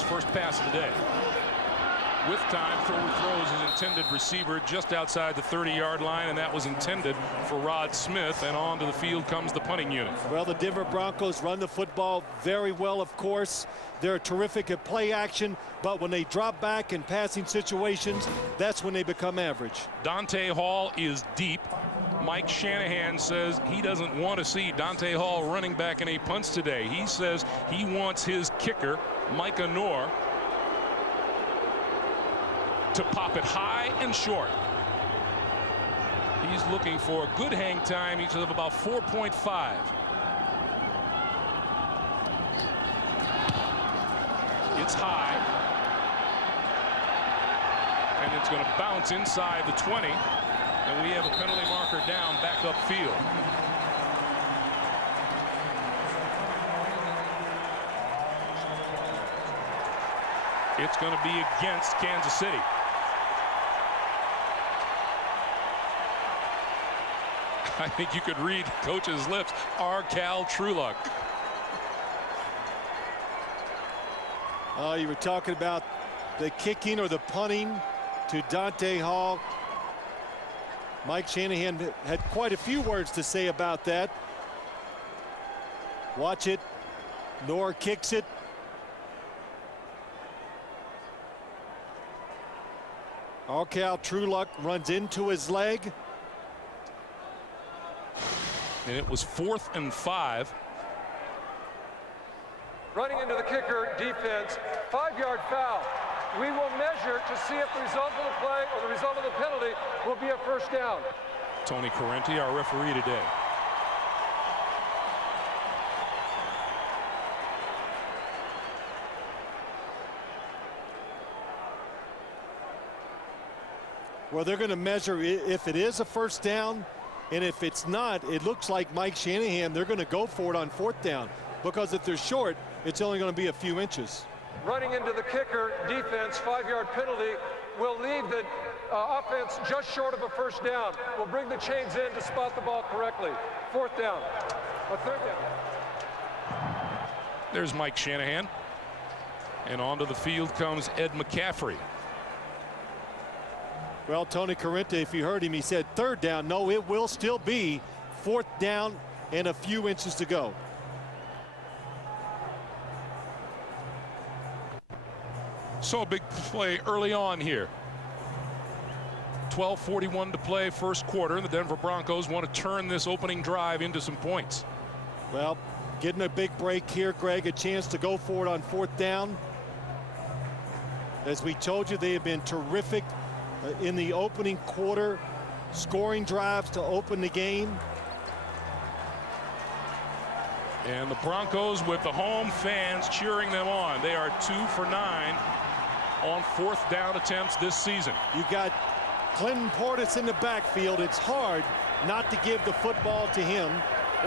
his first pass of the day. With time, throws his intended receiver just outside the 30-yard line, and that was intended for Rod Smith, and onto the field comes the punting unit. Well, the Denver Broncos run the football very well, of course. They're terrific at play action, but when they drop back in passing situations, that's when they become average. Dante Hall is deep. Mike Shanahan says he doesn't want to see Dante Hall running back in a punts today. He says he wants his kicker, Micah Noor, to pop it high and short. He's looking for a good hang time, each of about 4.5. It's high, and it's going to bounce inside the 20, and we have a penalty marker down back upfield. It's going to be against Kansas City. I think you could read coach's lips. Cal Trueluck. You were talking about the kicking or the punting to Dante Hall. Mike Shanahan had quite a few words to say about that. Watch it. Noor kicks it. Cal Trueluck runs into his leg. And it was 4th and 5. Running into the kicker defense, 5-yard foul. We will measure to see if the result of the play or the result of the penalty will be a first down. Tony Correnti, our referee today. Well, they're going to measure if it is a first down, and if it's not, it looks like Mike Shanahan, they're going to go for it on 4th down, because if they're short, it's only going to be a few inches. Running into the kicker defense, 5-yard penalty will leave the offense just short of a first down. We'll bring the chains in to spot the ball correctly. 4th down, a 3rd down. There's Mike Shanahan, and onto the field comes Ed McCaffrey. Well, Tony Correnti, if you heard him, he said 3rd down. No, it will still be 4th down and a few inches to go. So a big play early on here. 12:41 to play, first quarter, and the Denver Broncos want to turn this opening drive into some points. Well, getting a big break here, Greg, a chance to go for it on 4th down. As we told you, they have been terrific in the opening quarter, scoring drives to open the game. And the Broncos with the home fans cheering them on. They are 2 for 9 on 4th down attempts this season. You got Clinton Portis in the backfield. It's hard not to give the football to him,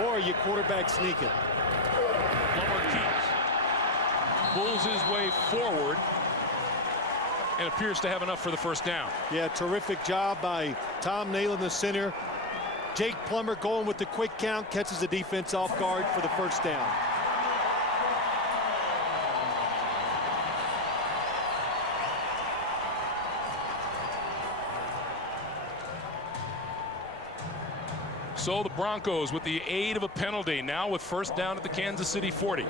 or your quarterback sneak it. Plummer keeps, pulls his way forward, and appears to have enough for the first down. Yeah, terrific job by Tom Nail in the center. Jake Plummer going with the quick count, catches the defense off guard for the first down. So the Broncos with the aid of a penalty, now with first down at the Kansas City 40.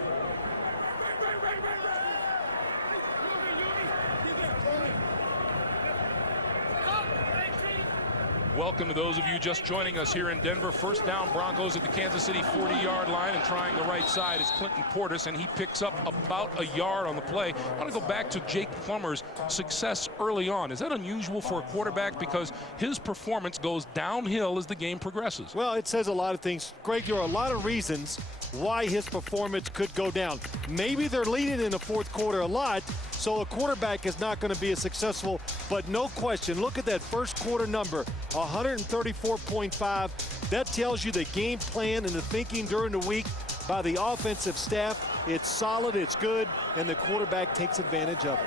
Welcome to those of you just joining us here in Denver. First down, Broncos at the Kansas City 40-yard line, and trying the right side is Clinton Portis, and he picks up about a yard on the play. I want to go back to Jake Plummer's success early on. Is that unusual for a quarterback, because his performance goes downhill as the game progresses? Well, it says a lot of things. Greg, there are a lot of reasons why his performance could go down. Maybe they're leading in the 4th quarter a lot, so a quarterback is not going to be as successful, but no question, look at that first quarter number, 134.5. That tells you the game plan and the thinking during the week by the offensive staff. It's solid, it's good, and the quarterback takes advantage of it.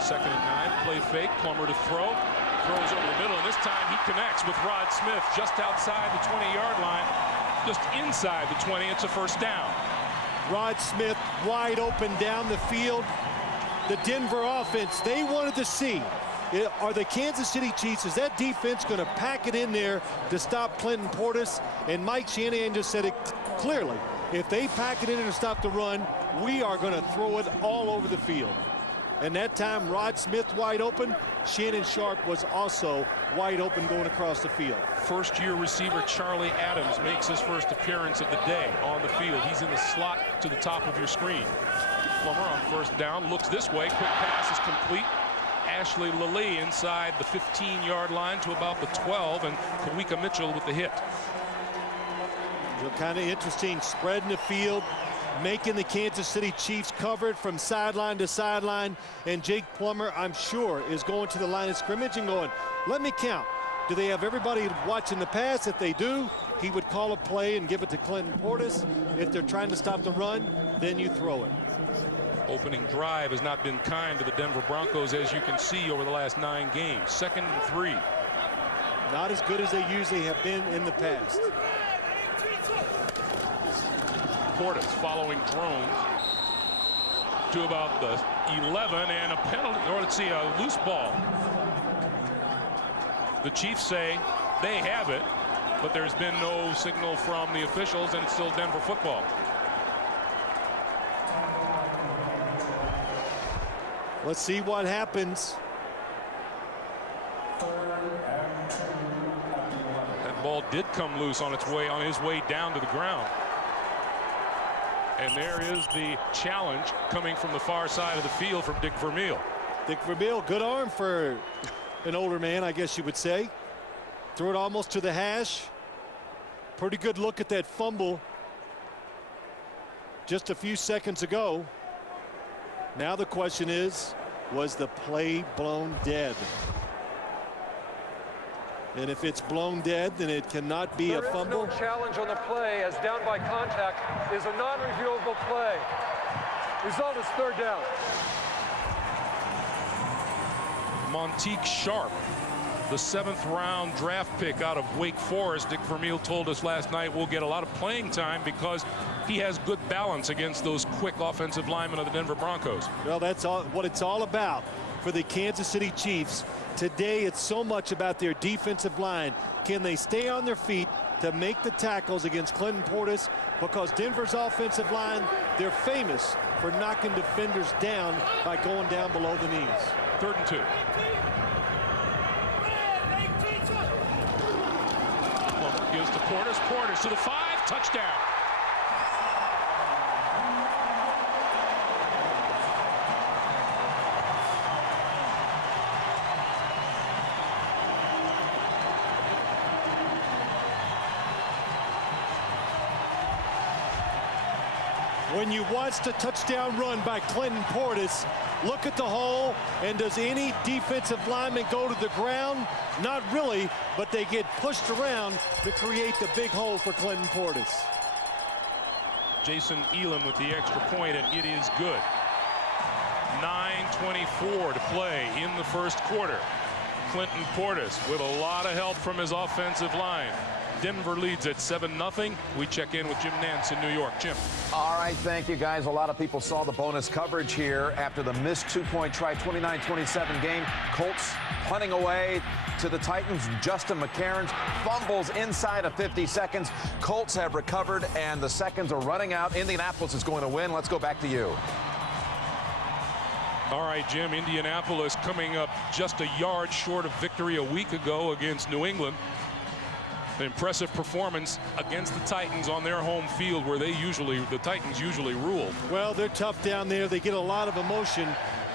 2nd and 9, play fake, Plummer to throw. Throws over the middle, and this time he connects with Rod Smith just outside the 20-yard line, just inside the 20. It's a first down. Rod Smith wide open down the field. The Denver offense, they wanted to see, are the Kansas City Chiefs, is that defense going to pack it in there to stop Clinton Portis? And Mike Shanahan just said it clearly. If they pack it in there to stop the run, we are going to throw it all over the field. And that time, Rod Smith wide open. Shannon Sharp was also wide open going across the field. First-year receiver Charlie Adams makes his first appearance of the day on the field. He's in the slot to the top of your screen. Plummer on first down looks this way. Quick pass is complete. Ashley Lilly inside the 15-yard line to about the 12, and Kawika Mitchell with the hit. Kind of interesting spread in the field, making the Kansas City Chiefs cover it from sideline to sideline. And Jake Plummer, I'm sure, is going to the line of scrimmage and going, let me count. Do they have everybody watching the pass? If they do, he would call a play and give it to Clinton Portis. If they're trying to stop the run, then you throw it. Opening drive has not been kind to the Denver Broncos, as you can see, over the last 9 games. 2nd and 3. Not as good as they usually have been in the past. Portis following drone to about the 11, and a penalty, or let's see, a loose ball. The Chiefs say they have it, but there's been no signal from the officials, and it's still Denver football. Let's see what happens. That ball did come loose on his way down to the ground. And there is the challenge coming from the far side of the field from Dick Vermeil. Dick Vermeil, good arm for an older man, I guess you would say. Threw it almost to the hash. Pretty good look at that fumble just a few seconds ago. Now the question is, was the play blown dead? And if it's blown dead, then it cannot be a fumble. There is no challenge on the play, as down by contact is a non-reviewable play. Result is 3rd down. Montique Sharp, the 7th round draft pick out of Wake Forest. Dick Vermeil told us last night will get a lot of playing time because he has good balance against those quick offensive linemen of the Denver Broncos. Well, that's what it's all about for the Kansas City Chiefs. Today, it's so much about their defensive line. Can they stay on their feet to make the tackles against Clinton Portis? Because Denver's offensive line, they're famous for knocking defenders down by going down below the knees. 3rd and 2. Plummer gives to Portis. Portis to the 5. Touchdown. When you watch the touchdown run by Clinton Portis, look at the hole, and does any defensive lineman go to the ground? Not really, but they get pushed around to create the big hole for Clinton Portis. Jason Elam with the extra point, and it is good. 9:24 to play in the first quarter. Clinton Portis with a lot of help from his offensive line. Denver leads at 7-0. We check in with Jim Nantz in New York. Jim. All right, thank you, guys. A lot of people saw the bonus coverage here after the missed 2-point try, 29-27 game. Colts punting away to the Titans. Justin McCarron's fumbles inside of 50 seconds. Colts have recovered, and the seconds are running out. Indianapolis is going to win. Let's go back to you. All right, Jim. Indianapolis coming up just a yard short of victory a week ago against New England. An impressive performance against the Titans on their home field, where the Titans usually rule. Well, they're tough down there. They get a lot of emotion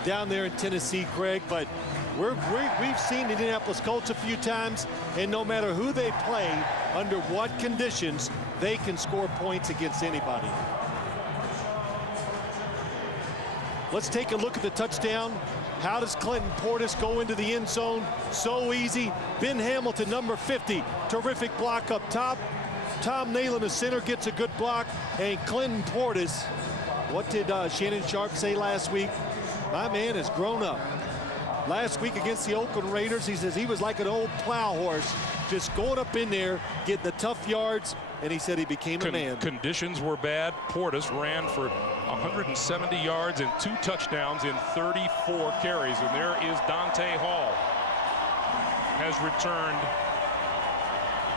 down there in Tennessee, Greg, but we've seen the Indianapolis Colts a few times, and no matter who they play, under what conditions, they can score points against anybody. Let's take a look at the touchdown. How does Clinton Portis go into the end zone? So easy. Ben Hamilton, number 50. Terrific block up top. Tom Nalen, the center, gets a good block. And Clinton Portis, what did Shannon Sharp say last week? My man has grown up. last week against the Oakland Raiders. He says he was like an old plow horse, just going up in there, getting the tough yards, and he said he became a man. Conditions were bad. Portis ran for 170 yards and 2 touchdowns in 34 carries. And there is Dante Hall. Has returned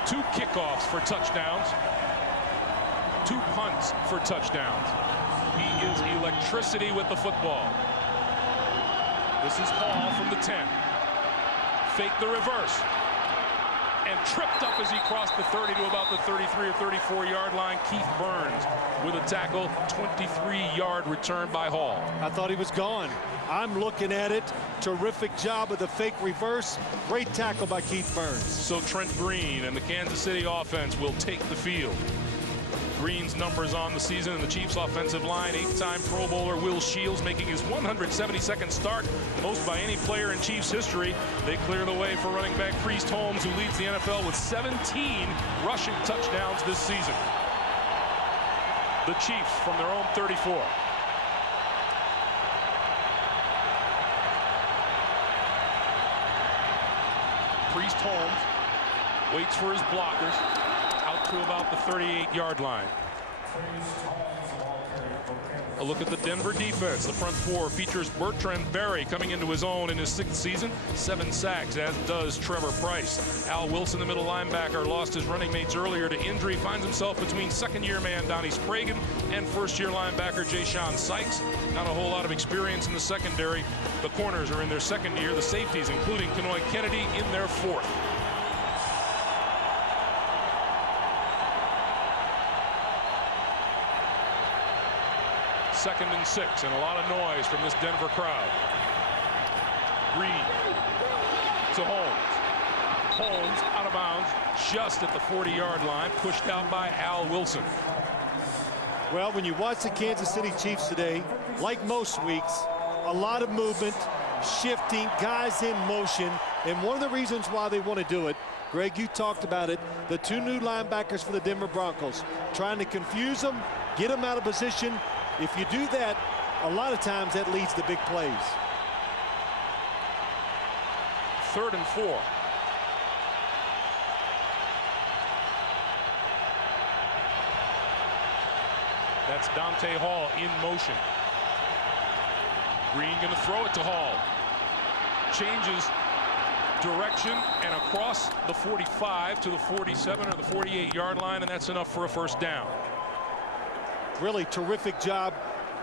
2 kickoffs for touchdowns, 2 punts for touchdowns. He is electricity with the football. This is Hall from the 10. Fake the reverse. And tripped up as he crossed the 30 to about the 33 or 34 yard line. Keith Burns with a tackle, 23-yard return by Hall. I thought he was gone. I'm looking at it. Terrific job of the fake reverse. Great tackle by Keith Burns. So Trent Green and the Kansas City offense will take the field. Green's numbers on the season in the Chiefs offensive line. 8-time Pro Bowler Will Shields making his 172nd start, most by any player in Chiefs history. They clear the way for running back Priest Holmes, who leads the NFL with 17 rushing touchdowns this season. The Chiefs from their own 34. Priest Holmes waits for his blockers out to about the 38-yard line. A look at the Denver defense. The front 4 features Bertrand Berry coming into his own in his 6th season. 7 sacks, as does Trevor Price. Al Wilson, the middle linebacker, lost his running mates earlier to injury. Finds himself between second-year man Donnie Spragan and first-year linebacker Ja'Shawn Sykes. Not a whole lot of experience in the secondary. The corners are in their second year. The safeties, including Kenoy Kennedy, in their 4th. Second and 6, and a lot of noise from this Denver crowd. Green to Holmes. Holmes out of bounds just at the 40-yard line, pushed out by Al Wilson. Well, when you watch the Kansas City Chiefs today, like most weeks, a lot of movement, shifting, guys in motion, and one of the reasons why they want to do it, Greg, you talked about it, the 2 new linebackers for the Denver Broncos, trying to confuse them, get them out of position. If you do that, a lot of times that leads to big plays. 3rd and 4. That's Dante Hall in motion. Green going to throw it to Hall. Changes direction and across the 45 to the 47 or the 48-yard line, and that's enough for a first down. Really terrific job.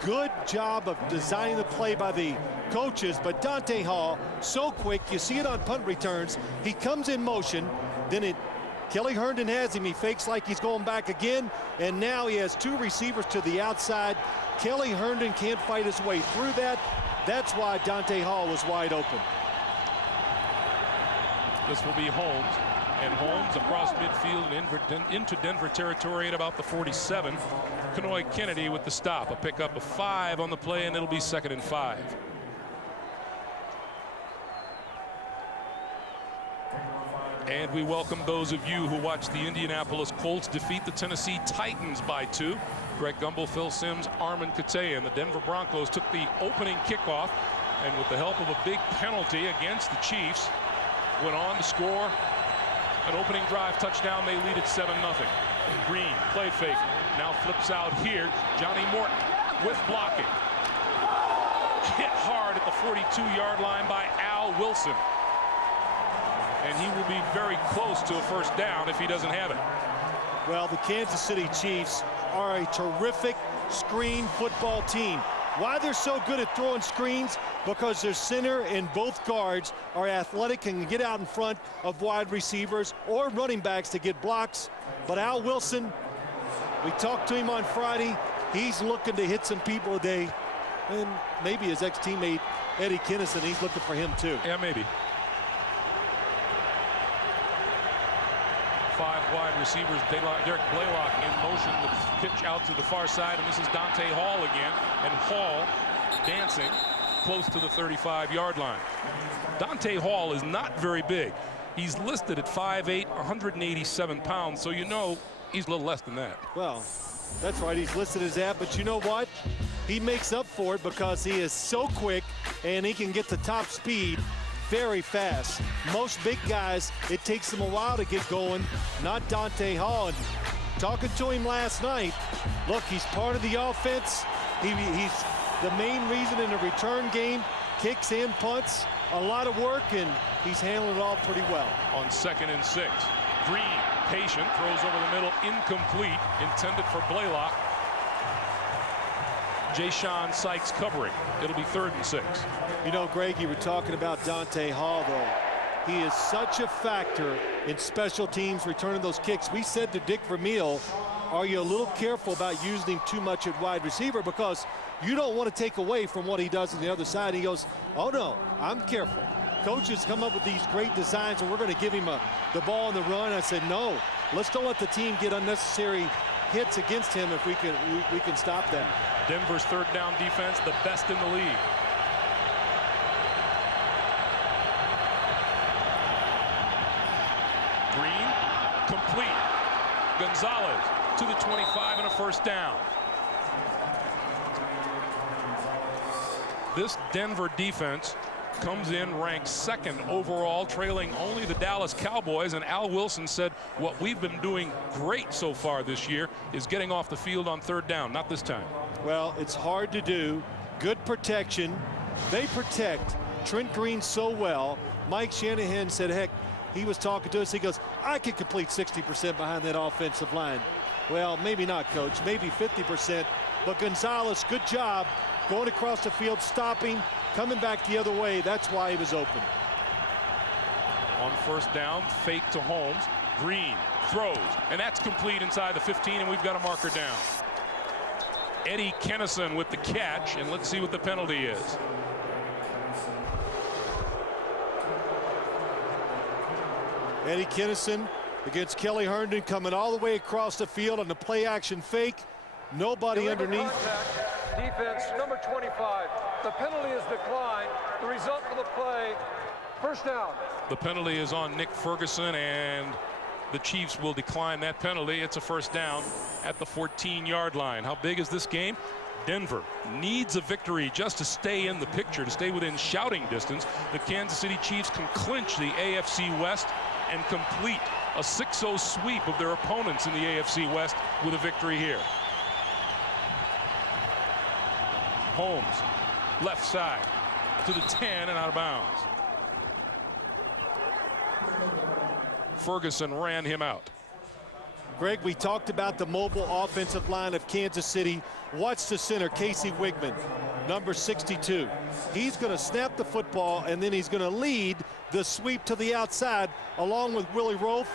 Good job of designing the play by the coaches, but Dante Hall, so quick. You see it on punt returns. He comes in motion, then Kelly Herndon has him. He fakes like he's going back again, and now he has 2 receivers to the outside. Kelly Herndon can't fight his way through that. That's why Dante Hall was wide open. This will be Holmes. And Holmes across midfield and into Denver territory at about the 47. Kenoy Kennedy with the stop. A pickup of 5 on the play, and it'll be 2nd and 5. And we welcome those of you who watched the Indianapolis Colts defeat the Tennessee Titans by 2. Greg Gumbel, Phil Simms, Armin Katayan. The Denver Broncos took the opening kickoff, and with the help of a big penalty against the Chiefs, went on to score an opening drive touchdown. They lead at 7-0. Green, play fake, now flips out here. Johnny Morton with blocking. Hit hard at the 42-yard line by Al Wilson. And he will be very close to a first down if he doesn't have it. Well, the Kansas City Chiefs are a terrific screen football team. Why they're so good at throwing screens? Because their center and both guards are athletic and can get out in front of wide receivers or running backs to get blocks. But Al Wilson, we talked to him on Friday. He's looking to hit some people today. And maybe his ex-teammate Eddie Kinnison, he's looking for him too. Yeah, maybe. 5 wide receivers. Derek Blaylock in motion. The pitch out to the far side, and this is Dante Hall again. And Hall dancing close to the 35-yard line. Dante Hall is not very big. He's listed at 5'8", 187 pounds, so you know he's a little less than that. Well, that's right. He's listed as that, but you know what? He makes up for it because he is so quick and he can get the top speed very fast. Most big guys, it takes them a while to get going, not Dante Hall. And talking to him last night, look, he's part of the offense. He's the main reason in the return game, kicks and punts, a lot of work, and he's handling it all pretty well. On 2nd and 6, Green, patient, throws over the middle, incomplete, intended for Blaylock. Ja'Shawn Sykes covering. It'll be 3rd and 6. You know, Greg, you were talking about Dante Hall, though. He is such a factor in special teams returning those kicks. We said to Dick Vermeil, are you a little careful about using him too much at wide receiver, because you don't want to take away from what he does on the other side. He goes, oh no, I'm careful. Coaches come up with these great designs and we're going to give him the ball on the run. I said, no, let's don't let the team get unnecessary hits against him if we can stop that. Denver's 3rd down defense, the best in the league. Green, complete. Gonzalez to the 25 and a 1st down. This Denver defense comes in ranked 2nd overall, trailing only the Dallas Cowboys. And Al Wilson said what we've been doing great so far this year is getting off the field on 3rd down. Not this time. Well, it's hard to do. Good protection. They protect Trent Green so well. Mike Shanahan said, heck, he was talking to us. He goes, I could complete 60% behind that offensive line. Well, maybe not, Coach. Maybe 50%. But Gonzalez, good job going across the field, stopping, coming back the other way. That's why he was open. On 1st down, fake to Holmes. Green throws, and that's complete inside the 15, and we've got a marker down. Eddie Kennison with the catch, and let's see what the penalty is. Eddie Kennison against Kelly Herndon, coming all the way across the field on the play action fake. Nobody underneath. Contact, defense, number 25. The penalty is declined. The result for the play, 1st down. The penalty is on Nick Ferguson, and the Chiefs will decline that penalty. It's a 1st down at the 14-yard line. How big is this game? Denver needs a victory just to stay in the picture, to stay within shouting distance. The Kansas City Chiefs can clinch the AFC West and complete a 6-0 sweep of their opponents in the AFC West with a victory here. Holmes, left side to the 10 and out of bounds. Ferguson ran him out. Greg, we talked about the mobile offensive line of Kansas City. Watch the center, Casey Wigman, number 62. He's going to snap the football, and then he's going to lead the sweep to the outside along with Willie Roaf.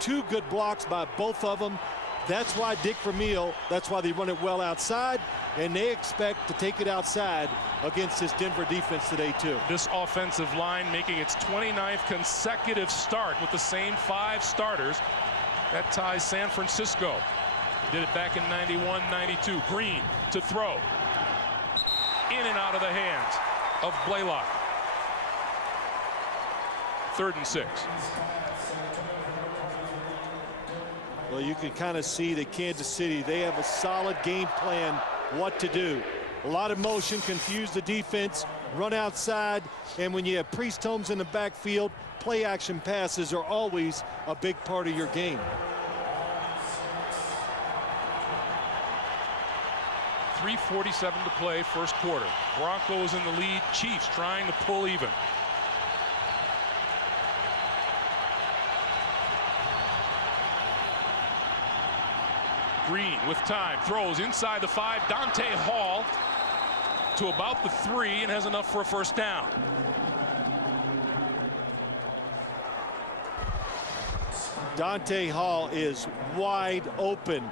2 good blocks by both of them. That's why Dick Vermeil, that's why they run it well outside, and they expect to take it outside against this Denver defense today too. This offensive line making its 29th consecutive start with the same 5 starters. That ties San Francisco. Did it back in 91-92. Green to throw. In and out of the hands of Blaylock. 3rd and 6. Well, you can kind of see that Kansas City, they have a solid game plan what to do. A lot of motion, confuse the defense, run outside, and when you have Priest Holmes in the backfield, play action passes are always a big part of your game. 3:47 to play, 1st quarter. Broncos in the lead, Chiefs trying to pull even. Green with time, throws inside the 5. Dante Hall to about the 3 and has enough for a 1st down. Dante Hall is wide open.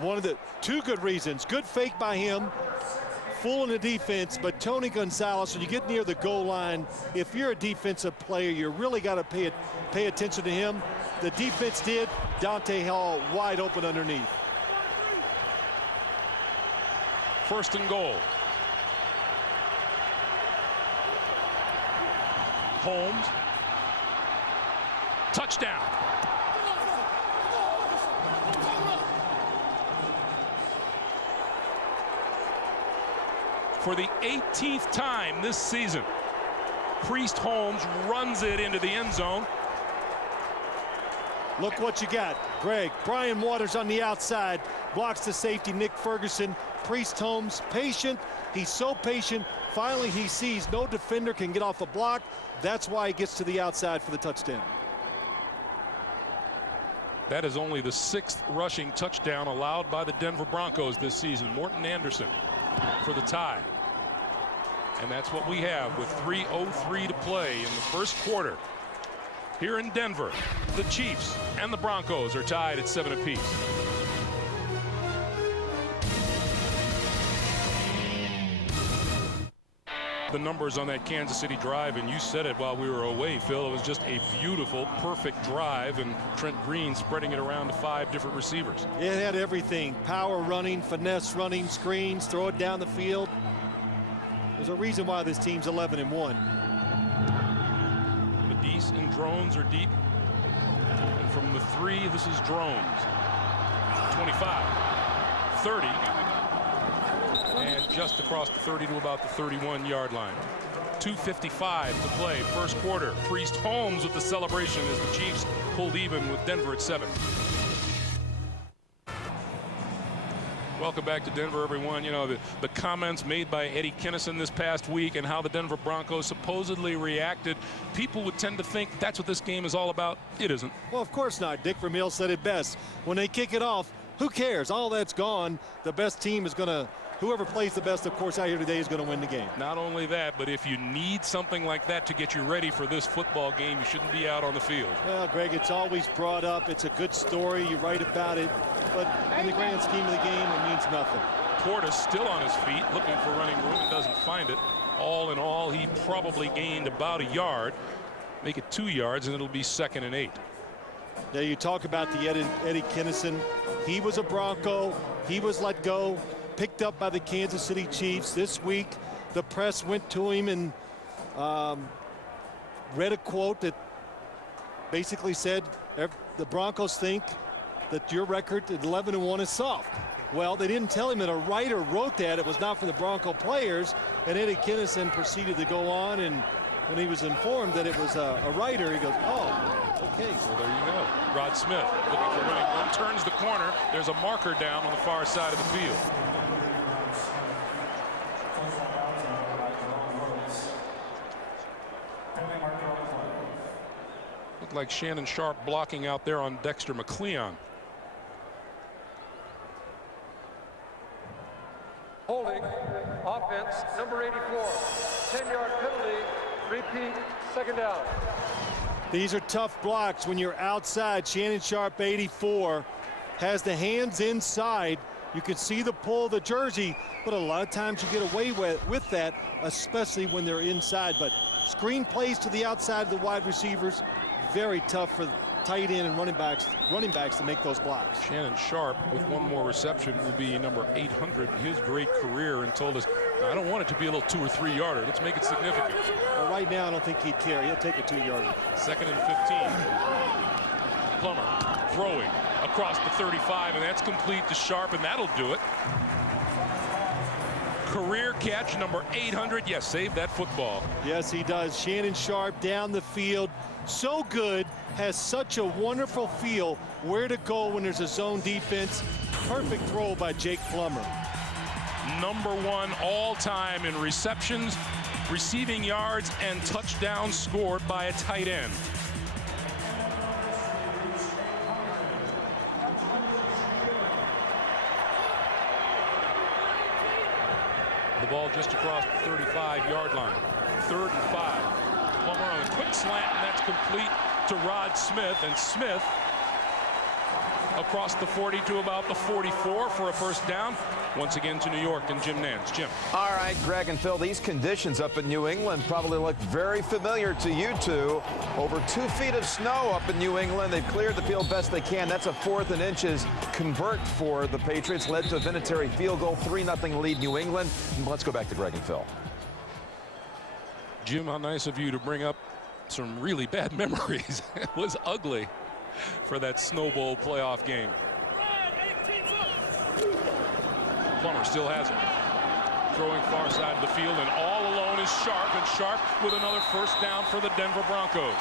One of the 2 good reasons. Good fake by him, fooling the defense, but Tony Gonzalez, when you get near the goal line, if you're a defensive player, you really got to pay attention to him. The defense did. Dante Hall wide open underneath. 1st and goal. Holmes. Touchdown. For the 18th time this season, Priest Holmes runs it into the end zone. Look what you got, Greg. Brian Waters on the outside, blocks the safety, Nick Ferguson. Priest Holmes, patient. He's so patient. Finally, he sees no defender can get off a block. That's why he gets to the outside for the touchdown. That is only the 6th rushing touchdown allowed by the Denver Broncos this season. Morton Anderson for the tie. And that's what we have with 3:03 to play in the first quarter. Here in Denver, the Chiefs and the Broncos are tied at 7 apiece. The numbers on that Kansas City drive, and you said it while we were away, Phil, it was just a beautiful, perfect drive, and Trent Green spreading it around to 5 different receivers. It had everything. Power running, finesse running, screens, throw it down the field. There's a reason why this team's 11-1. Medese and Drones are deep. And from the 3, this is Drones. 25, 30, and just across the 30 to about the 31-yard line. 2:55 to play, first quarter. Priest Holmes with the celebration as the Chiefs pulled even with Denver at 7. Welcome back to Denver, everyone. You know, the comments made by Eddie Kinnison this past week and how the Denver Broncos supposedly reacted, people would tend to think that's what this game is all about. It isn't. Well, of course not. Dick Vermeil said it best. When they kick it off, who cares? All that's gone. The best team is going to, whoever plays the best, of course, out here today is going to win the game. Not only that, but if you need something like that to get you ready for this football game, you shouldn't be out on the field. Well, Greg, it's always brought up. It's a good story. You write about it. But in the grand scheme of the game, it means nothing. Portis still on his feet, looking for running room and doesn't find it. All in all, he probably gained about a yard. Make it 2 yards, and it'll be 2nd and 8. Now, you talk about the Eddie Kinnison. He was a Bronco. He was let go, picked up by the Kansas City Chiefs. This week, the press went to him and read a quote that basically said, the Broncos think that your record at 11-1 is soft. Well, they didn't tell him that a writer wrote that. It was not for the Bronco players. And Eddie Kinnison proceeded to go on, and when he was informed that it was a writer, he goes, oh, okay. So there you go. Rod Smith looking for running room, turns the corner. There's a marker down on the far side of the field. Looked like Shannon Sharp blocking out there on Dexter McCleon. Holding, offense, number 84. 10-yard penalty, repeat, 2nd down. These are tough blocks when you're outside. Shannon Sharp, 84, has the hands inside. You can see the pull of the jersey, but a lot of times you get away with that, especially when they're inside. But screen plays to the outside of the wide receivers, very tough for tight end and running backs to make those blocks. Shannon Sharp, with one more reception, will be number 800 in his great career, and told us, I don't want it to be a little 2 or 3 yarder. Let's make it significant. Well, right now, I don't think he'd care. He'll take a 2-yarder. 2nd and 15. Plummer throwing across the 35, and that's complete to Sharp, and that'll do it. Career catch number 800. Yes, save that football. Yes, he does. Shannon Sharp down the field. So good. Has such a wonderful feel where to go when there's a zone defense. Perfect throw by Jake Plummer. Number 1 all-time in receptions, receiving yards, and touchdowns scored by a tight end. The ball just across the 35-yard line. 3rd and 5. Plummer on a quick slant, and that's complete to Rod Smith, and Smith across the 40 to about the 44 for a first down. Once again to New York and Jim Nance. Jim. All right, Greg and Phil, these conditions up in New England probably look very familiar to you two. Over 2 feet of snow up in New England. They've cleared the field best they can. That's a 4th and inches convert for the Patriots. Led to a Vinatieri field goal, 3-0 lead New England. Let's go back to Greg and Phil. Jim, how nice of you to bring up some really bad memories. It was ugly for that Snow Bowl playoff game. Plummer still has it. Throwing far side of the field and all alone is Sharp, and Sharp with another first down for the Denver Broncos.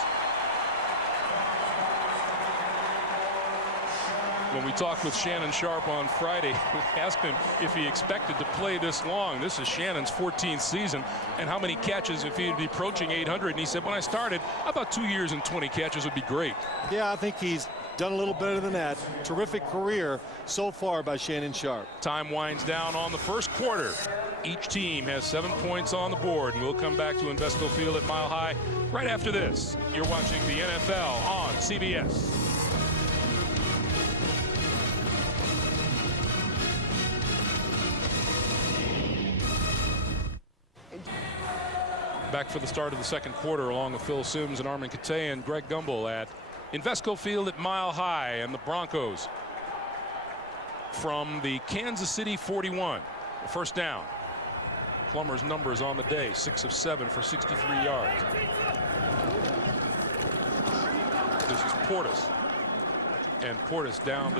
When we talked with Shannon Sharp on Friday, we asked him if he expected to play this long. This is Shannon's 14th season, and how many catches if he'd be approaching 800. And he said, when I started, I thought 2 years and 20 catches would be great. Yeah, I think he's done a little better than that. Terrific career so far by Shannon Sharp. Time winds down on the first quarter. Each team has 7 points on the board, and we'll come back to Invesco Field at Mile High right after this. You're watching the NFL on CBS. Back for the start of the second quarter along with Phil Simms and Armin Kate and Greg Gumbel at Invesco Field at Mile High, and the Broncos from the Kansas City 41. First down. Plummer's numbers on the day, 6 of 7 for 63 yards. This is Portis. And Portis down to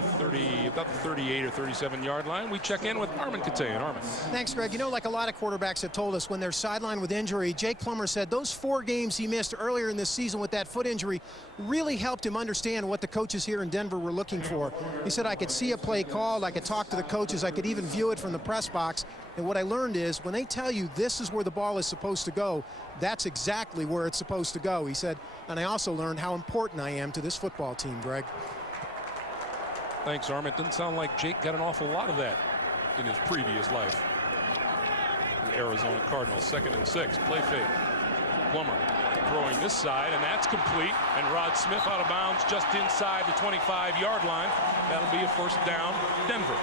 about the 38 or 37 yard line. We check in with Armin Kate. And Armin. Thanks, Greg. You know, like a lot of quarterbacks have told us when they're sidelined with injury, Jake Plummer said those 4 games he missed earlier in this season with that foot injury really helped him understand what the coaches here in Denver were looking for. He said, I could see a play called, I could talk to the coaches, I could even view it from the press box. And what I learned is when they tell you this is where the ball is supposed to go, that's exactly where it's supposed to go. He said, and I also learned how important I am to this football team, Greg. Thanks, Armin. It doesn't sound like Jake got an awful lot of that in his previous life. The Arizona Cardinals, 2nd and 6. Play fake. Plummer throwing this side, and that's complete. And Rod Smith out of bounds just inside the 25-yard line. That'll be a first down, Denver.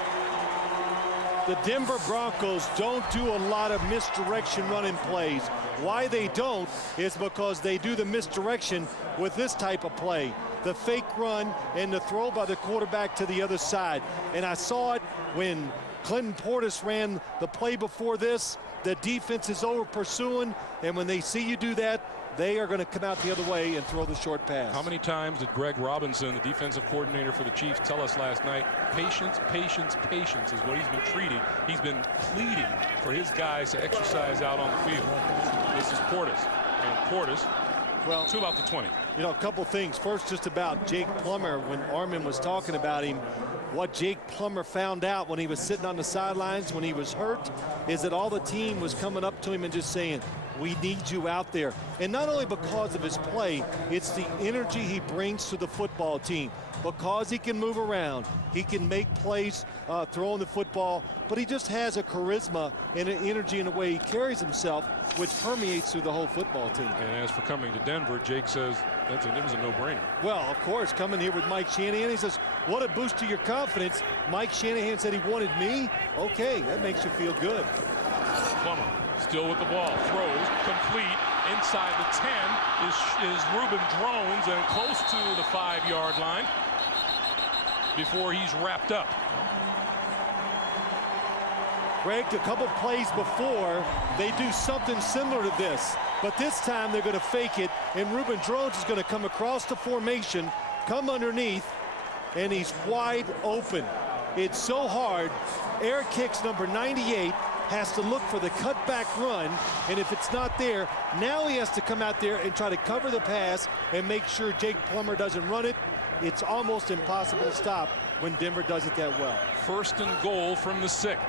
The Denver Broncos don't do a lot of misdirection running plays. Why they don't is because they do the misdirection with this type of play. The fake run and the throw by the quarterback to the other side. And I saw it when Clinton Portis ran the play before this. The defense is over pursuing, and when they see you do that, they are going to come out the other way and throw the short pass. How many times did Greg Robinson, the defensive coordinator for the Chiefs, tell us last night, patience, patience, patience is what he's been treating. He's been pleading for his guys to exercise out on the field. This is Portis, and Portis, well, to about the 20. You know, a couple things. First, just about Jake Plummer, when Armin was talking about him, what Jake Plummer found out when he was sitting on the sidelines when he was hurt is that all the team was coming up to him and just saying, we need you out there. And not only because of his play, it's the energy he brings to the football team. Because he can move around, he can make plays throwing the football, but he just has a charisma and an energy in the way he carries himself, which permeates through the whole football team. And as for coming to Denver, Jake says it was a no-brainer. Well, of course, coming here with Mike Shanahan, he says, what a boost to your confidence. Mike Shanahan said he wanted me. Okay, that makes you feel good. Plummer still with the ball, throws, complete, inside the 10 is Ruben Drones, and close to the 5-yard line before he's wrapped up. Greg, a couple plays before, they do something similar to this, but this time they're going to fake it, and Ruben Drones is going to come across the formation, come underneath, and he's wide open. It's so hard. Air Kicks number 98 has to look for the cutback run, and if it's not there, now he has to come out there and try to cover the pass and make sure Jake Plummer doesn't run it. It's almost impossible to stop when Denver does it that well. First and goal from the 6.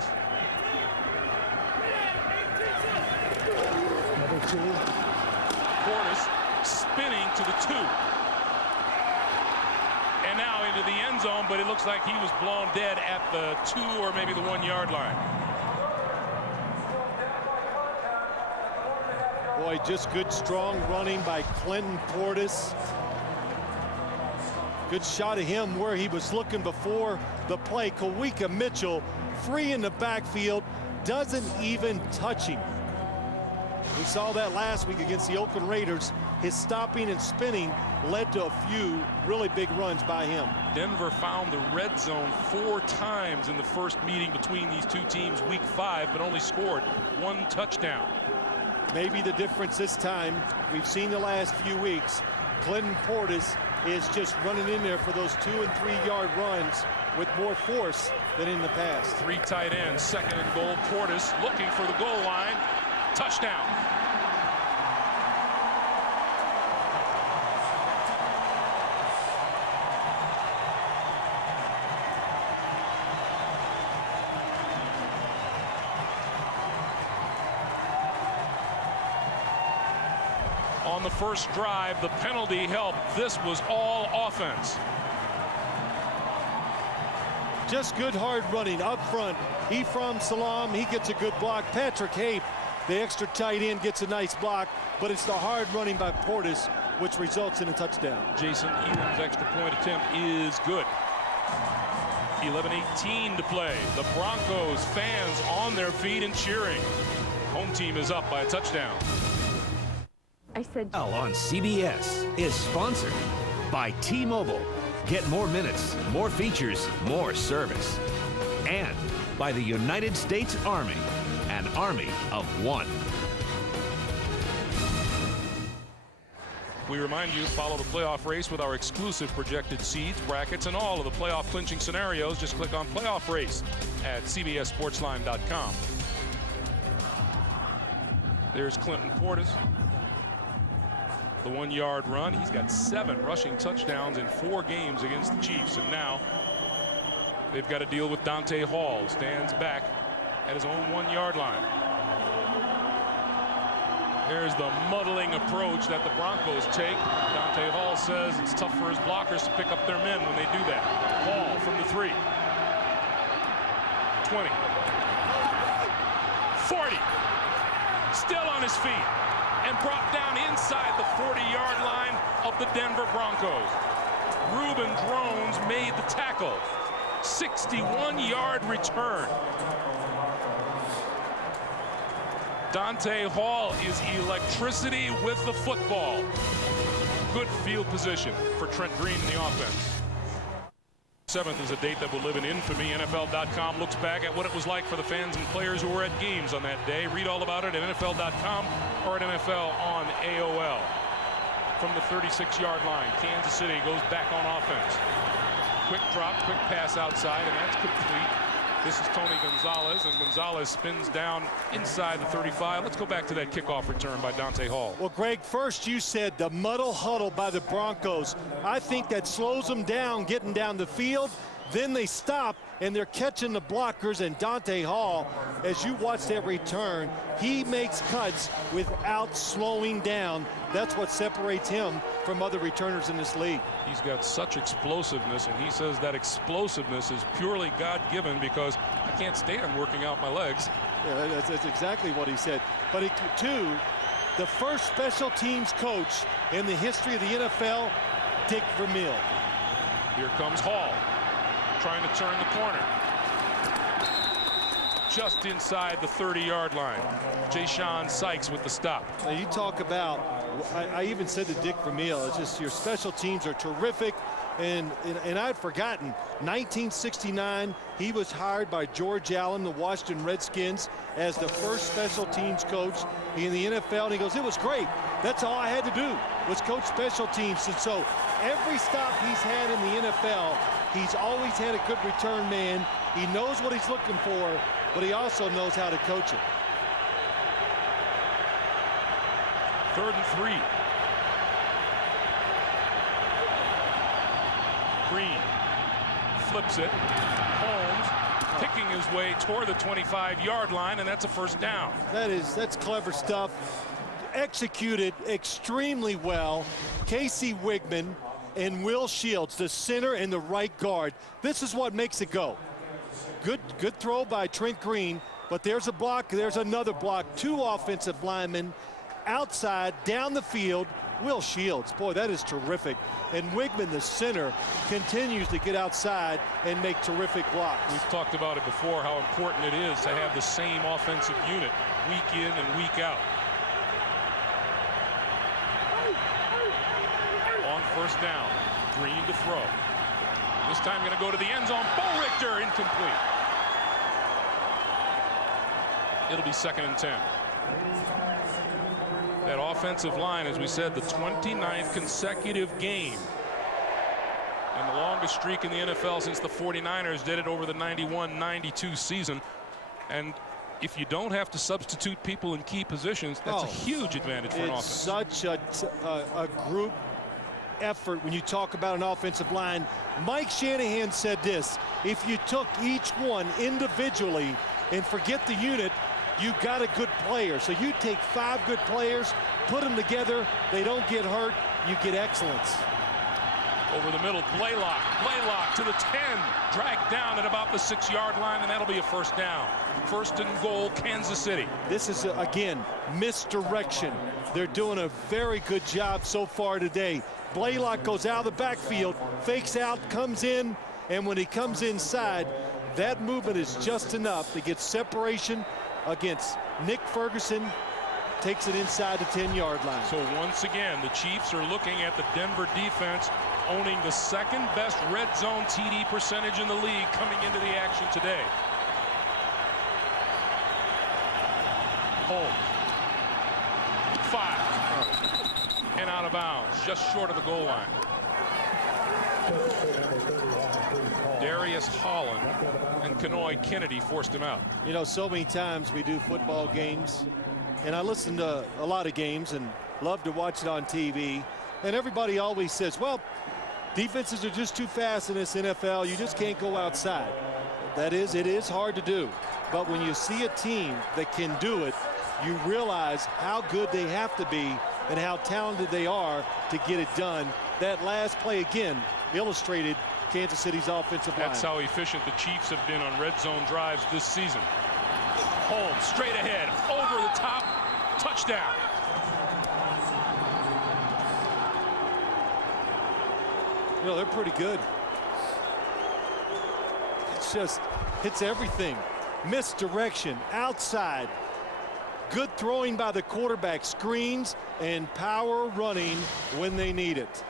Portis spinning to the 2. And now into the end zone, but it looks like he was blown dead at the 2 or maybe the 1-yard line. Boy, just good, strong running by Clinton Portis. Good shot of him where he was looking before the play. Kawika Mitchell, free in the backfield, doesn't even touch him. We saw that last week against the Oakland Raiders. His stopping and spinning led to a few really big runs by him. Denver found the red zone 4 times in the first meeting between these two teams week 5, but only scored 1 touchdown. Maybe the difference this time, we've seen the last few weeks, Clinton Portis is just running in there for those 2- and 3-yard runs with more force than in the past. 3 tight ends, 2nd and goal. Portis looking for the goal line. Touchdown. on the first drive. The penalty helped. This was all offense. Just good hard running up front. Ephraim Salam, he gets a good block. Patrick Hape, the extra tight end, gets a nice block, but it's the hard running by Portis which results in a touchdown. Jason Elam's extra point attempt is good. 11:18 to play. The Broncos fans on their feet and cheering. Home team is up by a touchdown. I said On CBS is sponsored by T-Mobile. Get more minutes, more features, more service. And by the United States Army, an army of one. We remind you, follow the playoff race with our exclusive projected seeds, brackets, and all of the playoff clinching scenarios. Just click on playoff race at cbssportsline.com. There's Clinton Portis. The 1-yard run. He's got 7 rushing touchdowns in 4 games against the Chiefs. And now they've got to deal with Dante Hall. Stands back at his own 1-yard line. There's the muddling approach that the Broncos take. Dante Hall says it's tough for his blockers to pick up their men when they do that. Hall from the 3. 20. 40. Still on his feet. And brought down inside the 40-yard line of the Denver Broncos. Reuben Drones made the tackle. 61-yard return. Dante Hall is electricity with the football. Good field position for Trent Green in the offense. 7th is a date that will live in infamy. NFL.com looks back at what it was like for the fans and players who were at games on that day. Read all about it at NFL.com or at NFL on AOL. From the 36-yard line, Kansas City goes back on offense. Quick drop, quick pass outside, and that's complete. This is Tony Gonzalez, and Gonzalez spins down inside the 35. Let's go back to that kickoff return by Dante Hall. Well, Greg, first you said the muddle huddle by the Broncos. I think that slows them down getting down the field. Then they stop, and they're catching the blockers. And Dante Hall, as you watch that return, he makes cuts without slowing down. That's what separates him from other returners in this league. He's got such explosiveness, and he says that explosiveness is purely God-given because I can't stand working out my legs. Yeah, that's exactly what he said. But too, the first special teams coach in the history of the NFL, Dick Vermeil. Here comes Hall, trying to turn the corner. Just inside the 30-yard line. Ja'Shawn Sykes with the stop. Now you talk about, I even said to Dick Vermeil, it's just your special teams are terrific. And I'd forgotten, 1969, he was hired by George Allen, the Washington Redskins, as the first special teams coach in the NFL. And he goes, it was great. That's all I had to do was coach special teams. And so every stop he's had in the NFL, he's always had a good return man. He knows what he's looking for, but he also knows how to coach it. 3rd and 3. Green flips it. Holmes picking his way toward the 25-yard line, and that's a first down. That's clever stuff. Executed extremely well. Casey Wigman and Will Shields, the center and the right guard. This is what makes it go. Good throw by Trent Green, but there's a block, there's another block. 2 offensive linemen outside, down the field. Will Shields, boy, that is terrific. And Wigman, the center, continues to get outside and make terrific blocks. We've talked about it before, how important it is to have the same offensive unit week in and week out. On first down, Green to throw. This time going to go to the end zone. Bo Richter, incomplete. It'll be 2nd and 10. That offensive line, as we said, the 29th consecutive game. And the longest streak in the NFL since the 49ers did it over the 91-92 season. And if you don't have to substitute people in key positions, that's a huge advantage for an offense. It's such a group effort when you talk about an offensive line. Mike Shanahan said this: if you took each one individually and forget the unit, you got a good player. So you take 5 good players, put them together, they don't get hurt, you get excellence. Over the middle, Blaylock. Blaylock to the 10. Dragged down at about the 6-yard line, and that'll be a first down. First and goal, Kansas City. This is, again, misdirection. They're doing a very good job so far today. Blaylock goes out of the backfield, fakes out, comes in, and when he comes inside, that movement is just enough to get separation against Nick Ferguson. Takes it inside the 10-yard line. So once again, the Chiefs are looking at the Denver defense owning the second best red zone TD percentage in the league coming into the action today. Home. 5. And out of bounds, just short of the goal line. Darius Holland and Kenoy Kennedy forced him out. You know, so many times we do football games, and I listen to a lot of games and love to watch it on TV, and everybody always says, well, defenses are just too fast in this NFL. You just can't go outside. It is hard to do. But when you see a team that can do it, you realize how good they have to be and how talented they are to get it done. That last play, again, illustrated Kansas City's offensive line. That's how efficient the Chiefs have been on red zone drives this season. Holmes straight ahead, over the top, touchdown. You know, they're pretty good. It's just hits everything. Misdirection, outside. Good throwing by the quarterback, screens, and power running when they need it.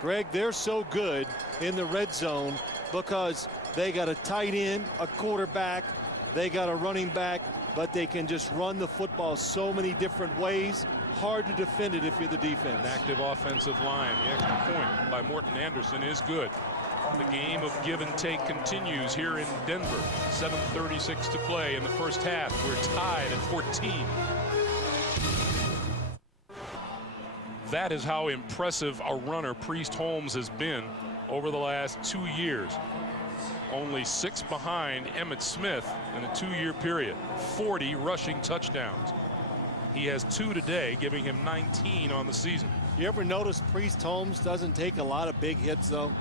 Greg, they're so good in the red zone because they got a tight end, a quarterback, they got a running back, but they can just run the football so many different ways. Hard to defend it if you're the defense. An active offensive line. The extra point by Morton Anderson is good. The game of give and take continues here in Denver. 7:36 to play in the first half. We're tied at 14. That is how impressive a runner Priest Holmes has been over the last 2 years. Only 6 behind Emmitt Smith in a 2-year period. 40 rushing touchdowns. He has 2 today, giving him 19 on the season. You ever notice Priest Holmes doesn't take a lot of big hits, though?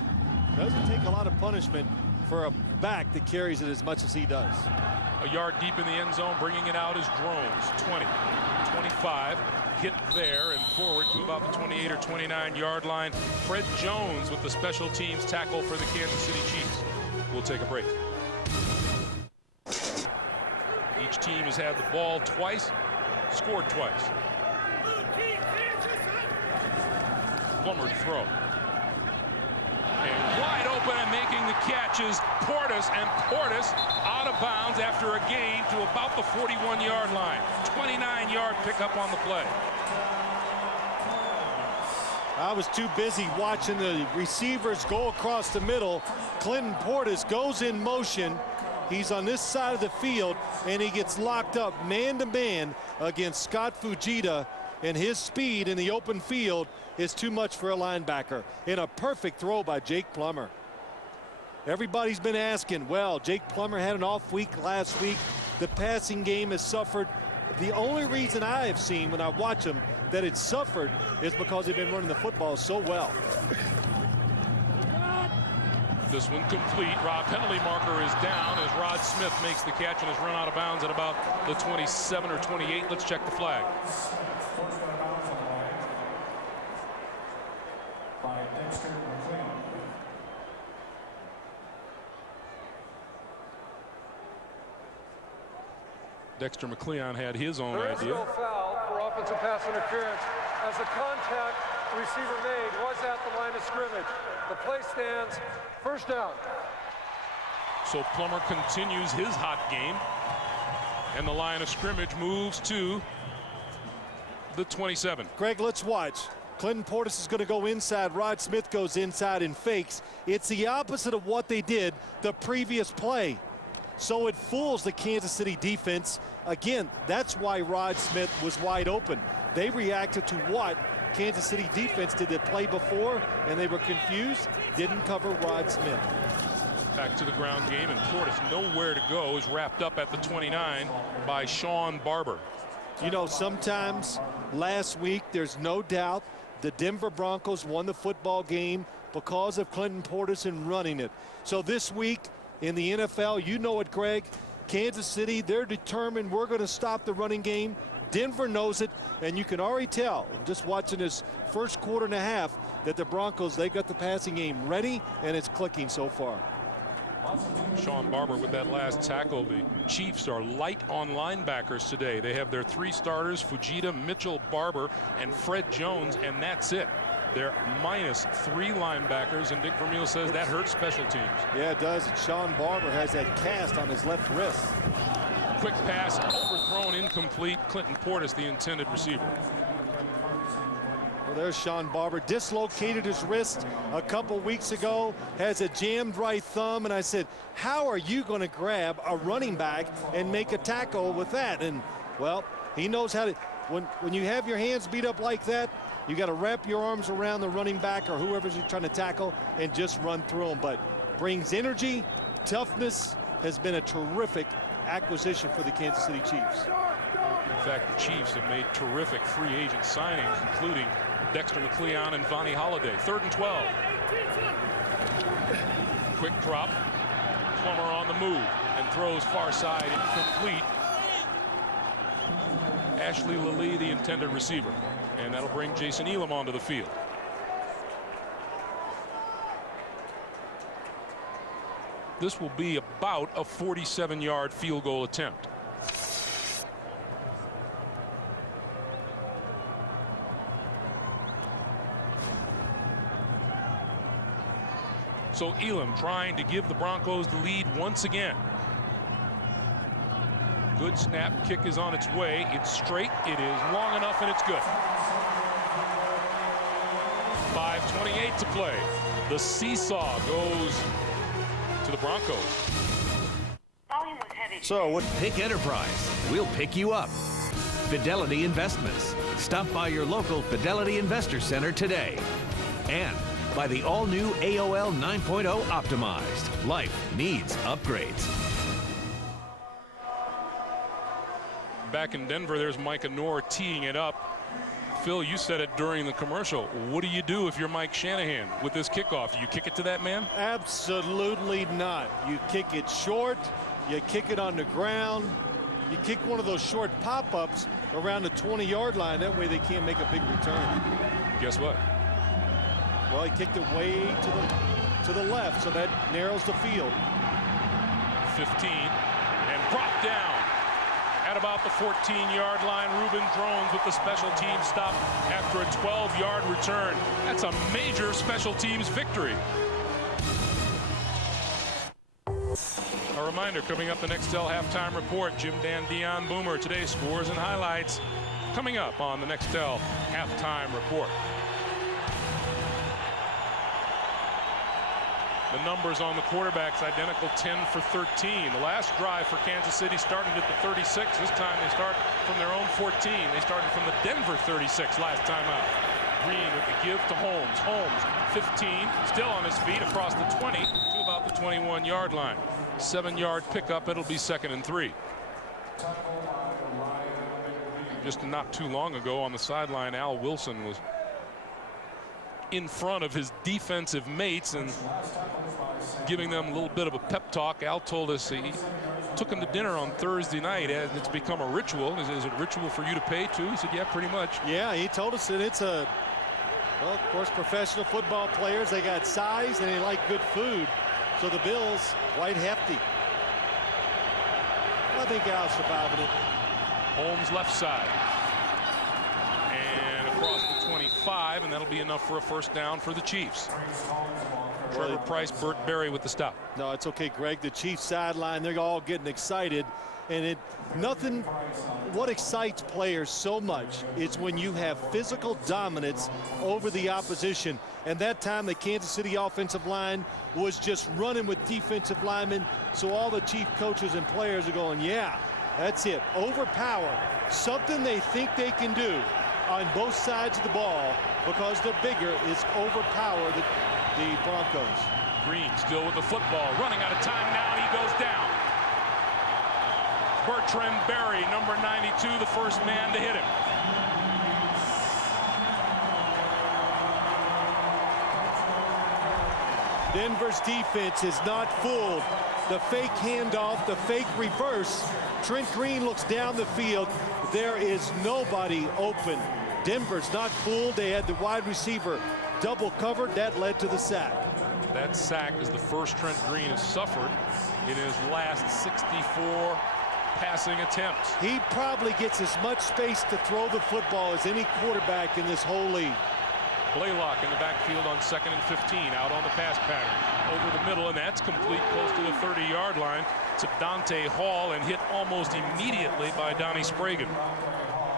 Doesn't take a lot of punishment for a back that carries it as much as he does. A yard deep in the end zone, bringing it out is Drones. 20, 25, hit there and forward to about the 28 or 29 yard line. Fred Jones with the special teams tackle for the Kansas City Chiefs. We'll take a break. Each team has had the ball twice, scored twice. Plummer to throw. And wide open and making the catches, Portis, and Portis out of bounds after a gain to about the 41-yard line. 29-yard pickup on the play. I was too busy watching the receivers go across the middle. Clinton Portis goes in motion. He's on this side of the field, and he gets locked up man-to-man against Scott Fujita, and his speed in the open field is too much for a linebacker. In a perfect throw by Jake Plummer. Everybody's been asking, well, Jake Plummer had an off week last week. The passing game has suffered. The only reason I have seen when I watch him that it's suffered is because they've been running the football so well. This one complete. Penalty marker is down as Rod Smith makes the catch and is run out of bounds at about the 27 or 28. Let's check the flag. Dexter McCleon had his own There is idea. no foul for offensive pass interference as the contact the receiver made was at the line of scrimmage. The play stands. First down. So Plummer continues his hot game, and the line of scrimmage moves to the 27. Greg, let's watch. Clinton Portis is going to go inside. Rod Smith goes inside and fakes. It's the opposite of what they did the previous play. So it fools the Kansas City defense. Again, that's why Rod Smith was wide open. They reacted to what Kansas City defense did the play before, and they were confused, didn't cover Rod Smith. Back to the ground game, and Portis nowhere to go is wrapped up at the 29 by Sean Barber. You know, sometimes last week, there's no doubt the Denver Broncos won the football game because of Clinton Portis running it. So this week in the NFL, you know it, Greg, Kansas City, they're determined we're going to stop the running game. Denver knows it, and you can already tell, just watching this first quarter and a half, that the Broncos, they got the passing game ready, and it's clicking so far. Sean Barber with that last tackle. The Chiefs are light on linebackers today. They have their 3 starters, Fujita, Mitchell, Barber, and Fred Jones, and that's it. They're minus 3 linebackers, and Dick Vermeil says that hurts special teams. Yeah, it does. And Sean Barber has that cast on his left wrist. Quick pass, overthrown, incomplete. Clinton Portis, the intended receiver. Well, there's Sean Barber. Dislocated his wrist a couple weeks ago, has a jammed right thumb, and I said, how are you going to grab a running back and make a tackle with that? And, well, he knows how to. When you have your hands beat up like that, you got to wrap your arms around the running back or whoever's you're trying to tackle and just run through them. But brings energy, toughness, has been a terrific acquisition for the Kansas City Chiefs. In fact, the Chiefs have made terrific free agent signings, including Dexter McCleon and Vonnie Holliday. 3rd and 12. Quick drop. Plummer on the move and throws far side, incomplete. Ashley Lilly, the intended receiver. And that'll bring Jason Elam onto the field. This will be about a 47-yard field goal attempt. So Elam trying to give the Broncos the lead once again. Good snap. Kick is on its way. It's straight. It is long enough, and it's good. 5:28 to play. The seesaw goes to the Broncos. So what? Pick Enterprise. We'll pick you up. Fidelity Investments. Stop by your local Fidelity Investor Center today. And by the all-new AOL 9.0 Optimized. Life needs upgrades. Back in Denver, there's Micah Noor teeing it up. Phil, you said it during the commercial. What do you do if you're Mike Shanahan with this kickoff? Do you kick it to that man? Absolutely not. You kick it short. You kick it on the ground. You kick one of those short pop-ups around the 20-yard line. That way they can't make a big return. Guess what? Well, he kicked it way to the left, so that narrows the field. 15 and brought down at about the 14-yard line. Ruben Drones with the special teams stop after a 12-yard return. That's a major special teams victory. A reminder, coming up the Nextel halftime report, Jim Dan Dion Boomer. Today's scores and highlights coming up on the Nextel halftime report. The numbers on the quarterbacks identical, 10 for 13. The last drive for Kansas City started at the 36. This time they start from their own 14. They started from the Denver 36 last time out. Green with the give to Holmes. Holmes, 15, still on his feet across the 20 to about the 21-yard line. 7-yard pickup. It'll be 2nd and 3. Just not too long ago on the sideline, Al Wilson was in front of his defensive mates and giving them a little bit of a pep talk. Al told us he took him to dinner on Thursday night, and it's become a ritual. Is it a ritual for you to pay too? He said, yeah, pretty much. Yeah, he told us that it's a, well, of course, professional football players, they got size and they like good food. So the bill's quite hefty. I think Al's surviving it. Holmes left side. And across the 25, and that'll be enough for a first down for the Chiefs. Trevor Price, Burt Berry with the stop. No, it's okay, Greg. The Chiefs sideline, they're all getting excited. And what excites players so much is when you have physical dominance over the opposition. And that time the Kansas City offensive line was just running with defensive linemen. So all the Chief coaches and players are going, yeah, that's it. Overpower. Something they think they can do on both sides of the ball because they're bigger is overpower the Broncos. Green still with the football. Running out of time now, and he goes down. Bertrand Berry, number 92, the first man to hit him. Denver's defense is not fooled. The fake handoff, the fake reverse. Trent Green looks down the field. There is nobody open. Denver's not fooled. They had the wide receiver double covered. That led to the sack. That sack is the first Trent Green has suffered in his last 64 passing attempts. He probably gets as much space to throw the football as any quarterback in this whole league. Blaylock in the backfield on 2nd and 15, out on the pass pattern. Over the middle, and that's complete close to the 30-yard line to Dante Hall and hit almost immediately by Donnie Spragan.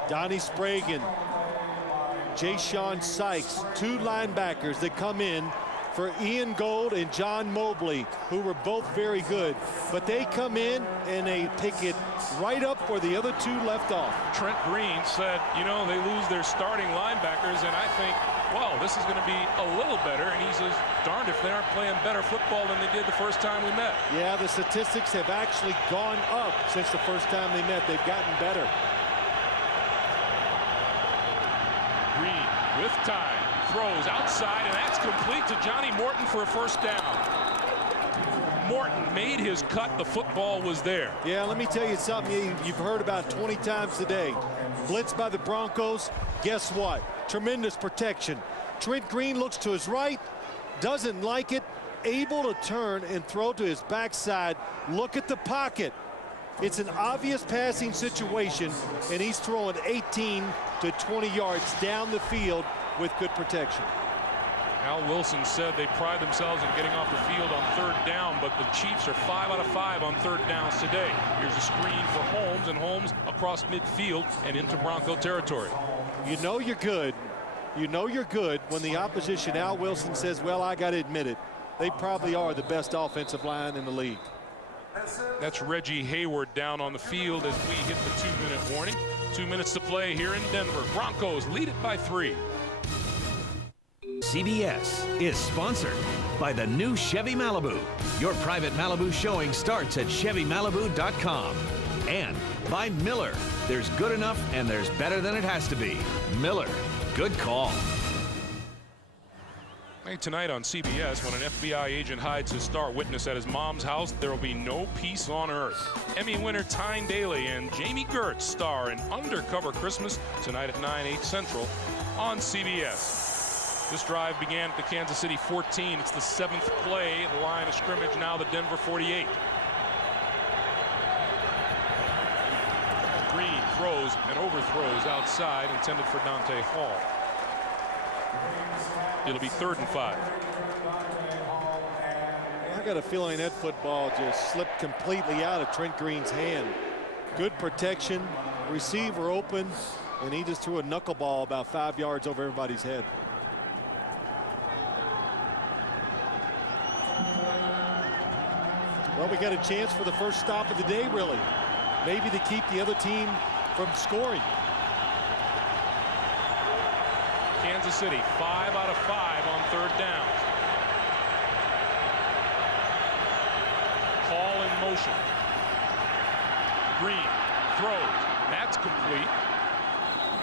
Donnie Spragan, Jay-Sean Sykes, two linebackers that come in for Ian Gold and John Mobley, who were both very good. But they come in and they pick it right up where the other two left off. Trent Green said, you know, they lose their starting linebackers, and I think, well, this is going to be a little better. And he says, darned if they aren't playing better football than they did the first time we met. Yeah, the statistics have actually gone up since the first time they met. They've gotten better. Green with time, throws outside, and that's complete to Johnny Morton for a first down. Morton made his cut. The football was there. Yeah, let me tell you something you've heard about 20 times today. Blitz by the Broncos. Guess what? Tremendous protection. Trent Green looks to his right, doesn't like it, able to turn and throw to his backside. Look at the pocket. It's an obvious passing situation, and he's throwing 18 to 20 yards down the field with good protection. Al Wilson said they pride themselves in getting off the field on 3rd down, but the Chiefs are 5 out of 5 on 3rd downs today. Here's a screen for Holmes, and Holmes across midfield and into Bronco territory. You know you're good. You know you're good when the opposition, Al Wilson, says, well, I got to admit it. They probably are the best offensive line in the league. That's Reggie Hayward down on the field as we hit the 2-minute warning. 2 minutes to play here in Denver. Broncos lead it by 3. CBS is sponsored by the new Chevy Malibu. Your private Malibu showing starts at ChevyMalibu.com. And by Miller. There's good enough and there's better than it has to be. Miller, good call. Hey, tonight on CBS, when an FBI agent hides his star witness at his mom's house, there will be no peace on earth. Emmy winner Tyne Daly and Jamie Gertz star in Undercover Christmas tonight at 9/8 Central on CBS. This drive began at the Kansas City 14. It's the 7th play at the line of scrimmage, now the Denver 48. Green throws and overthrows outside, intended for Dante Hall. It'll be 3rd and 5. I got a feeling that football just slipped completely out of Trent Green's hand. Good protection, receiver open, and he just threw a knuckleball about 5 yards over everybody's head. Well, we got a chance for the first stop of the day, really. Maybe to keep the other team from scoring. Kansas City 5 out of 5 on 3rd down. Hall in motion. Green throws. That's complete.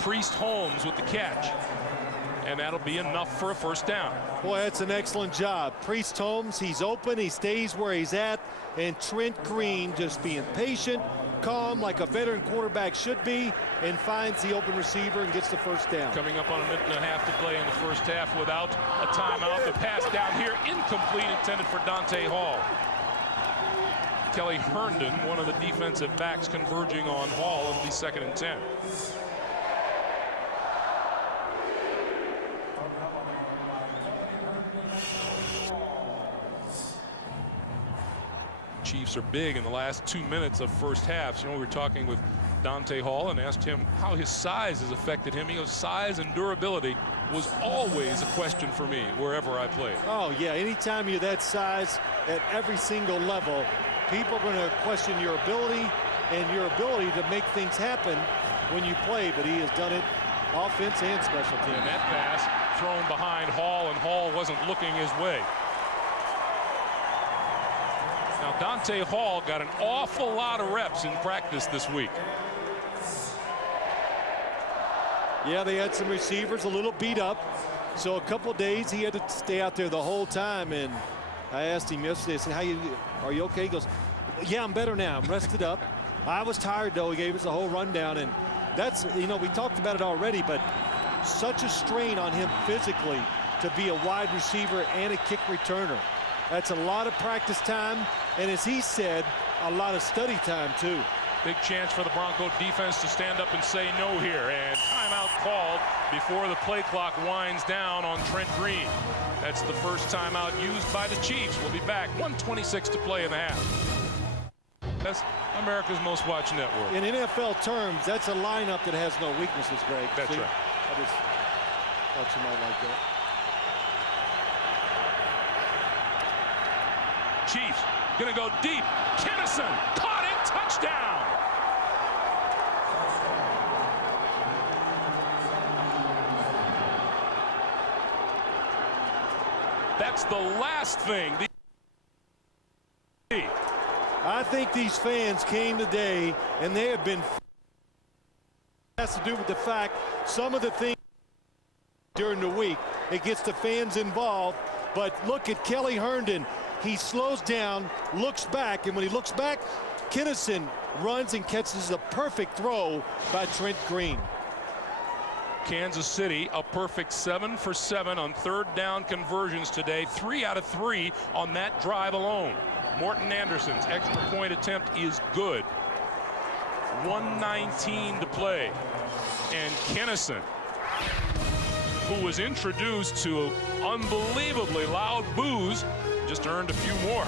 Priest Holmes with the catch. And that'll be enough for a first down. Boy, that's an excellent job. Priest Holmes, he's open, he stays where he's at, and Trent Green just being patient, calm, like a veteran quarterback should be, and finds the open receiver and gets the first down. Coming up on a minute and a half to play in the first half without a timeout. The pass down here, incomplete, intended for Dante Hall. Kelly Herndon, one of the defensive backs, converging on Hall. It'll be 2nd and 10. Chiefs are big in the last 2 minutes of first half. You know, we were talking with Dante Hall and asked him how his size has affected him. He goes, size and durability was always a question for me wherever I played. Oh, yeah, anytime you're that size at every single level, people are going to question your ability and your ability to make things happen when you play, but he has done it offense and special teams. And that pass thrown behind Hall, and Hall wasn't looking his way. Now, Dante Hall got an awful lot of reps in practice this week. Yeah, they had some receivers a little beat up. So a couple days he had to stay out there the whole time. And I asked him yesterday, I said, are you okay? He goes, yeah, I'm better now. I'm rested up. I was tired, though. He gave us a whole rundown. And that's, you know, we talked about it already, but such a strain on him physically to be a wide receiver and a kick returner. That's a lot of practice time. And as he said, a lot of study time, too. Big chance for the Bronco defense to stand up and say no here. And timeout called before the play clock winds down on Trent Green. That's the first timeout used by the Chiefs. We'll be back. 1:26 to play in the half. That's America's most watched network. In NFL terms, that's a lineup that has no weaknesses, Greg. That's right. I just thought you might like that. Chiefs gonna go deep. Kennison caught it. Touchdown. That's the last thing. I think these fans came today, and they have been. Has to do with the fact some of the things during the week, it gets the fans involved. But look at Kelly Herndon. He slows down, looks back, and when he looks back, Kennison runs and catches a perfect throw by Trent Green. Kansas City a perfect 7 for 7 on third down conversions today. 3 out of 3 on that drive alone. Morton Anderson's extra point attempt is good. 1:19 to play. And Kennison, who was introduced to unbelievably loud boos, just earned a few more.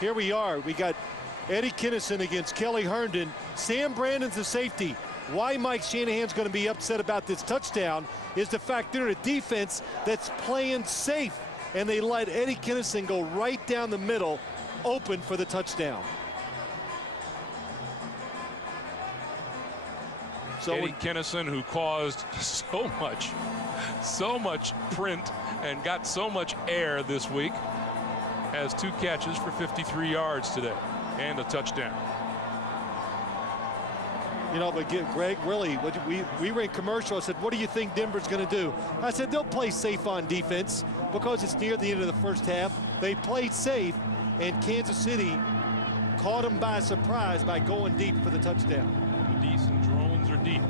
Here we are. We got Eddie Kennison against Kelly Herndon. Sam Brandon's the safety. Why Mike Shanahan's going to be upset about this touchdown is the fact they're a defense that's playing safe, and they let Eddie Kennison go right down the middle, open for the touchdown. So Eddie Kennison, who caused so much print and got so much air this week, has 2 catches for 53 yards today and a touchdown. You know, but Greg, really, we were in commercial. I said, what do you think Denver's going to do? I said, they'll play safe on defense because it's near the end of the first half. They played safe, and Kansas City caught them by surprise by going deep for the touchdown. The decent drones are deep.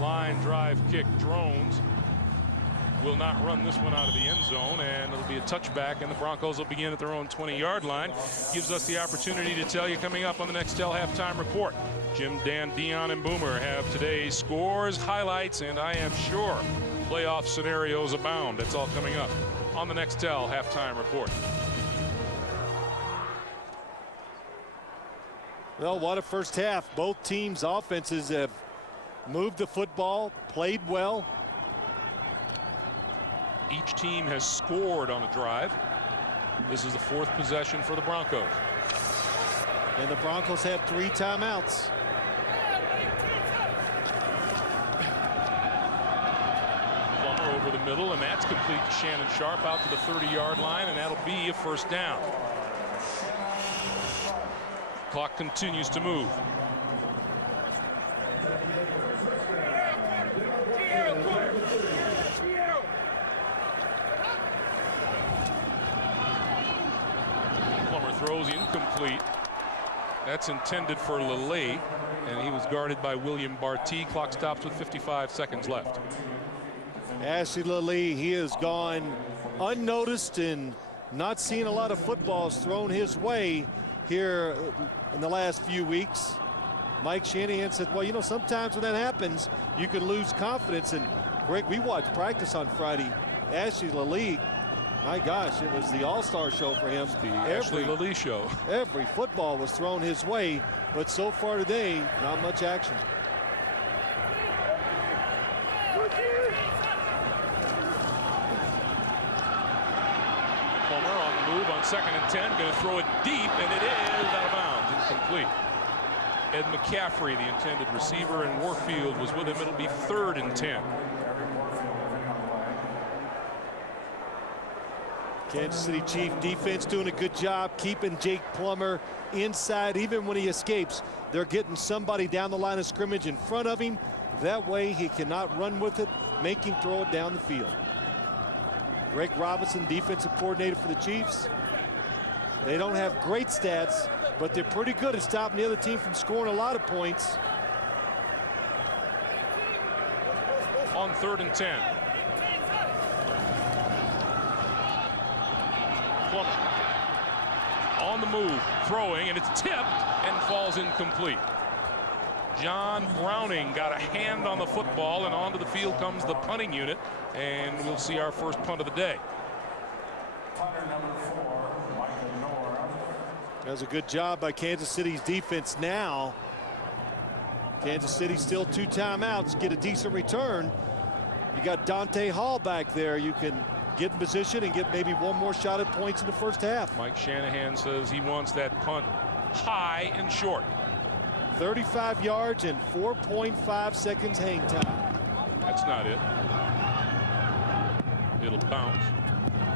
Line drive kick. Drones will not run this one out of the end zone, and it'll be a touchback, and the Broncos will begin at their own 20-yard line. Gives us the opportunity to tell you coming up on the next Tell halftime report. Jim, Dan, Dion, and Boomer have today's scores, highlights, and I am sure playoff scenarios abound. That's all coming up on the next Tell halftime report. Well, what a first half. Both teams' offenses have moved the football, played well. Each team has scored on a drive. This is the 4th possession for the Broncos. And the Broncos have 3 timeouts. Plummer over the middle, and that's complete to Shannon Sharp out to the 30-yard line, and that'll be a first down. Clock continues to move. Throws incomplete. That's intended for Lele, and he was guarded by William Barty. Clock stops with 55 seconds left. Ashley Lele, he has gone unnoticed and not seen a lot of footballs thrown his way here in the last few weeks. Mike Shanahan said, well, you know, sometimes when that happens, you can lose confidence. And Greg, we watched practice on Friday. Ashley Lele, my gosh, it was the all-star show for him. The Ashley Lele show. Every football was thrown his way, but so far today, not much action. Palmer on the move on 2nd and 10, going to throw it deep, and it is out of bounds, incomplete. Ed McCaffrey, the intended receiver, and Warfield was with him. It'll be 3rd and 10. Kansas City Chief defense doing a good job keeping Jake Plummer inside. Even when he escapes, they're getting somebody down the line of scrimmage in front of him. That way he cannot run with it, make him throw it down the field. Greg Robinson, defensive coordinator for the Chiefs. They don't have great stats, but they're pretty good at stopping the other team from scoring a lot of points. On 3rd and 10. Plummer on the move, throwing, and it's tipped and falls incomplete. John Browning got a hand on the football, and onto the field comes the punting unit, and we'll see our first punt of the day. That was a good job by Kansas City's defense. Now Kansas City still 2 timeouts, get a decent return. You got Dante Hall back there. You can get in position and get maybe one more shot at points in the first half. Mike Shanahan says he wants that punt high and short. 35 yards and 4.5 seconds hang time. That's not it. It'll bounce.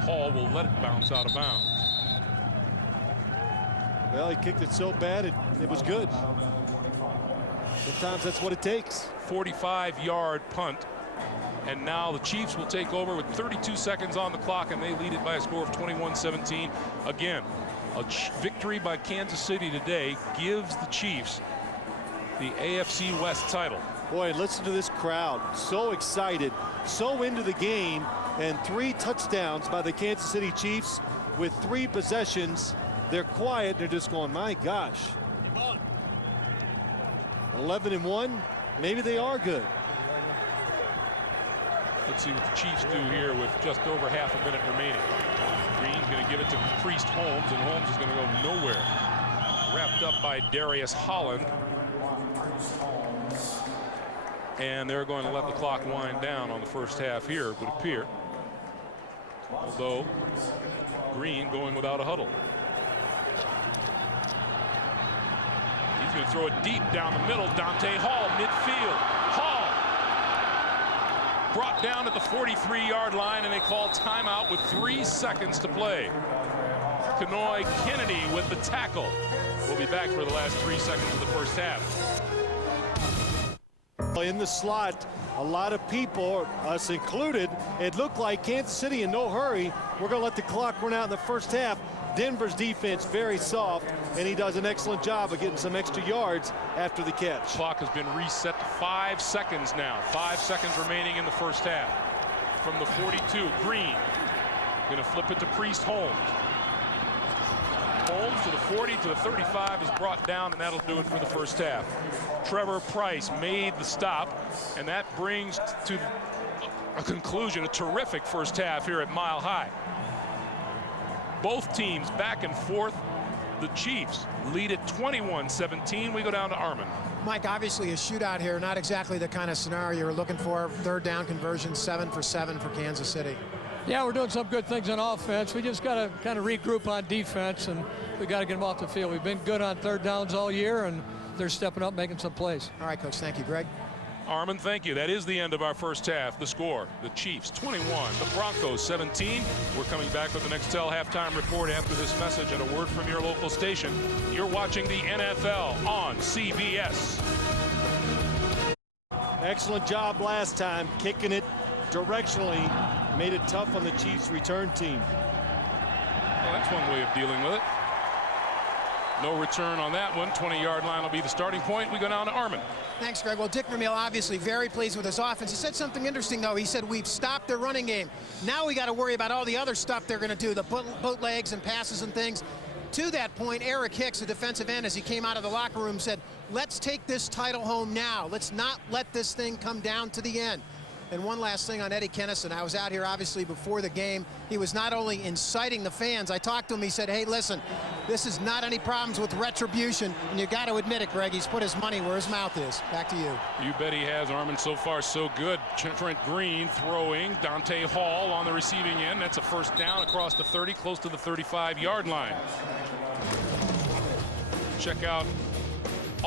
Hall will let it bounce out of bounds. Well, he kicked it so bad it was good. Sometimes that's what it takes. 45-yard punt. And now the Chiefs will take over with 32 seconds on the clock, and they lead it by a score of 21-17. Again, a victory by Kansas City today gives the Chiefs the AFC West title. Boy, listen to this crowd. So excited, so into the game, and 3 touchdowns by the Kansas City Chiefs with 3 possessions. They're quiet. They're just going, my gosh. 11-1. Maybe they are good. Let's see what the Chiefs do here with just over half a minute remaining. Green's going to give it to Priest Holmes, and Holmes is going to go nowhere. Wrapped up by Darius Holland. And they're going to let the clock wind down on the first half here, it would appear. Although Green going without a huddle. He's going to throw it deep down the middle. Dante Hall, midfield. Hall brought down at the 43-yard line, and they call timeout with 3 seconds to play. Kenoy Kennedy with the tackle. We'll be back for the last 3 seconds of the first half. In the slot, a lot of people, us included, it looked like Kansas City in no hurry. We're going to let the clock run out in the first half. Denver's defense very soft, and he does an excellent job of getting some extra yards after the catch. Clock has been reset to 5 seconds now. 5 seconds remaining in the first half. From the 42, Green going to flip it to Priest Holmes. Holmes to the 40, to the 35 is brought down, and that'll do it for the first half. Trevor Price made the stop, and that brings to a conclusion a terrific first half here at Mile High. Both teams back and forth. The Chiefs lead at 21-17. We go down to Armin. Mike, obviously a shootout here, not exactly the kind of scenario you were looking for. 3rd down conversion, 7 for 7 for Kansas City. Yeah, we're doing some good things on offense. We just got to kind of regroup on defense, and we got to get them off the field. We've been good on 3rd downs all year, and they're stepping up, making some plays. All right, Coach. Thank you, Greg. Armin, thank you. That is the end of our first half. The score, the Chiefs 21, the Broncos 17. We're coming back with the Nextel halftime report after this message and a word from your local station. You're watching the NFL on CBS. Excellent job last time, kicking it directionally, made it tough on the Chiefs return team. Well, that's one way of dealing with it. No return on that one. 20-yard line will be the starting point. We go down to Armin. Thanks, Greg. Well, Dick Vermeil obviously very pleased with his offense. He said something interesting, though. He said, we've stopped their running game. Now we got to worry about all the other stuff they're going to do, the bootlegs and passes and things. To that point, Eric Hicks, the defensive end, as he came out of the locker room, said, let's take this title home now. Let's not let this thing come down to the end. And one last thing on Eddie Kennison. I was out here obviously before the game. He was not only inciting the fans. I talked to him. He said, hey, listen, this is not any problems with retribution. And you got to admit it, Greg. He's put his money where his mouth is. Back to you. You bet he has, Armin. So far, so good. Trent Green throwing. Dante Hall on the receiving end. That's a first down across the 30, close to the 35-yard line. Check out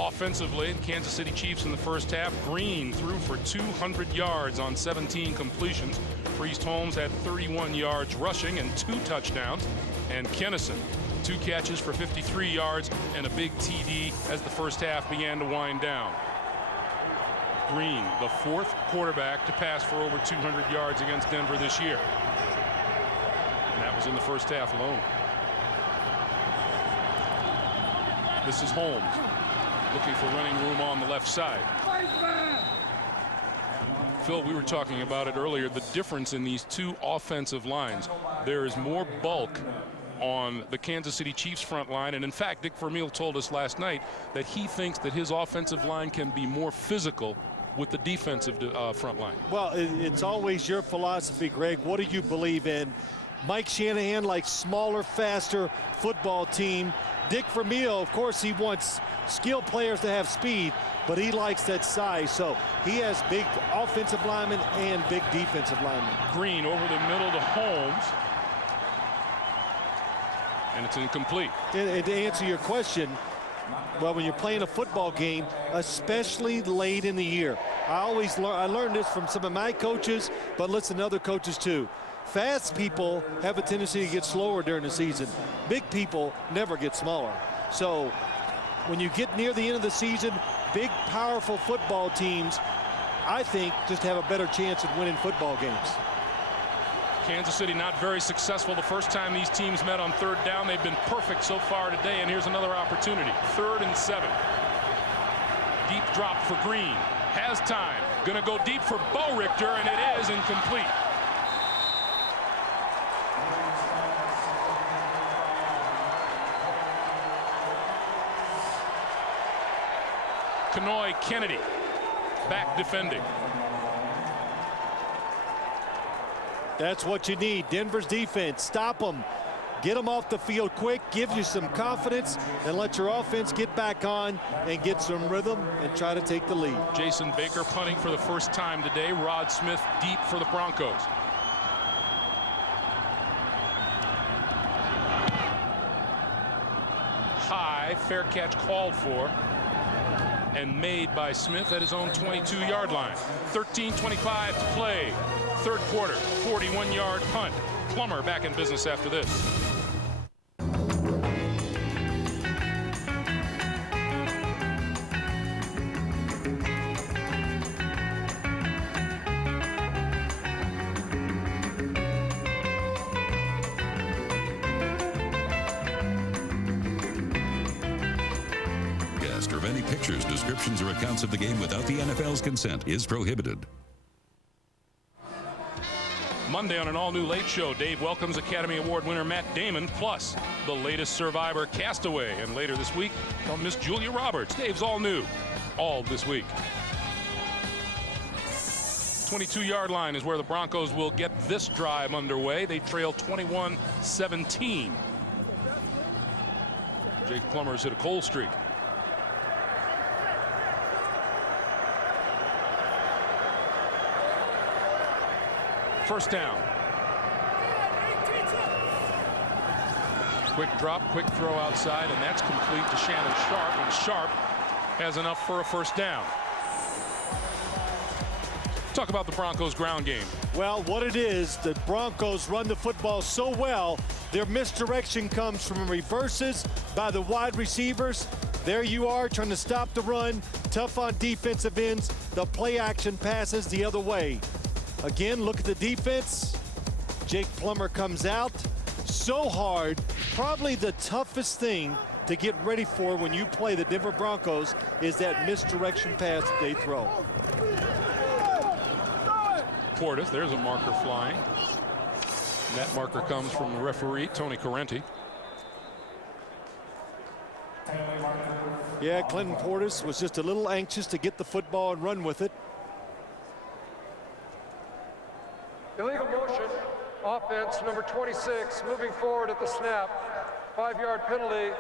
Offensively, Kansas City Chiefs in the first half. Green threw for 200 yards on 17 completions. Priest Holmes had 31 yards rushing and 2 touchdowns. And Kennison, 2 catches for 53 yards and a big TD as the first half began to wind down. Green, the 4th quarterback to pass for over 200 yards against Denver this year. And that was in the first half alone. This is Holmes, looking for running room on the left side. Phil, we were talking about it earlier, the difference in these 2 offensive lines. There is more bulk on the Kansas City Chiefs front line, and in fact Dick Vermeil told us last night that he thinks that his offensive line can be more physical with the defensive front line. Well, it's always your philosophy, Greg. What do you believe in? Mike Shanahan likes smaller, faster football team. Dick Vermeil, of course, he wants skilled players to have speed, but he likes that size. So he has big offensive linemen and big defensive linemen. Green over the middle to Holmes. And it's incomplete. And to answer your question, well, when you're playing a football game, especially late in the year, I learned this from some of my coaches, but listen to other coaches too. Fast people have a tendency to get slower during the season. Big people never get smaller. So when you get near the end of the season, big, powerful football teams, I think, just have a better chance at winning football games. Kansas City not very successful the first time these teams met on 3rd down. They've been perfect so far today, and here's another opportunity. 3rd and 7. Deep drop for Green. Has time. Gonna go deep for Bo Richter, and it is incomplete. Kenoy Kennedy back defending. That's what you need. Denver's defense. Stop them. Get them off the field quick. Gives you some confidence, and let your offense get back on and get some rhythm and try to take the lead. Jason Baker punting for the first time today. Rod Smith deep for the Broncos. High, fair catch called for and made by Smith at his own 22-yard line. 13:25 to play. 3rd quarter, 41-yard punt. Plummer back in business after this. Broadcast of any pictures, descriptions, or accounts of the game without the NFL's consent is prohibited. Monday on an all-new Late Show, Dave welcomes Academy Award winner Matt Damon, plus the latest Survivor Castaway. And later this week, from Miss Julia Roberts. Dave's all new, all this week. 22-yard line is where the Broncos will get this drive underway. They trail 21-17. Jake Plummer's hit a cold streak. First down. Quick drop, quick throw outside, and that's complete to Shannon Sharp, and Sharp has enough for a first down. Talk about the Broncos ground game. Well, what it is, the Broncos run the football so well, their misdirection comes from reverses by the wide receivers. There you are trying to stop the run, tough on defensive ends, the play action passes the other way. Again, look at the defense. Jake Plummer comes out so hard. Probably the toughest thing to get ready for when you play the Denver Broncos is that misdirection pass that they throw. Portis, there's a marker flying. And that marker comes from the referee, Tony Correnti. Yeah, Clinton Portis was just a little anxious to get the football and run with it. Illegal motion, offense, number 26, moving forward at the snap. 5-yard penalty,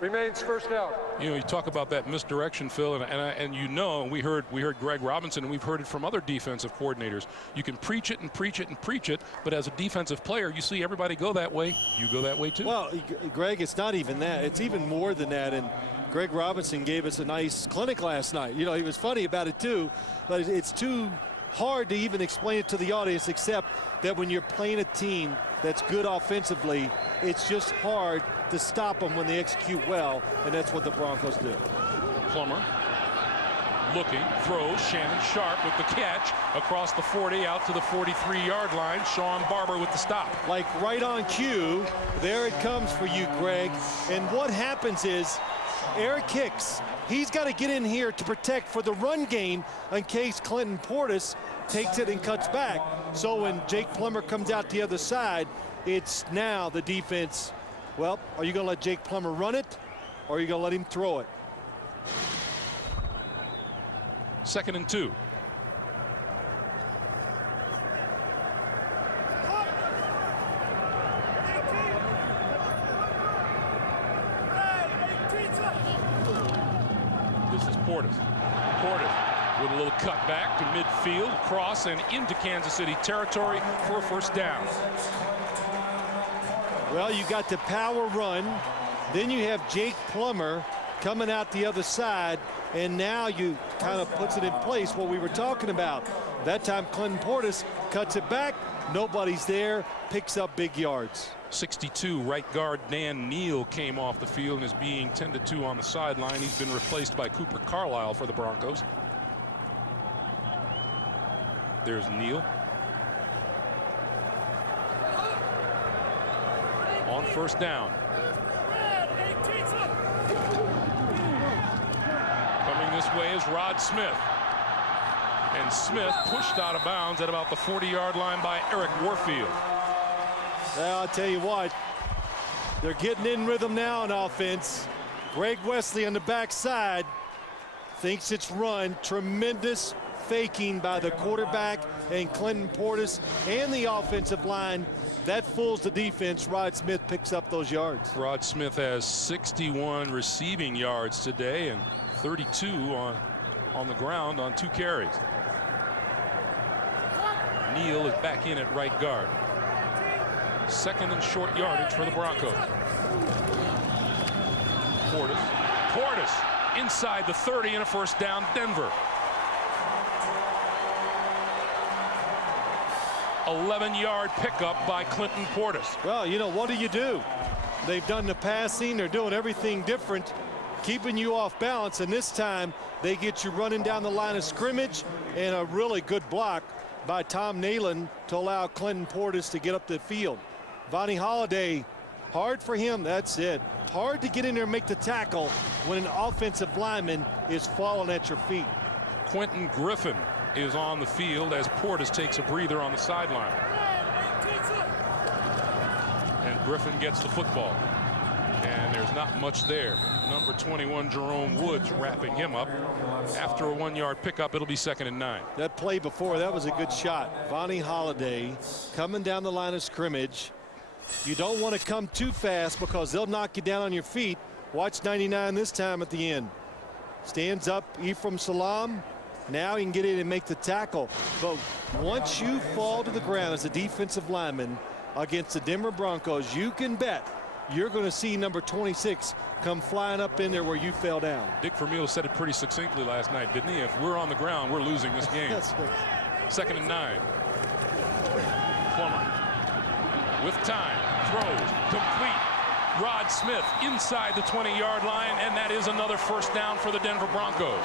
remains first down. You know, you talk about that misdirection, Phil, and you know, and we heard Greg Robinson, and we've heard it from other defensive coordinators. You can preach it and preach it and preach it, but as a defensive player, you see everybody go that way, you go that way too. Well, Greg, it's not even that. It's even more than that. And Greg Robinson gave us a nice clinic last night. You know, he was funny about it too, but it's too hard to even explain it to the audience, except that when you're playing a team that's good offensively, it's just hard to stop them when they execute well, and that's what the Broncos do. Plummer looking, throws. Shannon Sharp with the catch across the 40 out to the 43-yard line. Sean Barber with the stop. Like right on cue, there it comes for you, Greg. And what happens is Eric Hicks, he's got to get in here to protect for the run game in case Clinton Portis takes it and cuts back. So when Jake Plummer comes out the other side, it's now the defense. Well, are you going to let Jake Plummer run it, or are you going to let him throw it? 2nd and 2. This is Portis. Portis with a little cut back to midfield, cross, and into Kansas City territory for a first down. Well, you got the power run. Then you have Jake Plummer coming out the other side, and now you kind of puts it in place what we were talking about. That time Clinton Portis cuts it back. Nobody's there. Picks up big yards. 62 right guard Dan Neal came off the field and is being tended to on the sideline. He's been replaced by Cooper Carlisle for the Broncos. There's Neal. On first down. Coming this way is Rod Smith. And Smith pushed out of bounds at about the 40-yard line by Eric Warfield. Well, I'll tell you what, they're getting in rhythm now on offense. Greg Wesley on the backside thinks it's run. Tremendous faking by the quarterback and Clinton Portis and the offensive line. That fools the defense. Rod Smith picks up those yards. Rod Smith has 61 receiving yards today and 32 on the ground on 2 carries. Neal is back in at right guard. 2nd and short yardage for the Broncos. Portis inside the 30 and a first down, Denver. 11-yard pickup by Clinton Portis. Well, you know, what do? They've done the passing. They're doing everything different, keeping you off balance. And this time they get you running down the line of scrimmage, and a really good block by Tom Nalen to allow Clinton Portis to get up the field. Vonnie Holliday, hard for him. That's it. Hard to get in there and make the tackle when an offensive lineman is falling at your feet. Quentin Griffin is on the field as Portis takes a breather on the sideline. And Griffin gets the football. And there's not much there. Number 21, Jerome Woods, wrapping him up. After a 1-yard pickup, it'll be 2nd and 9. That play before, that was a good shot. Vonnie Holliday coming down the line of scrimmage. You don't want to come too fast because they'll knock you down on your feet. Watch 99 this time at the end. Stands up Ephraim Salam. Now he can get in and make the tackle. But once you fall to the ground as a defensive lineman against the Denver Broncos, you can bet you're going to see number 26 come flying up in there where you fell down. Dick Vermeil said it pretty succinctly last night, didn't he? If we're on the ground, we're losing this game. 2nd and 9. Plummer with time, throws, complete. Rod Smith inside the 20-yard line, and that is another first down for the Denver Broncos.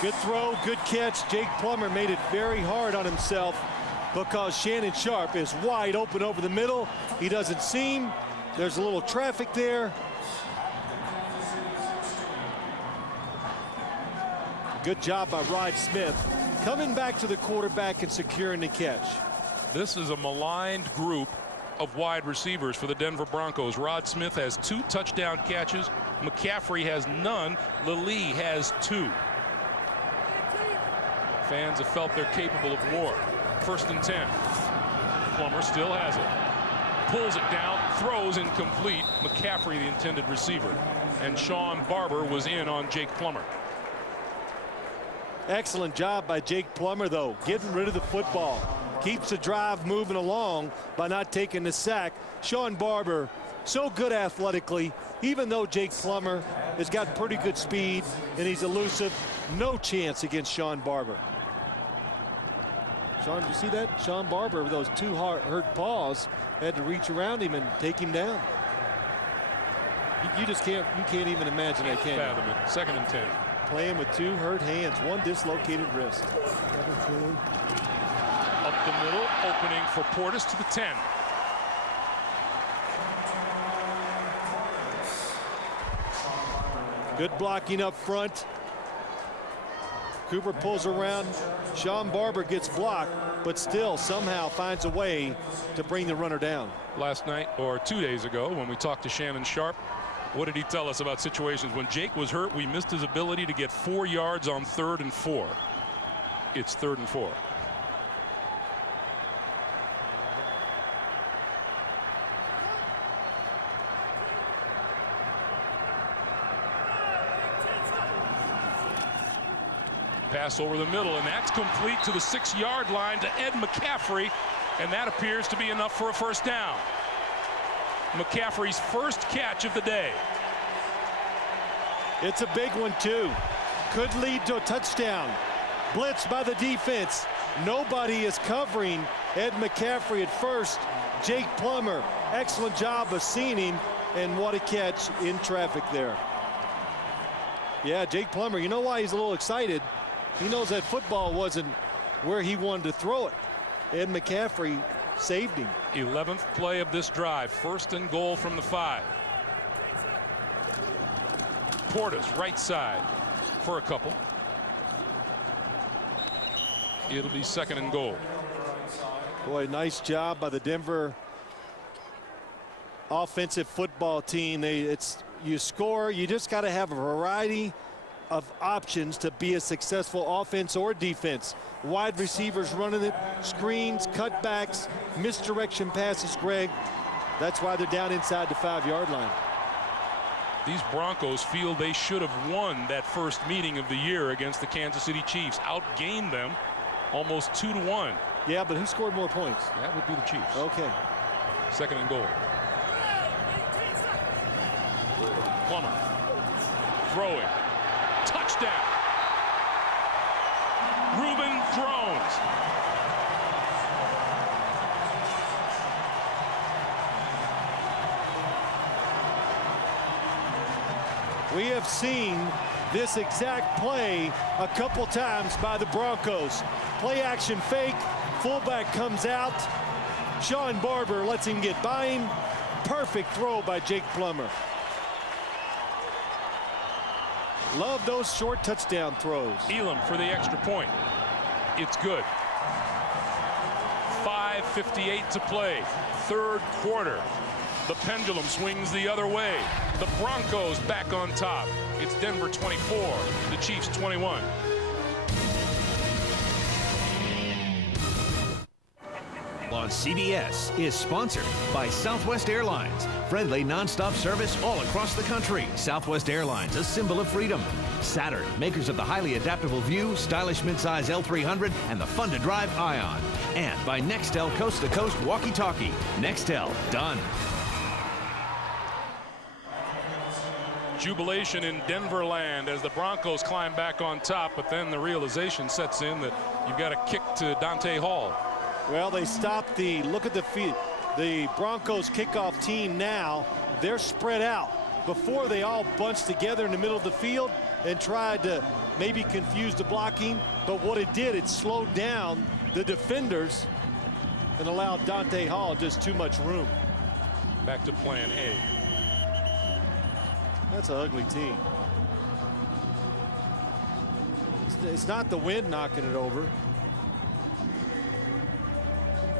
Good throw, good catch. Jake Plummer made it very hard on himself because Shannon Sharp is wide open over the middle. He doesn't seem. There's a little traffic there. Good job by Rod Smith coming back to the quarterback and securing the catch. This is a maligned group of wide receivers for the Denver Broncos. Rod Smith has 2 touchdown catches. McCaffrey has none. Lilly has 2. Fans have felt they're capable of more. 1st and 10. Plummer still has it. Pulls it down, throws incomplete. McCaffrey, the intended receiver. And Sean Barber was in on Jake Plummer. Excellent job by Jake Plummer, though, getting rid of the football. Keeps the drive moving along by not taking the sack. Sean Barber, so good athletically, even though Jake Plummer has got pretty good speed and he's elusive, no chance against Sean Barber. Sean, did you see that? Sean Barber with those two hurt paws had to reach around him and take him down. You just can't even imagine that, can fathom it. 2nd and 10. Playing with two hurt hands, one dislocated wrist. Up the middle, opening for Portis to the 10. Good blocking up front. Cooper pulls around. Sean Barber gets blocked, but still somehow finds a way to bring the runner down. Last night, or 2 days ago, when we talked to Shannon Sharp, what did he tell us about situations when Jake was hurt? We missed his ability to get 4 yards on 3rd and 4. It's 3rd and 4. Pass over the middle, and that's complete to the 6-yard line to Ed McCaffrey, and that appears to be enough for a first down. McCaffrey's first catch of the day. It's a big one, too. Could lead to a touchdown. Blitz by the defense. Nobody is covering Ed McCaffrey at first. Jake Plummer, excellent job of seeing him, and what a catch in traffic there. Yeah, Jake Plummer, you know why he's a little excited? He knows that football wasn't where he wanted to throw it. Ed McCaffrey saved him. 11th play of this drive. 1st and goal from the 5. Portis right side for a couple. It'll be 2nd and goal. Boy, nice job by the Denver offensive football team. You score, you just got to have a variety of options to be a successful offense or defense. Wide receivers running it, screens, cutbacks, misdirection passes, Greg. That's why they're down inside the 5-yard line. These Broncos feel they should have won that first meeting of the year against the Kansas City Chiefs. Outgained them almost 2-1. Yeah, but who scored more points? That would be the Chiefs. Okay. 2nd and goal. Plummer throwing. Touchdown. Reuben Drones. We have seen this exact play a couple times by the Broncos. Play action fake. Fullback comes out. Sean Barber lets him get by him. Perfect throw by Jake Plummer. Love those short touchdown throws. Elam for the extra point. It's good. 5:58 to play. 3rd quarter. The pendulum swings the other way. The Broncos back on top. It's Denver 24, the Chiefs 21. On CBS is sponsored by Southwest Airlines. Friendly nonstop service all across the country. Southwest Airlines, a symbol of freedom. Saturn, makers of the highly adaptable View, stylish midsize L300, and the fun-to-drive Ion. And by Nextel coast-to-coast walkie-talkie. Nextel, done. Jubilation in Denver land as the Broncos climb back on top, but then the realization sets in that you've got to kick to Dante Hall. Well, they stopped look at the Broncos kickoff team now. They're spread out. Before, they all bunched together in the middle of the field and tried to maybe confuse the blocking. But what it did, it slowed down the defenders and allowed Dante Hall just too much room. Back to plan A. That's an ugly team. It's not the wind knocking it over.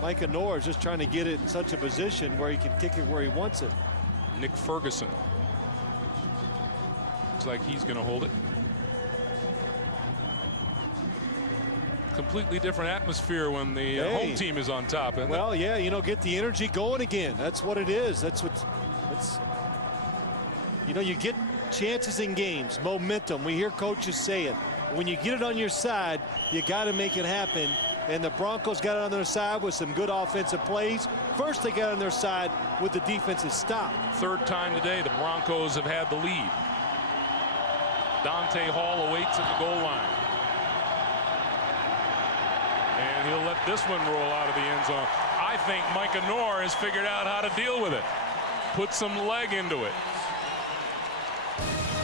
Micah Noor is just trying to get it in such a position where he can kick it where he wants it. Nick Ferguson. Looks like he's going to hold it. Completely different atmosphere when the home team is on top. Well, yeah, you know, get the energy going again. That's what it is. That's you know, you get chances in games, momentum. We hear coaches say it. When you get it on your side, you got to make it happen. and the Broncos got on their side with some good offensive plays. First, they got on their side with the defensive stop. Third time today, the Broncos have had the lead. Dante Hall awaits at the goal line. And he'll let this one roll out of the end zone. I think Micah Noor has figured out how to deal with it. Put some leg into it.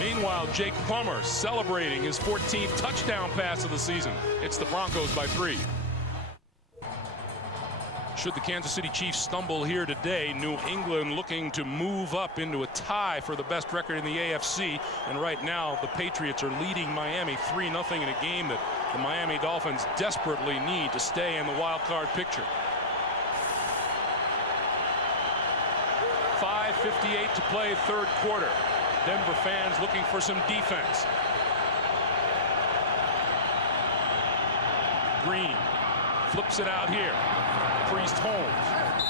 Meanwhile, Jake Plummer celebrating his 14th touchdown pass of the season. It's the Broncos by 3. Should the Kansas City Chiefs stumble here today, New England looking to move up into a tie for the best record in the AFC. And right now, the Patriots are leading Miami 3-0 in a game that the Miami Dolphins desperately need to stay in the wild card picture. 5:58 to play, third quarter. Denver fans looking for some defense. Green flips it out here. Priest Holmes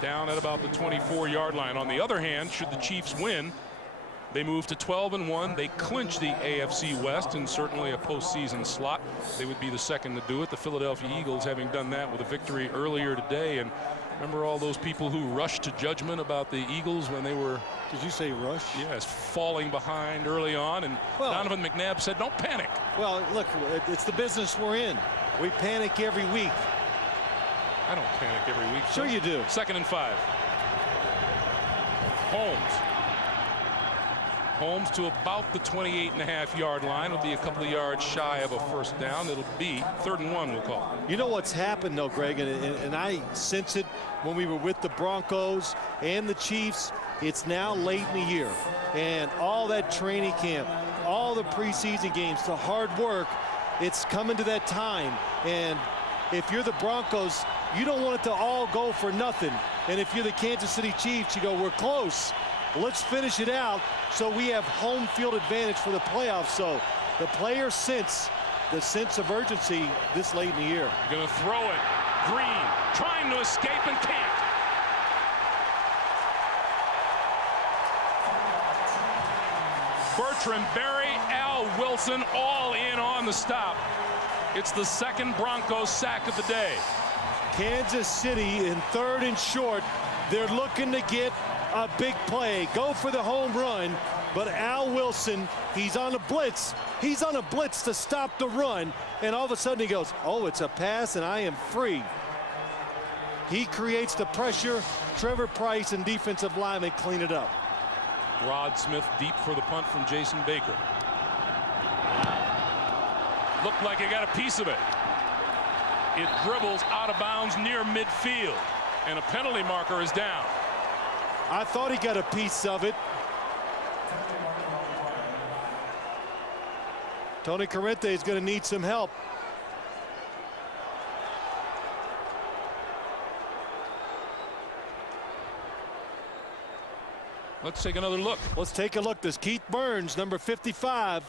down at about the 24-yard line. On the other hand, should the Chiefs win, they move to 12-1. They clinch the AFC West and certainly a postseason slot. They would be the second to do it. The Philadelphia Eagles having done that with a victory earlier today. And remember all those people who rushed to judgment about the Eagles when they were... Did you say rush? Yes, falling behind early on. And Donovan McNabb said, don't panic. Well, look, it's the business we're in. We panic every week. I don't panic every week. Sure you do. 2nd and 5. Holmes to about the 28.5-yard line. Will be a couple of yards shy of a first down. It'll be 3rd and 1, we'll call it. You know what's happened, though, Greg, and I sense it when we were with the Broncos and the Chiefs. It's now late in the year, and all that training camp, all the preseason games, the hard work, it's coming to that time. And if you're the Broncos, you don't want it to all go for nothing. And if you're the Kansas City Chiefs, you go, we're close. Let's finish it out so we have home field advantage for the playoffs. So the players sense the sense of urgency this late in the year. Going to throw it. Green trying to escape and can't. Bertrand Berry, Al Wilson all in on the stop. It's the second Broncos sack of the day. Kansas City in 3rd and short. They're looking to get a big play. Go for the home run. But Al Wilson, he's on a blitz. He's on a blitz to stop the run. And all of a sudden he goes, oh, it's a pass and I am free. He creates the pressure. Trevor Price and defensive linemen clean it up. Rod Smith deep for the punt from Jason Baker. Looked like he got a piece of it. It dribbles out of bounds near midfield. And a penalty marker is down. I thought he got a piece of it. Tony Corrente is going to need some help. Let's take another look. Let's take a look. This Keith Burns, number 55.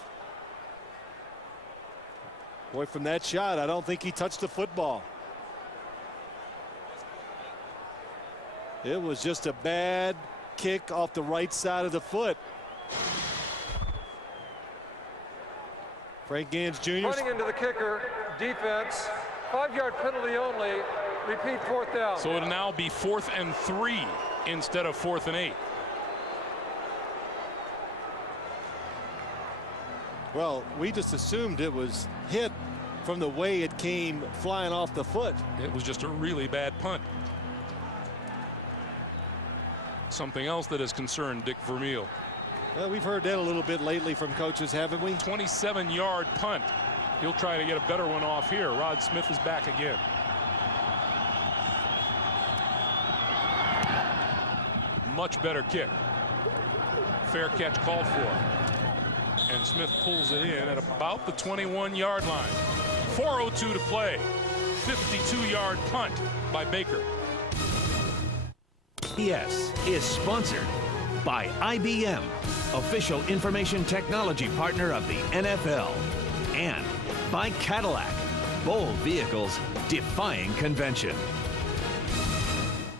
Boy, from that shot, I don't think he touched the football. It was just a bad kick off the right side of the foot. Frank Gans Jr. Running into the kicker, defense, 5-yard penalty only. Repeat, 4th down. So it'll now be 4th and 3 instead of 4th and 8. Well, we just assumed it was hit from the way it came flying off the foot. It was just a really bad punt. Something else that has concerned Dick Vermeil. Well, we've heard that a little bit lately from coaches, haven't we? 27-yard punt. He'll try to get a better one off here. Rod Smith is back again. Much better kick. Fair catch called for. And Smith pulls it in at about the 21-yard line. 4:02 to play. 52-yard punt by Baker. CBS is sponsored by IBM, official information technology partner of the NFL, and by Cadillac, bold vehicles defying convention.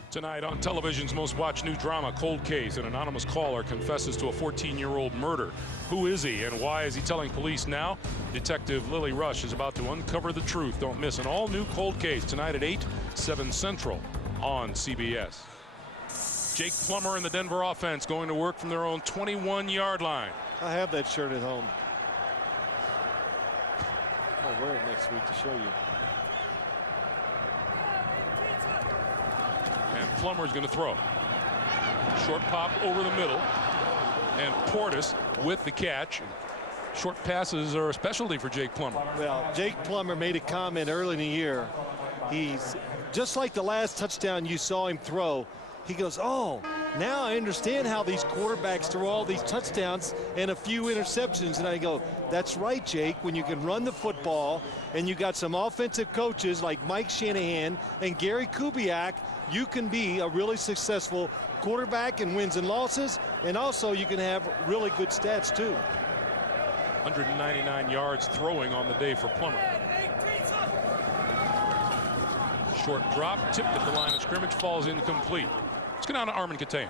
Tonight on television's most watched new drama, Cold Case, an anonymous caller confesses to a 14-year-old murder. Who is he and why is he telling police now? Detective Lily Rush is about to uncover the truth. Don't miss an all-new Cold Case tonight at 8, 7 Central on CBS. Jake Plummer and the Denver offense going to work from their own 21-yard line. I have that shirt at home. I'll wear it next week to show you. And Plummer's going to throw. Short pop over the middle. And Portis with the catch. Short passes are a specialty for Jake Plummer. Well, Jake Plummer made a comment early in the year. He's just like the last touchdown you saw him throw. He goes, oh, now I understand how these quarterbacks throw all these touchdowns and a few interceptions. And I go, that's right, Jake. When you can run the football and you got some offensive coaches like Mike Shanahan and Gary Kubiak, you can be a really successful quarterback in wins and losses. And also you can have really good stats, too. 199 yards throwing on the day for Plummer. Short drop, tipped at the line of scrimmage, falls incomplete. Let's get on to Armin Katayan.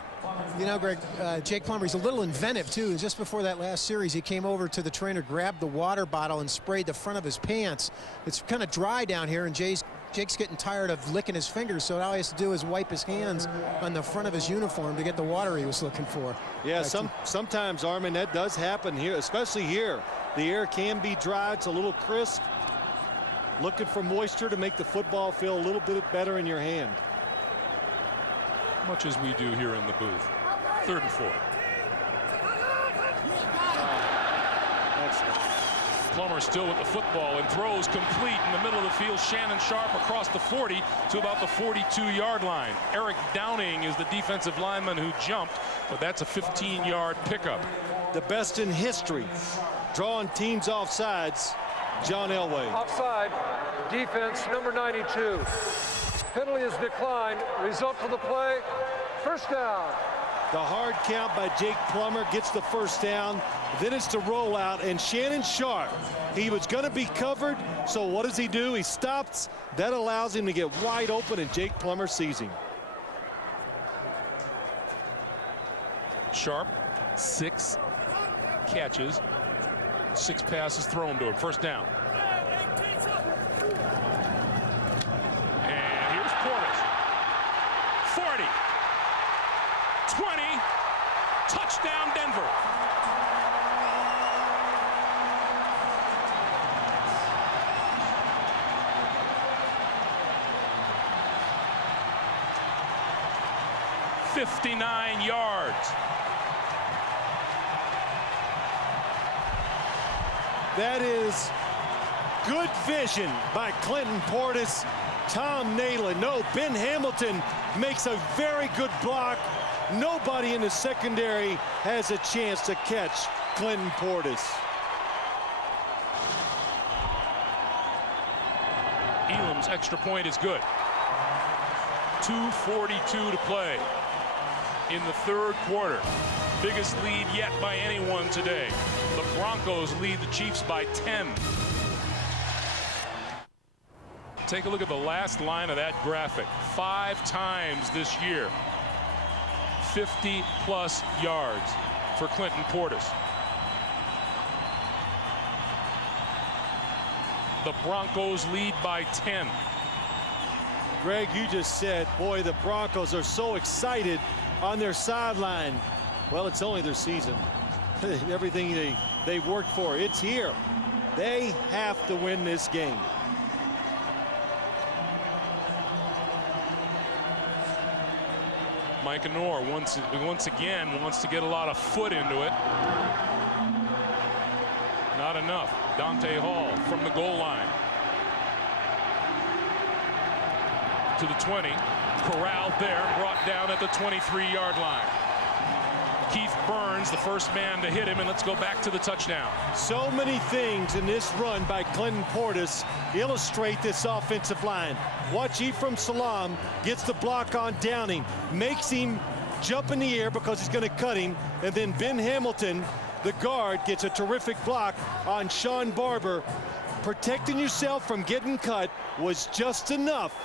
You know, Greg, Jake Plummer, he's a little inventive, too. And just before that last series, he came over to the trainer, grabbed the water bottle, and sprayed the front of his pants. It's kind of dry down here, and Jake's getting tired of licking his fingers, so all he has to do is wipe his hands on the front of his uniform to get the water he was looking for. Yeah, sometimes, Armin, that does happen here, especially here. The air can be dry. It's a little crisp. Looking for moisture to make the football feel a little bit better in your hand. Much as we do here in the booth. 3rd and 4. Excellent. Plummer still with the football and throws complete in the middle of the field. Shannon Sharp across the 40 to about the 42-yard line. Eric Downing is the defensive lineman who jumped, but that's a 15-yard pickup. The best in history. Drawing teams off sides. John Elway. Offside, defense number 92. Penalty is declined. Result of the play, first down. The hard count by Jake Plummer gets the first down. Then it's the rollout, and Shannon Sharp, he was going to be covered, so what does he do? He stops. That allows him to get wide open, and Jake Plummer sees him. Sharp, 6 catches, 6 passes thrown to him. First down. And here's Portis. 40. 20. Touchdown, Denver. "59 yards. That is good vision by Clinton Portis. Tom Nalen, no, Ben Hamilton makes a very good block. Nobody in the secondary has a chance to catch Clinton Portis. Elam's extra point is good. 2:42 to play in the 3rd quarter. Biggest lead yet by anyone today. The Broncos lead the Chiefs by 10. Take a look at the last line of that graphic. 5 times this year. 50-plus yards for Clinton Portis. The Broncos lead by 10. Greg, you just said, boy, the Broncos are so excited on their sideline. Well, it's only their season. Everything they've worked for, it's here. They have to win this game. Mike Anor once again wants to get a lot of foot into it. Not enough. Dante Hall from the goal line to the 20. Corralled there, brought down at the 23-yard line. Keith Burns, the first man to hit him, and let's go back to the touchdown. So many things in this run by Clinton Portis illustrate this offensive line. Watch Ephraim Salam gets the block on Downing, makes him jump in the air because he's going to cut him, and then Ben Hamilton, the guard, gets a terrific block on Sean Barber. Protecting yourself from getting cut was just enough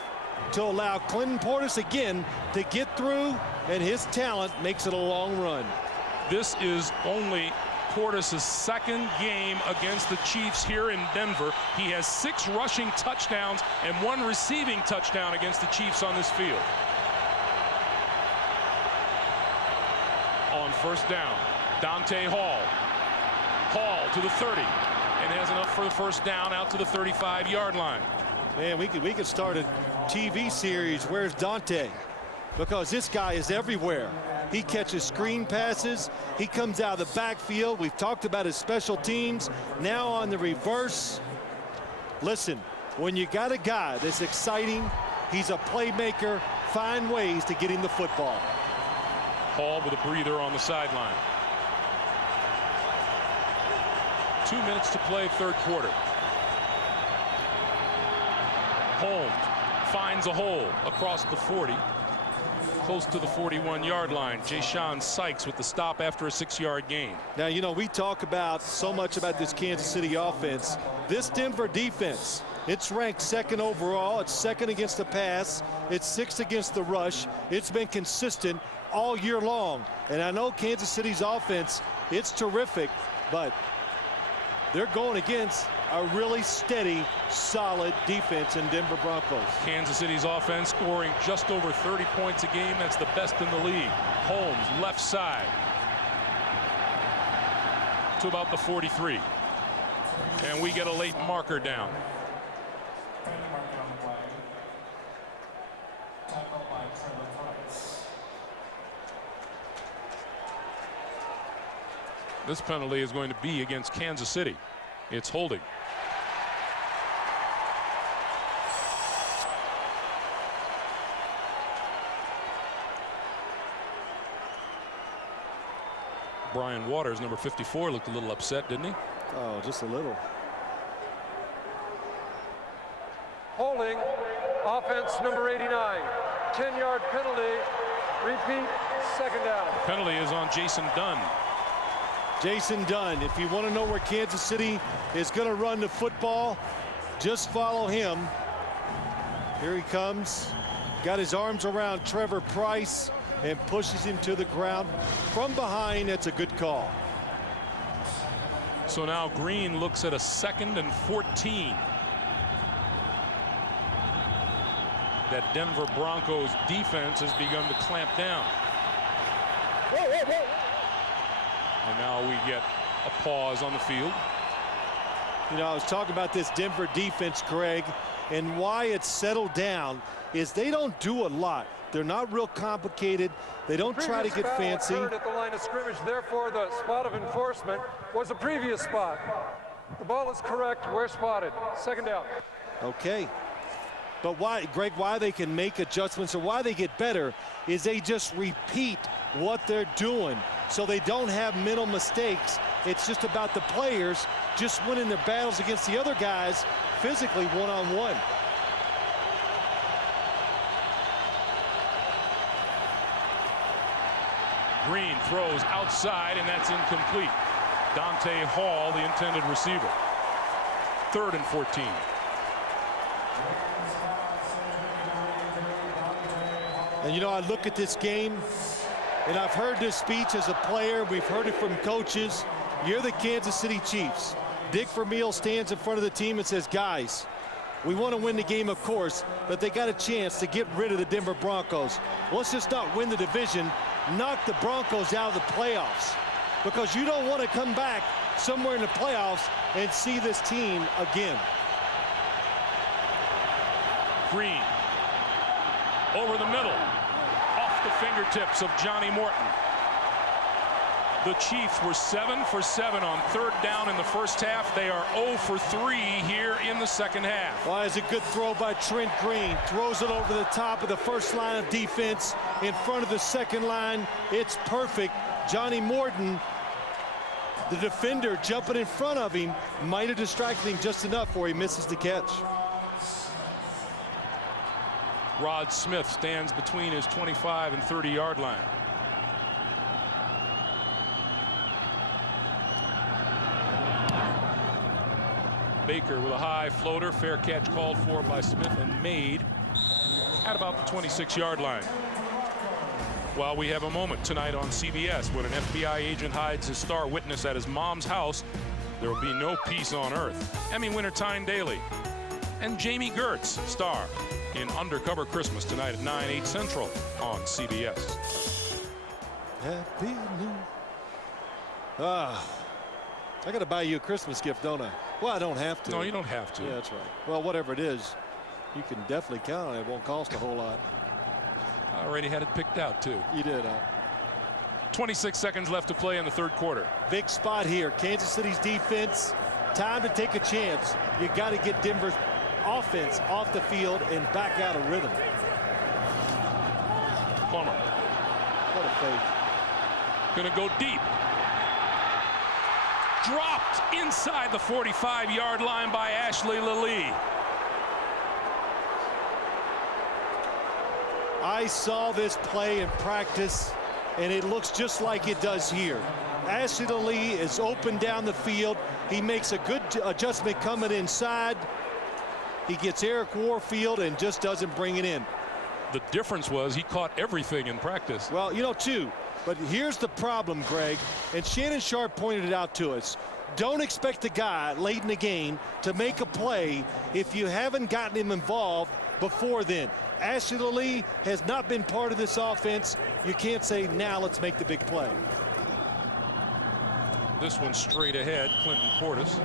to allow Clinton Portis again to get through, and his talent makes it a long run. This is only Portis' second game against the Chiefs here in Denver. He has 6 rushing touchdowns and 1 receiving touchdown against the Chiefs on this field. On first down, Dante Hall. Hall to the 30 and has enough for the first down out to the 35-yard line. Man, we could start a TV series, Where's Dante? Because this guy is everywhere. He catches screen passes. He comes out of the backfield. We've talked about his special teams. Now on the reverse. Listen, when you got a guy that's exciting, he's a playmaker, find ways to get him the football. Hall with a breather on the sideline. 2 minutes to play, third quarter. Holmes finds a hole across the 40. Close to the 41-yard line. Ja'Shawn Sykes with the stop after a 6-yard gain. Now, you know, we talk about so much about this Kansas City offense. This Denver defense, it's ranked 2nd overall. It's 2nd against the pass. It's 6th against the rush. It's been consistent all year long. And I know Kansas City's offense, it's terrific, but they're going against a really steady, solid defense in Denver Broncos. Kansas City's offense scoring just over 30 points a game. That's the best in the league. Holmes left side to about the 43. And we get a late marker down. This penalty is going to be against Kansas City. It's holding. Brian Waters, number 54, looked a little upset, didn't he? Oh, just a little. Holding, offense number 89. 10-yard penalty. Repeat, second down. The penalty is on Jason Dunn. Jason Dunn, if you want to know where Kansas City is going to run the football, just follow him. Here he comes. Got his arms around Trevor Price and pushes him to the ground. From behind, that's a good call. So now Green looks at a 2nd and 14. That Denver Broncos defense has begun to clamp down. And now we get a pause on the field. You know, I was talking about this Denver defense, Greg, and why it's settled down is they don't do a lot. They're not real complicated. They don't try to get fancy. At the line of scrimmage, therefore the spot of enforcement was a previous spot. The ball is correct. We're spotted. Second down. Okay. But why, Greg, why they can make adjustments or why they get better is they just repeat what they're doing. So they don't have mental mistakes. It's just about the players just winning their battles against the other guys physically one-on-one. Green throws outside, and that's incomplete. Dante Hall, the intended receiver. 3rd and 14. And, you know, I look at this game, and I've heard this speech as a player. We've heard it from coaches. You're the Kansas City Chiefs. Dick Vermeil stands in front of the team and says, guys, we want to win the game, of course, but they got a chance to get rid of the Denver Broncos. Let's just not win the division, knock the Broncos out of the playoffs, because you don't want to come back somewhere in the playoffs and see this team again. Green over the middle, off the fingertips of Johnny Morton. The Chiefs were 7 for 7 on 3rd down in the first half. They are 0 for 3 here in the second half. Well, it's a good throw by Trent Green. Throws it over the top of the first line of defense in front of the second line. It's perfect. Johnny Morton, the defender jumping in front of him, might have distracted him just enough where he misses the catch. Rod Smith stands between his 25 and 30-yard line. Baker with a high floater, fair catch called for by Smith and made. at about the 26-yard line. While we have a moment tonight on CBS when an FBI agent hides his star witness at his mom's house, there will be no peace on earth. Emmy winner Tyne Daly and Jamie Gertz star in Undercover Christmas tonight at 9, 8 Central on CBS. Happy New. I got to buy you a Christmas gift, don't I? Well, I don't have to. No, you don't have to. Yeah, that's right. Well, whatever it is, you can definitely count on it. It won't cost a whole lot. I already had it picked out, too. You did, 26 seconds left to play in the third quarter. Big spot here. Kansas City's defense. Time to take a chance. You got to get Denver's offense off the field and back out of rhythm. Plummer. What a fake. Going to go deep. Dropped inside the 45-yard line by Ashley Lilly. I saw this play in practice, and it looks just like it does here. Ashley Lilly is open down the field. He makes a good adjustment coming inside. He gets Eric Warfield and just doesn't bring it in. The difference was he caught everything in practice. Well, you know, too. But here's the problem, Greg, and Shannon Sharp pointed it out to us. Don't expect the guy late in the game to make a play if you haven't gotten him involved before then. Ashley Lilly has not been part of this offense. You can't say, now let's make the big play. This one straight ahead, Clinton Portis.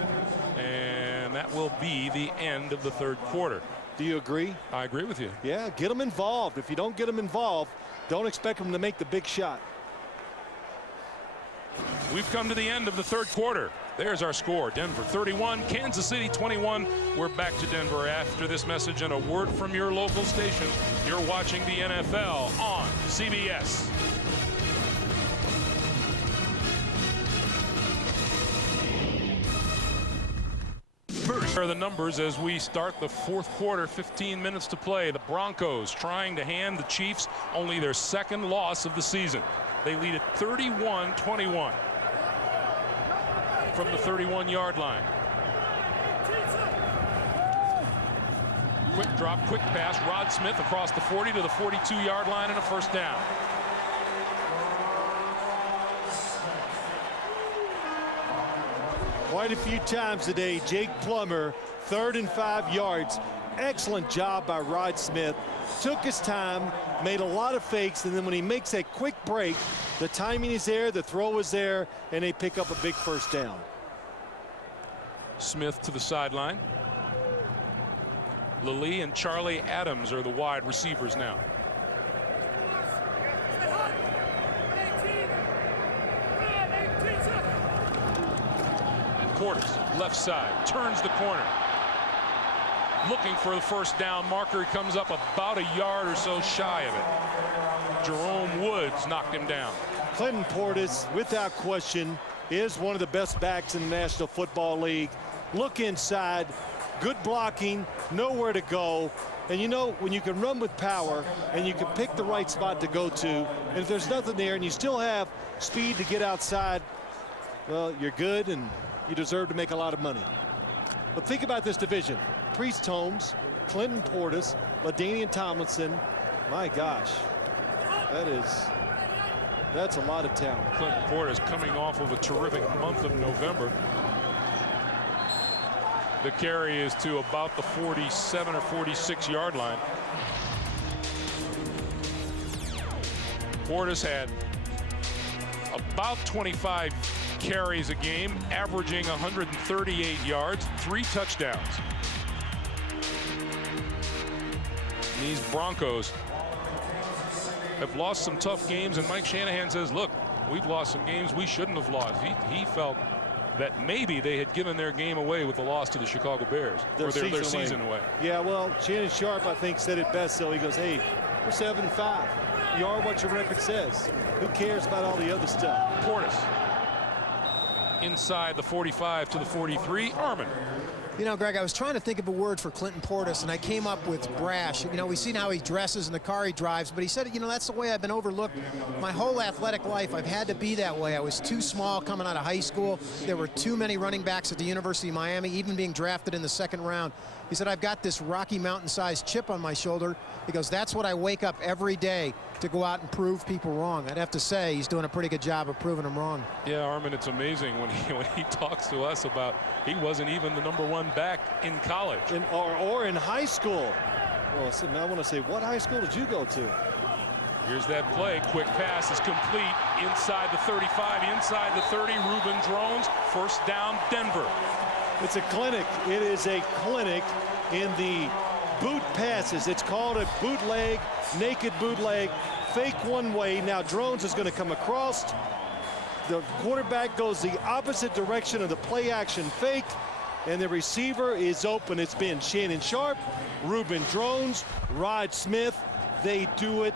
And that will be the end of the third quarter. Do you agree? I agree with you. Yeah, get them involved. If you don't get them involved, don't expect them to make the big shot. We've come to the end of the third quarter. There's our score. Denver 31, Kansas City 21. We're back to Denver after this message and a word from your local station. You're watching the NFL on CBS. First are the numbers as we start the fourth quarter. 15 minutes to play. The Broncos trying to hand the Chiefs only their second loss of the season. They lead at 31-21 from the 31-yard line. Quick drop, quick pass. Rod Smith across the 40 to the 42-yard line and a first down. Quite a few times today, Jake Plummer, 3rd and 5 yards. Excellent job by Rod Smith. Took his time, made a lot of fakes, and then when he makes that quick break, the timing is there, the throw is there, and they pick up a big first down. Smith to the sideline. Lilly and Charlie Adams are the wide receivers now. Portis, left side, turns the corner. Looking for the first down marker. He comes up about a yard or so shy of it. Jerome Woods knocked him down. Clinton Portis, without question, is one of the best backs in the National Football League. Look inside, good blocking, nowhere to go. And you know, when you can run with power and you can pick the right spot to go to, and if there's nothing there and you still have speed to get outside, well, you're good and you deserve to make a lot of money. But think about this division. Priest Holmes, Clinton Portis, LaDainian Tomlinson. My gosh, that's a lot of talent. Clinton Portis coming off of a terrific month of November. The carry is to about the 47 or 46 yard line. Portis had about 25 carries a game, averaging 138 yards, 3 touchdowns. These Broncos have lost some tough games, and Mike Shanahan says, look, we've lost some games we shouldn't have lost. He felt that maybe they had given their game away with the loss to the Chicago Bears, their season away. Yeah, well, Shannon Sharp, I think, said it best. So he goes, hey, we're 7-5. You are what your record says. Who cares about all the other stuff? Portis inside the 45 to the 43. Armin. You know, Greg, I was trying to think of a word for Clinton Portis, and I came up with brash. You know, we've seen how he dresses and the car he drives, but he said, you know, that's the way I've been overlooked my whole athletic life. I've had to be that way. I was too small coming out of high school. There were too many running backs at the University of Miami, even being drafted in the 2nd round. He said, I've got this Rocky Mountain-sized chip on my shoulder. He goes, that's what I wake up every day to go out and prove people wrong. I'd have to say he's doing a pretty good job of proving them wrong. Yeah, Armin, it's amazing when he talks to us about he wasn't even the #1 back in college. Or in high school. Well, so now I want to say, what high school did you go to? Here's that play. Quick pass is complete inside the 35, inside the 30. Reuben Drones, first down, Denver. It's a clinic. It is a clinic in the boot passes. It's called a bootleg, naked bootleg, fake one way. Now Drones is going to come across. The quarterback goes the opposite direction of the play action fake, and the receiver is open. It's been Shannon Sharp, Reuben Drones, Rod Smith. They do it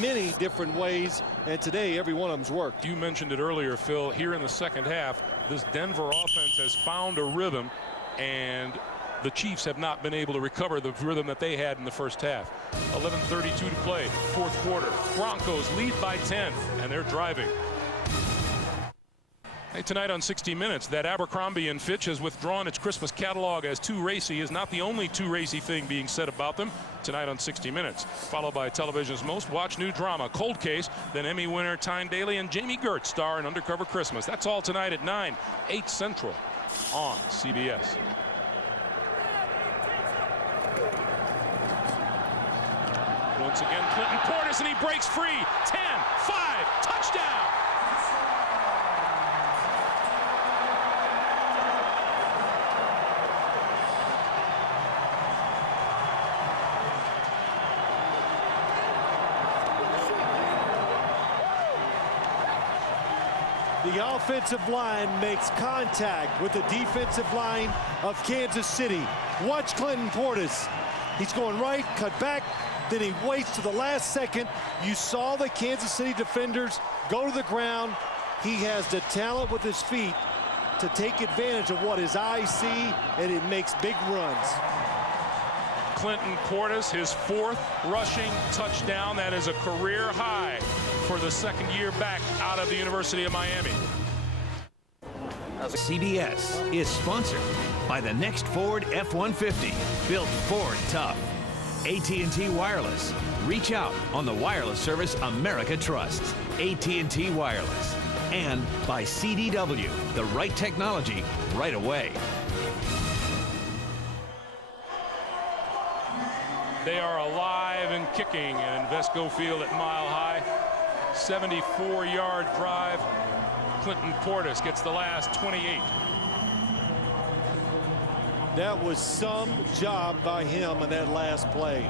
many different ways, and today every one of them's worked. You mentioned it earlier, Phil. Here in the second half, this Denver offense has found a rhythm, and the Chiefs have not been able to recover the rhythm that they had in the first half. 11:32 to play, fourth quarter. Broncos lead by 10, and they're driving. Hey, tonight on 60 Minutes, that Abercrombie & Fitch has withdrawn its Christmas catalog as too racy is not the only too racy thing being said about them. Tonight on 60 Minutes, followed by television's most watched new drama, Cold Case, then Emmy winner Tyne Daly and Jamie Gertz star in Undercover Christmas. That's all tonight at 9, 8 Central on CBS. Once again, Clinton Portis, and he breaks free. 10, 5, touchdown. The offensive line makes contact with the defensive line of Kansas City. Watch Clinton Portis. He's going right, cut back, then he waits to the last second. You saw the Kansas City defenders go to the ground. He has the talent with his feet to take advantage of what his eyes see, and it makes big runs. Clinton Portis, his 4th rushing touchdown. That is a career high for the second year back out of the University of Miami. CBS is sponsored by the next Ford F-150, built Ford tough. AT&T Wireless. Reach out on the wireless service America trusts. AT&T Wireless. And by CDW, the right technology right away. They are alive and kicking in Invesco Field at Mile High. 74-yard drive. Clinton Portis gets the last 28. That was some job by him in that last play.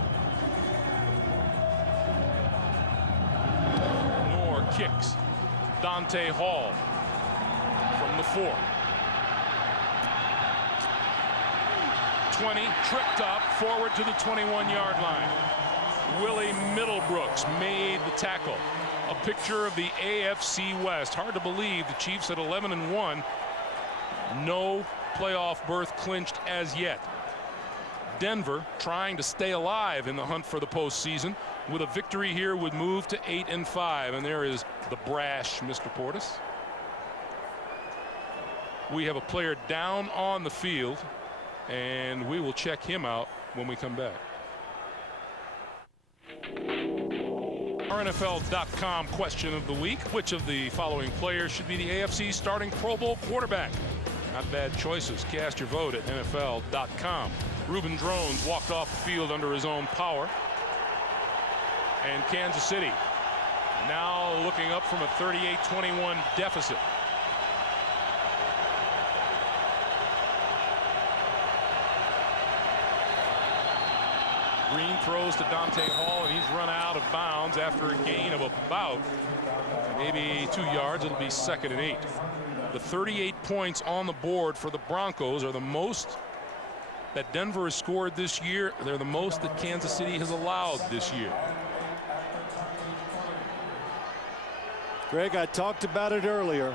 Moore kicks. Dante Hall from the 4. 20, tripped up, forward to the 21-yard line. Willie Middlebrooks made the tackle. A picture of the AFC West. Hard to believe the Chiefs at 11-1. No playoff berth clinched as yet. Denver trying to stay alive in the hunt for the postseason. With a victory here would move to 8-5. And there is the brash Mr. Portis. We have a player down on the field, and we will check him out when we come back. Our NFL.com question of the week: which of the following players should be the AFC starting Pro Bowl quarterback? Not bad choices. Cast your vote at NFL.com. Reuben Drones walked off the field under his own power. And Kansas City now looking up from a 38-21 deficit. Green throws to Dante Hall, and he's run out of bounds after a gain of about maybe 2 yards. It'll be 2nd and 8. The 38 points on the board for the Broncos are the most that Denver has scored this year. They're the most that Kansas City has allowed this year. Greg, I talked about it earlier.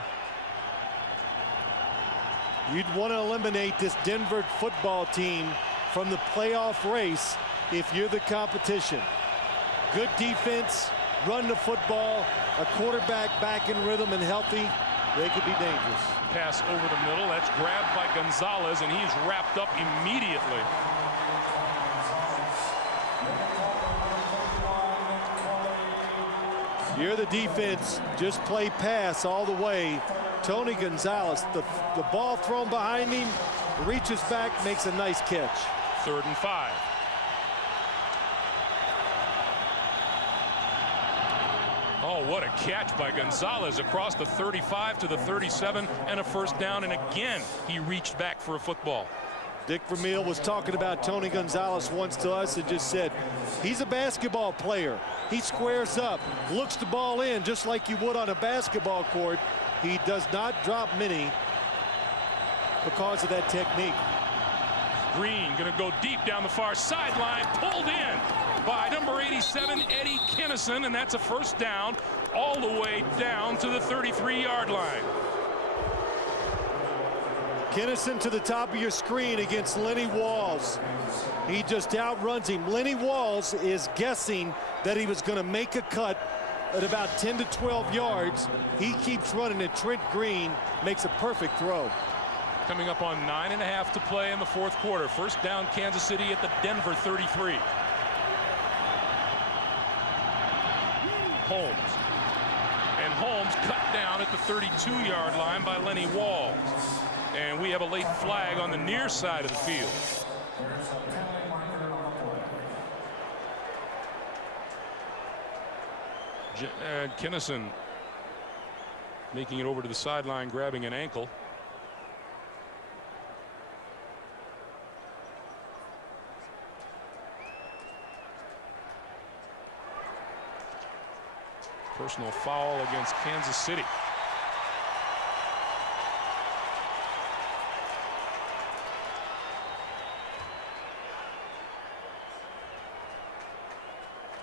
You'd want to eliminate this Denver football team from the playoff race if you're the competition. Good defense, run the football, a quarterback back in rhythm and healthy. They could be dangerous. Pass over the middle. That's grabbed by Gonzalez, and he's wrapped up immediately. You're the defense. Just play pass all the way. Tony Gonzalez, the ball thrown behind him, reaches back, makes a nice catch. 3rd and 5. Oh, what a catch by Gonzalez across the 35 to the 37, and a first down, and again he reached back for a football. Dick Vermeil was talking about Tony Gonzalez once to us and just said he's a basketball player. He squares up, looks the ball in just like you would on a basketball court. He does not drop many because of that technique. Green going to go deep down the far sideline, pulled in by number 87, Eddie Kinnison, and that's a first down all the way down to the 33-yard line. Kinnison to the top of your screen against Lenny Walls. He just outruns him. Lenny Walls is guessing that he was going to make a cut at about 10 to 12 yards. He keeps running, and Trent Green makes a perfect throw. Coming up on 9.5 to play in the 4th quarter. First down, Kansas City at the Denver 33. Holmes. And Holmes cut down at the 32-yard line by Lenny Walls. And we have a late flag on the near side of the field. Kinnison making it over to the sideline, grabbing an ankle. Personal foul against Kansas City.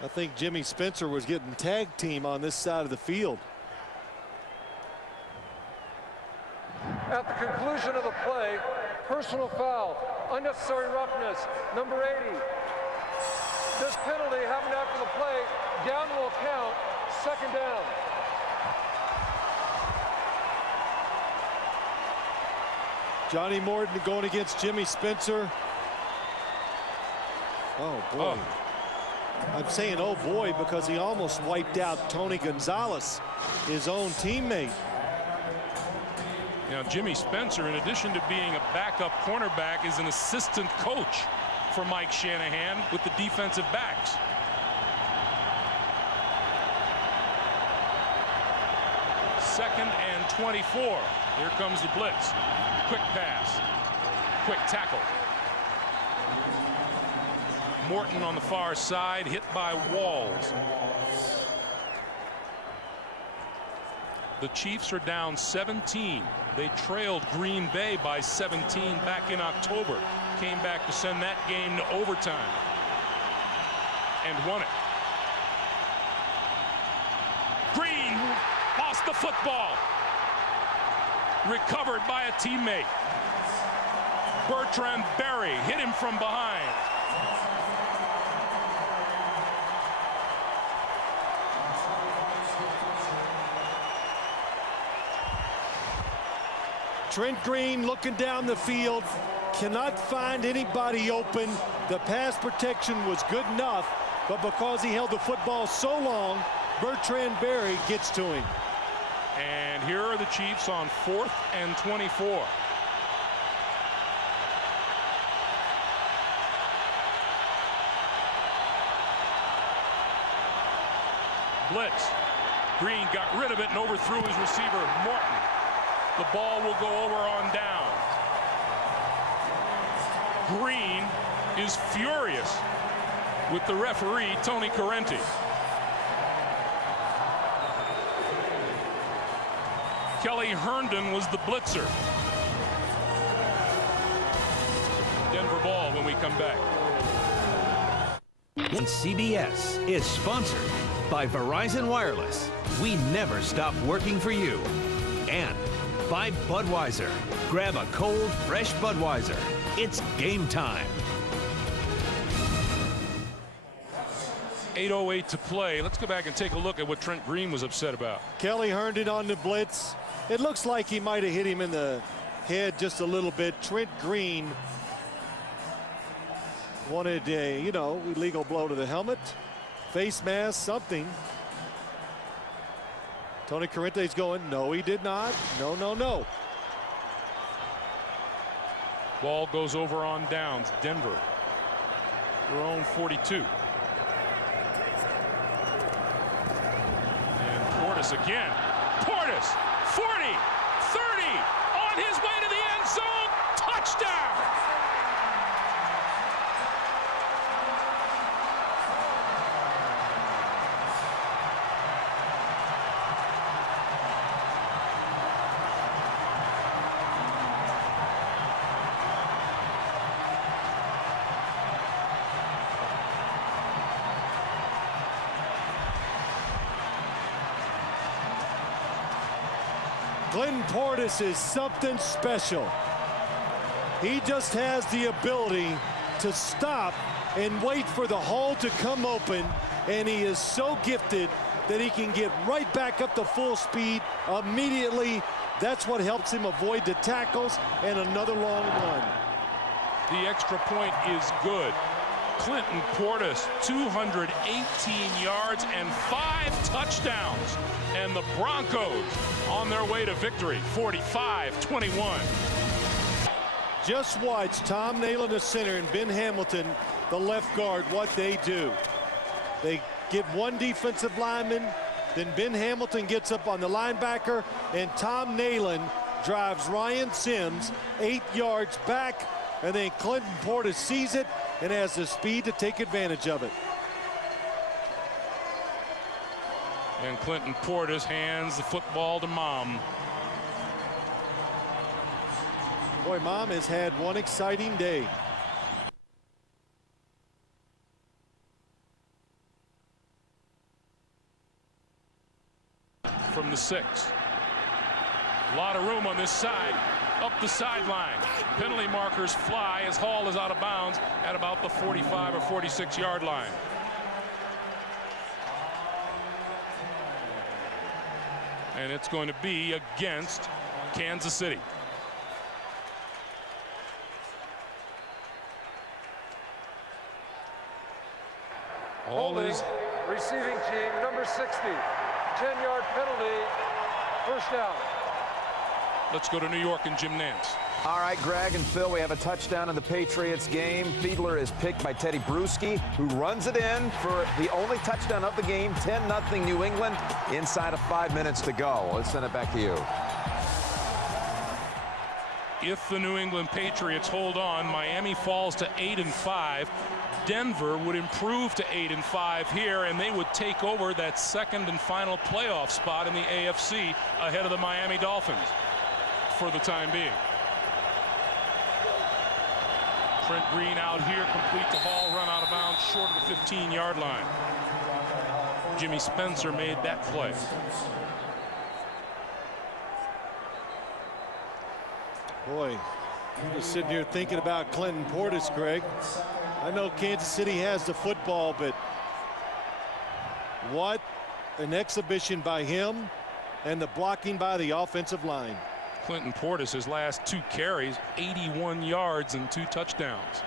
I think Jimmy Spencer was getting tag team on this side of the field. At the conclusion of the play, personal foul, unnecessary roughness, number 80. This penalty happened after the play. Down will count. 2nd down. Johnny Morton going against Jimmy Spencer. Oh, boy. Oh. I'm saying, oh, boy, because he almost wiped out Tony Gonzalez, his own teammate. Now, Jimmy Spencer, in addition to being a backup cornerback, is an assistant coach for Mike Shanahan with the defensive backs. Second and 24. Here comes the blitz. Quick pass. Quick tackle. Morton on the far side, hit by Walls. The Chiefs are down 17. They trailed Green Bay by 17 back in October. Came back to send that game to overtime and won it. Green lost the football. Recovered by a teammate. Bertrand Berry hit him from behind. Trent Green looking down the field, cannot find anybody open. The pass protection was good enough, but because he held the football so long, Bertrand Berry gets to him. And here are the Chiefs on 4th and 24. Blitz. Green got rid of it and overthrew his receiver, Morton. The ball will go over on down. Green is furious with the referee, Tony Correnti. Kelly Herndon was the blitzer. Denver ball when we come back. And CBS is sponsored by Verizon Wireless. We never stop working for you. And by Budweiser. Grab a cold, fresh Budweiser. It's game time. 8:08 to play. Let's go back and take a look at what Trent Green was upset about. Kelly Herndon on the blitz. It looks like he might have hit him in the head just a little bit. Trent Green wanted a, illegal blow to the helmet, face mask, something. Tony Corrente's going, no, he did not. No, no, no. Ball goes over on downs. Denver, their own 42. And Portis again. Portis, 40, 30, on his way to the end zone. Touchdown! Clinton Portis is something special. He just has the ability to stop and wait for the hole to come open, and he is so gifted that he can get right back up to full speed immediately. That's what helps him avoid the tackles and another long run. The extra point is good. Clinton Portis, 218 yards and 5 touchdowns. And the Broncos on their way to victory, 45-21. Just watch Tom Nalen, the center, and Ben Hamilton, the left guard, what they do. They get one defensive lineman, then Ben Hamilton gets up on the linebacker, and Tom Nalen drives Ryan Sims 8 yards back, and then Clinton Portis sees it and has the speed to take advantage of it. And Clinton Portis hands the football to Mom. Boy, Mom has had one exciting day. From the 6. A lot of room on this side. Up the sideline. Penalty markers fly as Hall is out of bounds at about the 45 or 46 yard line. And it's going to be against Kansas City. Holding, receiving team, number 60. 10-yard penalty, first down. Let's go to New York and Jim Nance. All right, Greg and Phil, we have a touchdown in the Patriots game. Fiedler is picked by Teddy Bruschi, who runs it in for the only touchdown of the game, 10-0 New England, inside of 5 minutes to go. Let's send it back to you. If the New England Patriots hold on, Miami falls to 8-5. Denver would improve to 8-5 here, and they would take over that second and final playoff spot in the AFC ahead of the Miami Dolphins for the time being. Trent Green out here, complete to Hall, run out of bounds short of the 15-yard line. Jimmy Spencer made that play. Boy, I'm just sitting here thinking about Clinton Portis, Greg. I know Kansas City has the football, but what an exhibition by him and the blocking by the offensive line. Clinton Portis, his last 2 carries, 81 yards and 2 touchdowns.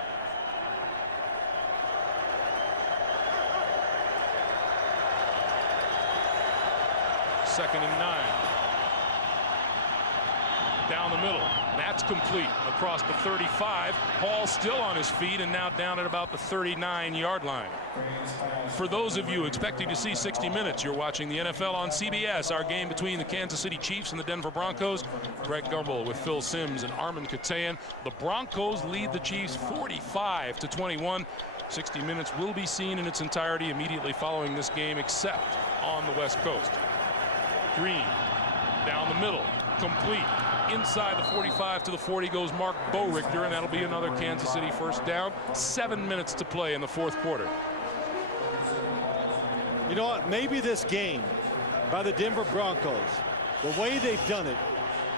Second and 9. Down the middle. That's complete across the 35. Hall still on his feet and now down at about the 39-yard line. For those of you expecting to see 60 minutes, you're watching the NFL on CBS. Our game between the Kansas City Chiefs and the Denver Broncos. Greg Gumbel with Phil Simms and Armin Katayan. The Broncos lead the Chiefs 45-21. 60 minutes will be seen in its entirety immediately following this game, except on the West Coast. Green down the middle, complete. Inside the 45 to the 40 goes Mark Boerichter, and that'll be another Kansas City first down. 7 minutes to play in the fourth quarter. You know what? Maybe this game by the Denver Broncos, the way they've done it,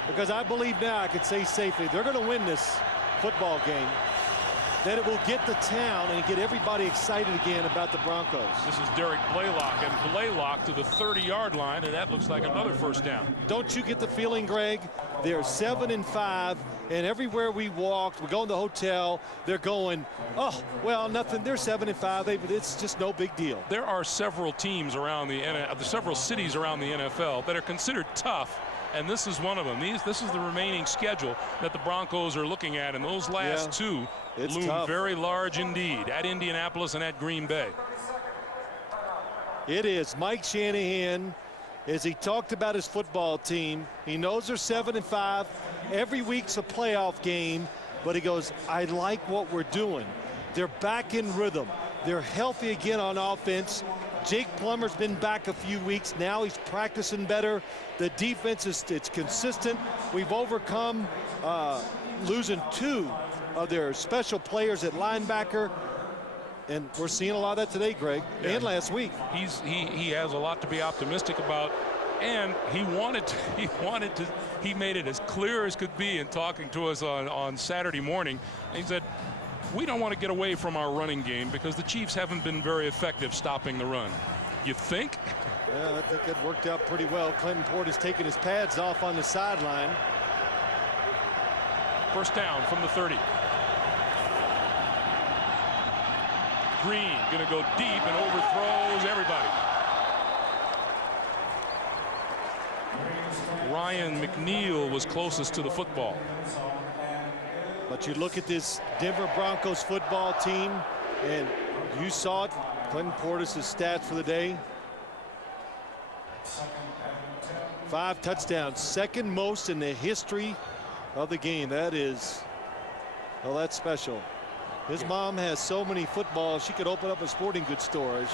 because I believe now I could say safely they're going to win this football game. that it will get the town and get everybody excited again about the Broncos. This is Derek Blaylock, and Blaylock to the 30-yard line, and that looks like another first down. Don't you get the feeling, Greg? They're 7-5, and everywhere we walked, we go in the hotel, they're going, oh, well, nothing. They're 7-5. It's just no big deal. There are several teams around several cities around the NFL that are considered tough, and this is one of them. This is the remaining schedule that the Broncos are looking at, and those last two loom tough. very large indeed, at Indianapolis and at Green Bay. It is. Mike Shanahan, as he talked about his football team, he knows they're 7-5. Every week's a playoff game, but he goes, I like what we're doing. They're back in rhythm. They're healthy again on offense. Jake Plummer's been back a few weeks. Now he's practicing better. The defense it's consistent. We've overcome losing 2 of their special players at linebacker. And we're seeing a lot of that today, Greg, and last week. He has a lot to be optimistic about, and he made it as clear as could be in talking to us on Saturday morning. He said, we don't want to get away from our running game because the Chiefs haven't been very effective stopping the run. You think? Yeah, I think it worked out pretty well. Clinton Portis taking his pads off on the sideline. First down from the 30. Green going to go deep and overthrows everybody. Ryan McNeil was closest to the football. But you look at this Denver Broncos football team, and you saw it. Clinton Portis' stats for the day. 5 touchdowns, second most in the history of the game. That is, well, that's special. His mom has so many footballs, she could open up a sporting goods store.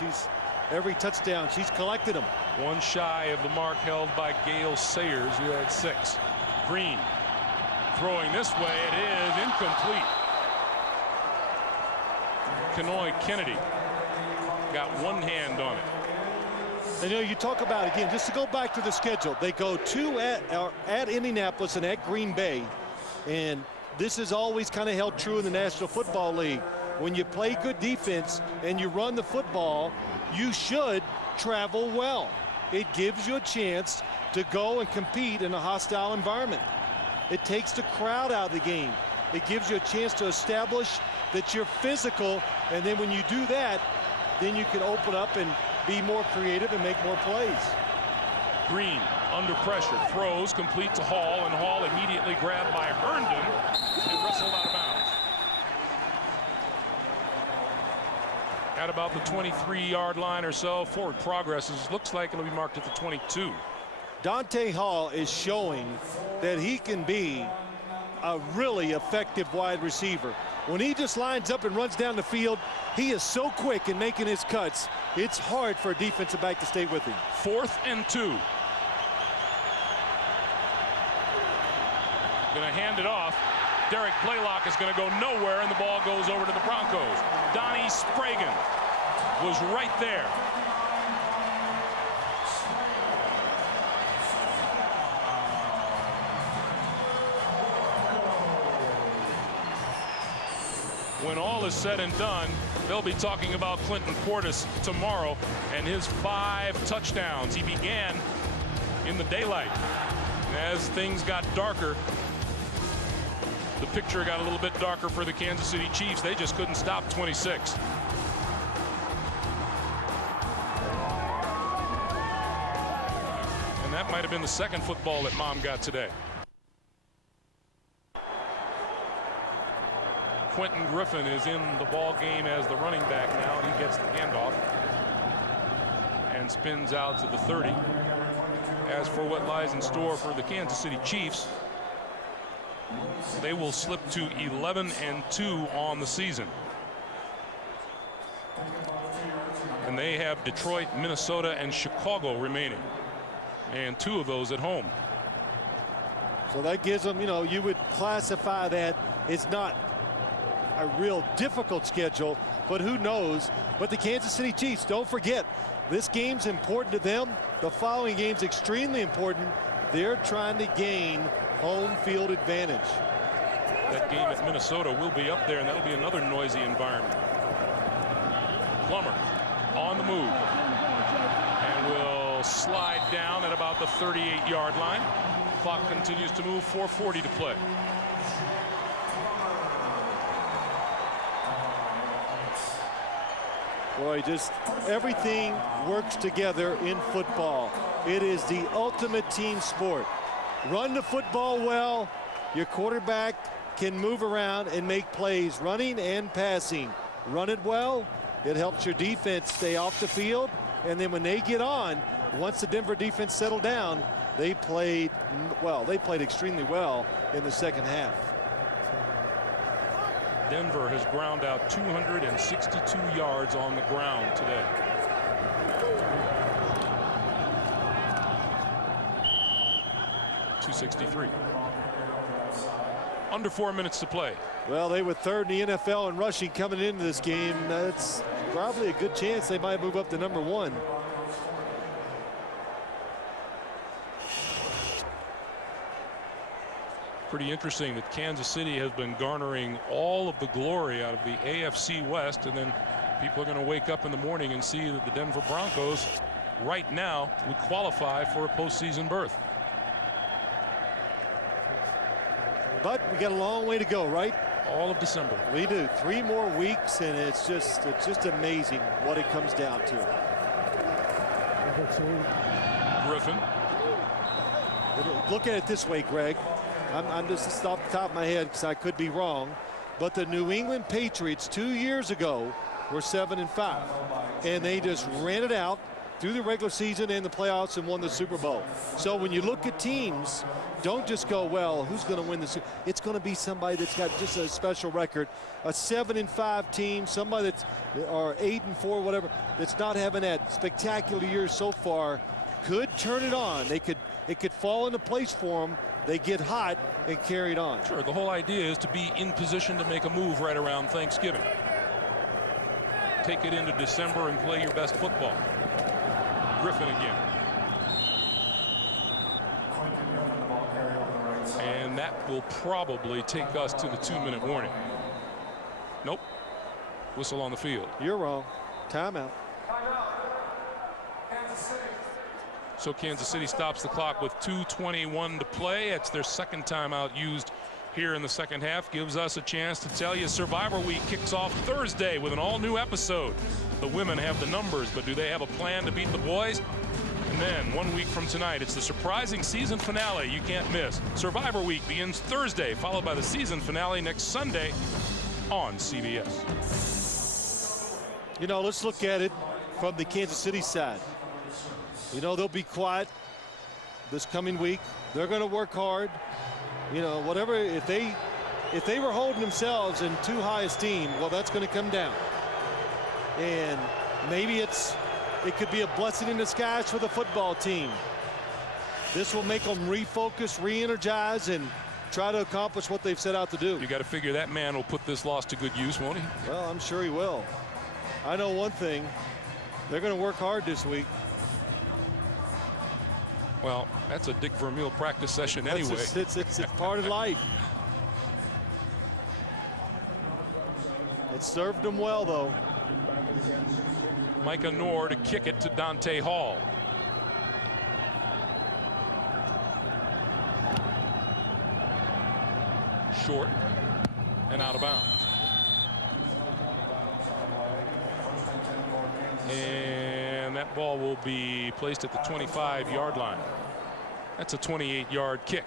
Every touchdown, she's collected them. One shy of the mark held by Gale Sayers, who had 6. Green throwing this way, it is incomplete. Kenoy Kennedy got one hand on it. And you talk about, again, just to go back to the schedule, they go 2 at Indianapolis and at Green Bay, and this is always kind of held true in the National Football League. When you play good defense and you run the football, you should travel well. It gives you a chance to go and compete in a hostile environment. It takes the crowd out of the game. It gives you a chance to establish that you're physical, and then when you do that, then you can open up and be more creative and make more plays. Green under pressure, throws complete to Hall, and Hall immediately grabbed by Herndon and wrestled out of bounds. At about the 23-yard line or so, forward progress looks like it'll be marked at the 22. Dante Hall is showing that he can be a really effective wide receiver. When he just lines up and runs down the field, he is so quick in making his cuts. It's hard for a defensive back to stay with him. 4th and 2. Going to hand it off. Derek Blaylock is going to go nowhere, and the ball goes over to the Broncos. Donnie Spragan was right there. When all is said and done, they'll be talking about Clinton Portis tomorrow and his 5 touchdowns. He began in the daylight. As things got darker, the picture got a little bit darker for the Kansas City Chiefs. They just couldn't stop 26. And that might have been the second football that Mom got today. Quentin Griffin is in the ball game as the running back now. He gets the handoff and spins out to the 30. As for what lies in store for the Kansas City Chiefs, they will slip to 11-2 on the season. And they have Detroit, Minnesota, and Chicago remaining, and 2 of those at home. So that gives them, you would classify that it's not a real difficult schedule, but who knows. But the Kansas City Chiefs, don't forget, this game's important to them. The following game's extremely important. They're trying to gain home field advantage. That game at Minnesota will be up there, and that'll be another noisy environment. Plummer on the move and will slide down at about the 38-yard line. Clock continues to move. 4:40 to play. Boy, just everything works together in football. It is the ultimate team sport. Run the football well, your quarterback can move around and make plays running and passing. Run it well, it helps your defense stay off the field, and then when they get on, once the Denver defense settled down, they played extremely well in the second half. Denver has ground out 262 yards on the ground today. .263. Under 4 minutes to play. Well, they were third in the NFL in rushing coming into this game. That's probably a good chance they might move up to number 1. Pretty interesting that Kansas City has been garnering all of the glory out of the AFC West, and then people are going to wake up in the morning and see that the Denver Broncos right now would qualify for a postseason berth. But we got a long way to go, right? All of December. We do. 3 more weeks, and it's just amazing what it comes down to. Griffin. Look at it this way, Greg. I'm just off the top of my head because I could be wrong, but the New England Patriots 2 years ago were 7-5, and they just ran it out through the regular season and the playoffs and won the Super Bowl. So when you look at teams, don't just go, well, who's going to win this? It's going to be somebody that's got just a special record. A 7-5 team, somebody that's, or 8-4, whatever, that's not having that spectacular year so far, could turn it on. It could fall into place for them. They get hot and carry it on. Sure, the whole idea is to be in position to make a move right around Thanksgiving. Take it into December and play your best football. Griffin again. And that will probably take us to the 2-minute warning. Nope. Whistle on the field. You're wrong. Timeout. So Kansas City stops the clock with 2:21 to play. It's their second timeout used here in the second half. Gives us a chance to tell you Survivor Week kicks off Thursday with an all-new episode. The women have the numbers, but do they have a plan to beat the boys? And then 1 week from tonight, it's the surprising season finale you can't miss. Survivor Week begins Thursday, followed by the season finale next Sunday on CBS. You know, let's look at it from the Kansas City side. You know, they'll be quiet this coming week. They're going to work hard. You know, whatever, if they were holding themselves in too high esteem, well, that's going to come down. And maybe it could be a blessing in disguise for the football team. This will make them refocus, re-energize, and try to accomplish what they've set out to do. You got to figure that man will put this loss to good use, won't he? Well, I'm sure he will. I know one thing. They're going to work hard this week. Well, that's a Dick Vermeil practice session anyway. It's part of life. It served them well, though. Micah Noor to kick it to Dante Hall. Short and out of bounds. And that ball will be placed at the 25-yard line. That's a 28-yard kick.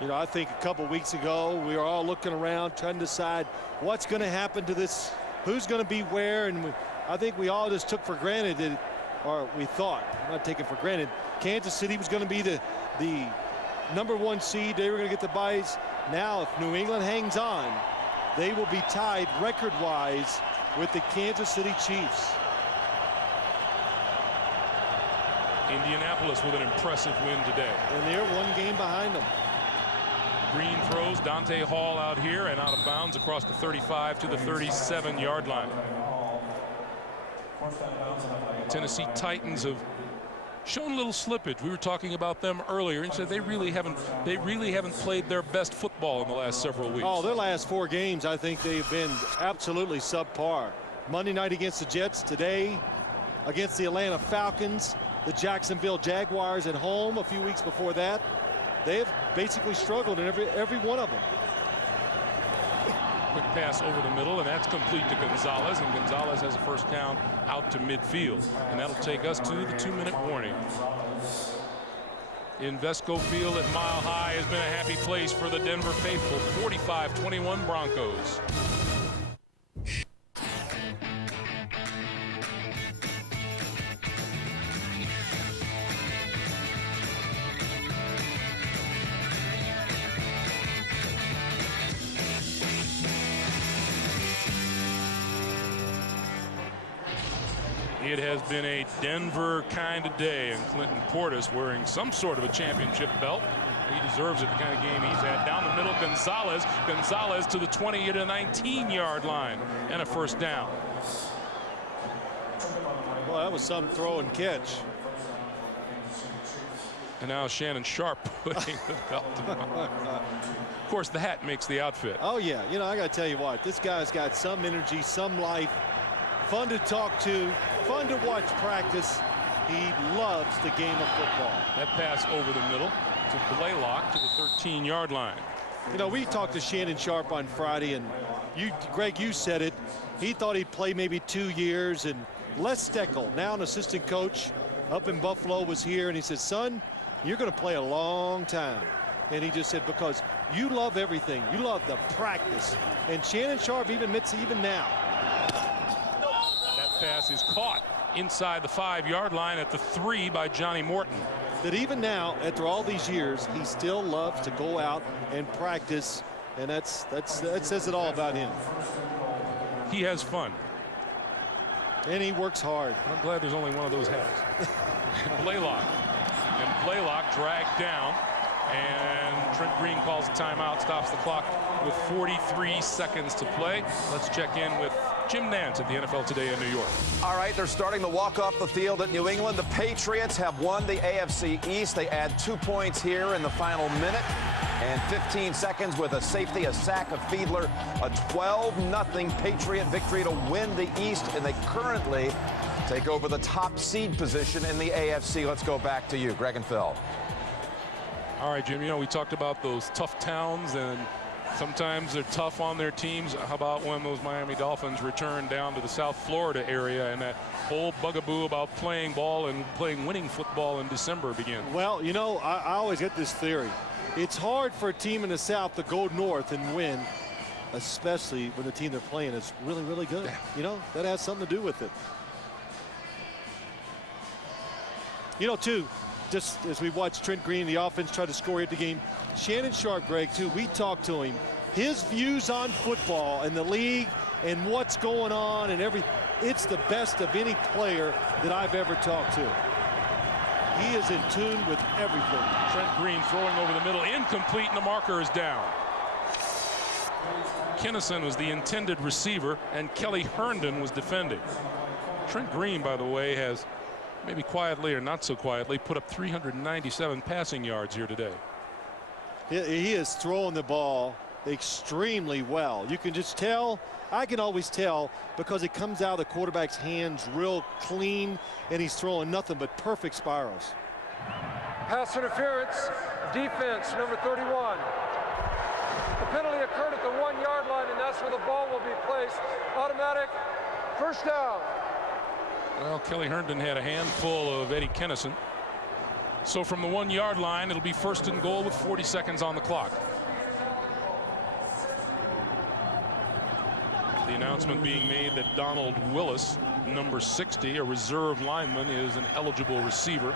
You know, I think a couple weeks ago we were all looking around trying to decide what's going to happen to this, who's going to be where, and I think we all just took for granted that, or we thought, not taking for granted, Kansas City was going to be the #1 seed. They were going to get the buys. Now, if New England hangs on, they will be tied record-wise with the Kansas City Chiefs. Indianapolis with an impressive win today. And they're 1 game behind them. Green throws Dante Hall out here and out of bounds across the 35 to the 37-yard line. Tennessee Titans have shown a little slippage. We were talking about them earlier and said they really haven't played their best football in the last several weeks. Oh, their last 4 games, I think they've been absolutely subpar. Monday night against the Jets, today against the Atlanta Falcons, the Jacksonville Jaguars at home a few weeks before that. They have basically struggled in every one of them. Quick pass over the middle, and that's complete to Gonzalez, and Gonzalez has a first down out to midfield, and that'll take us to the 2-minute warning. Invesco Field at Mile High has been a happy place for the Denver faithful. 45-21 Broncos. It has been a Denver kind of day, and Clinton Portis wearing some sort of a championship belt. He deserves it, the kind of game he's had. Down the middle, Gonzalez to the 20 to 19-yard line, and a first down. Well, that was some throw and catch. And now Shannon Sharp putting the belt on. Of course, the hat makes the outfit. Oh, yeah. You know, I got to tell you what, this guy's got some energy, some life. Fun to talk to, fun to watch practice. He loves the game of football. That pass over the middle to Blaylock to the 13-yard line. You know, we talked to Shannon Sharp on Friday, and Greg, you said it. He thought he'd play maybe 2 years, and Les Steckel, now an assistant coach up in Buffalo, was here, and he said, son, you're going to play a long time. And he just said, because you love everything. You love the practice. And Shannon Sharp even admits even now. Pass is caught inside the 5-yard line at the 3 by Johnny Morton. That even now, after all these years, he still loves to go out and practice, and that says it all about him. He has fun. And he works hard. I'm glad there's only one of those hats. Blaylock. And Blaylock dragged down, and Trent Green calls a timeout, stops the clock with 43 seconds to play. Let's check in with Jim Nantz at the NFL Today in New York. All right, they're starting to walk off the field at New England. The Patriots have won the AFC East. They add 2 points here in the final minute. And 15 seconds with a safety, a sack of Fiedler, a 12-0 Patriot victory to win the East. And they currently take over the top seed position in the AFC. Let's go back to you, Greg and Phil. All right, Jim, you know, we talked about those tough towns, and sometimes they're tough on their teams. How about when those Miami Dolphins return down to the South Florida area and that whole bugaboo about playing ball and playing winning football in December begins? Well, you know, I always get this theory. It's hard for a team in the South to go north and win, especially when the team they're playing is really, really good. You know, that has something to do with it. You know, too, just as we watch Trent Green, the offense, try to score at the game, Shannon Sharp, Greg, too, we talked to him. His views on football and the league and what's going on and it's the best of any player that I've ever talked to. He is in tune with everything. Trent Green throwing over the middle, incomplete, and the marker is down. Kinnison was the intended receiver, and Kelly Herndon was defending. Trent Green, by the way, has, maybe quietly or not so quietly, put up 397 passing yards here today. He is throwing the ball extremely well. You can just tell, I can always tell, because it comes out of the quarterback's hands real clean, and he's throwing nothing but perfect spirals. Pass interference, defense, number 31. The penalty occurred at the 1-yard line, and that's where the ball will be placed. Automatic first down. Well, Kelly Herndon had a handful of Eddie Kennison. So from the 1-yard line, it'll be first and goal with 40 seconds on the clock. The announcement being made that Donald Willis, number 60, a reserve lineman, is an eligible receiver.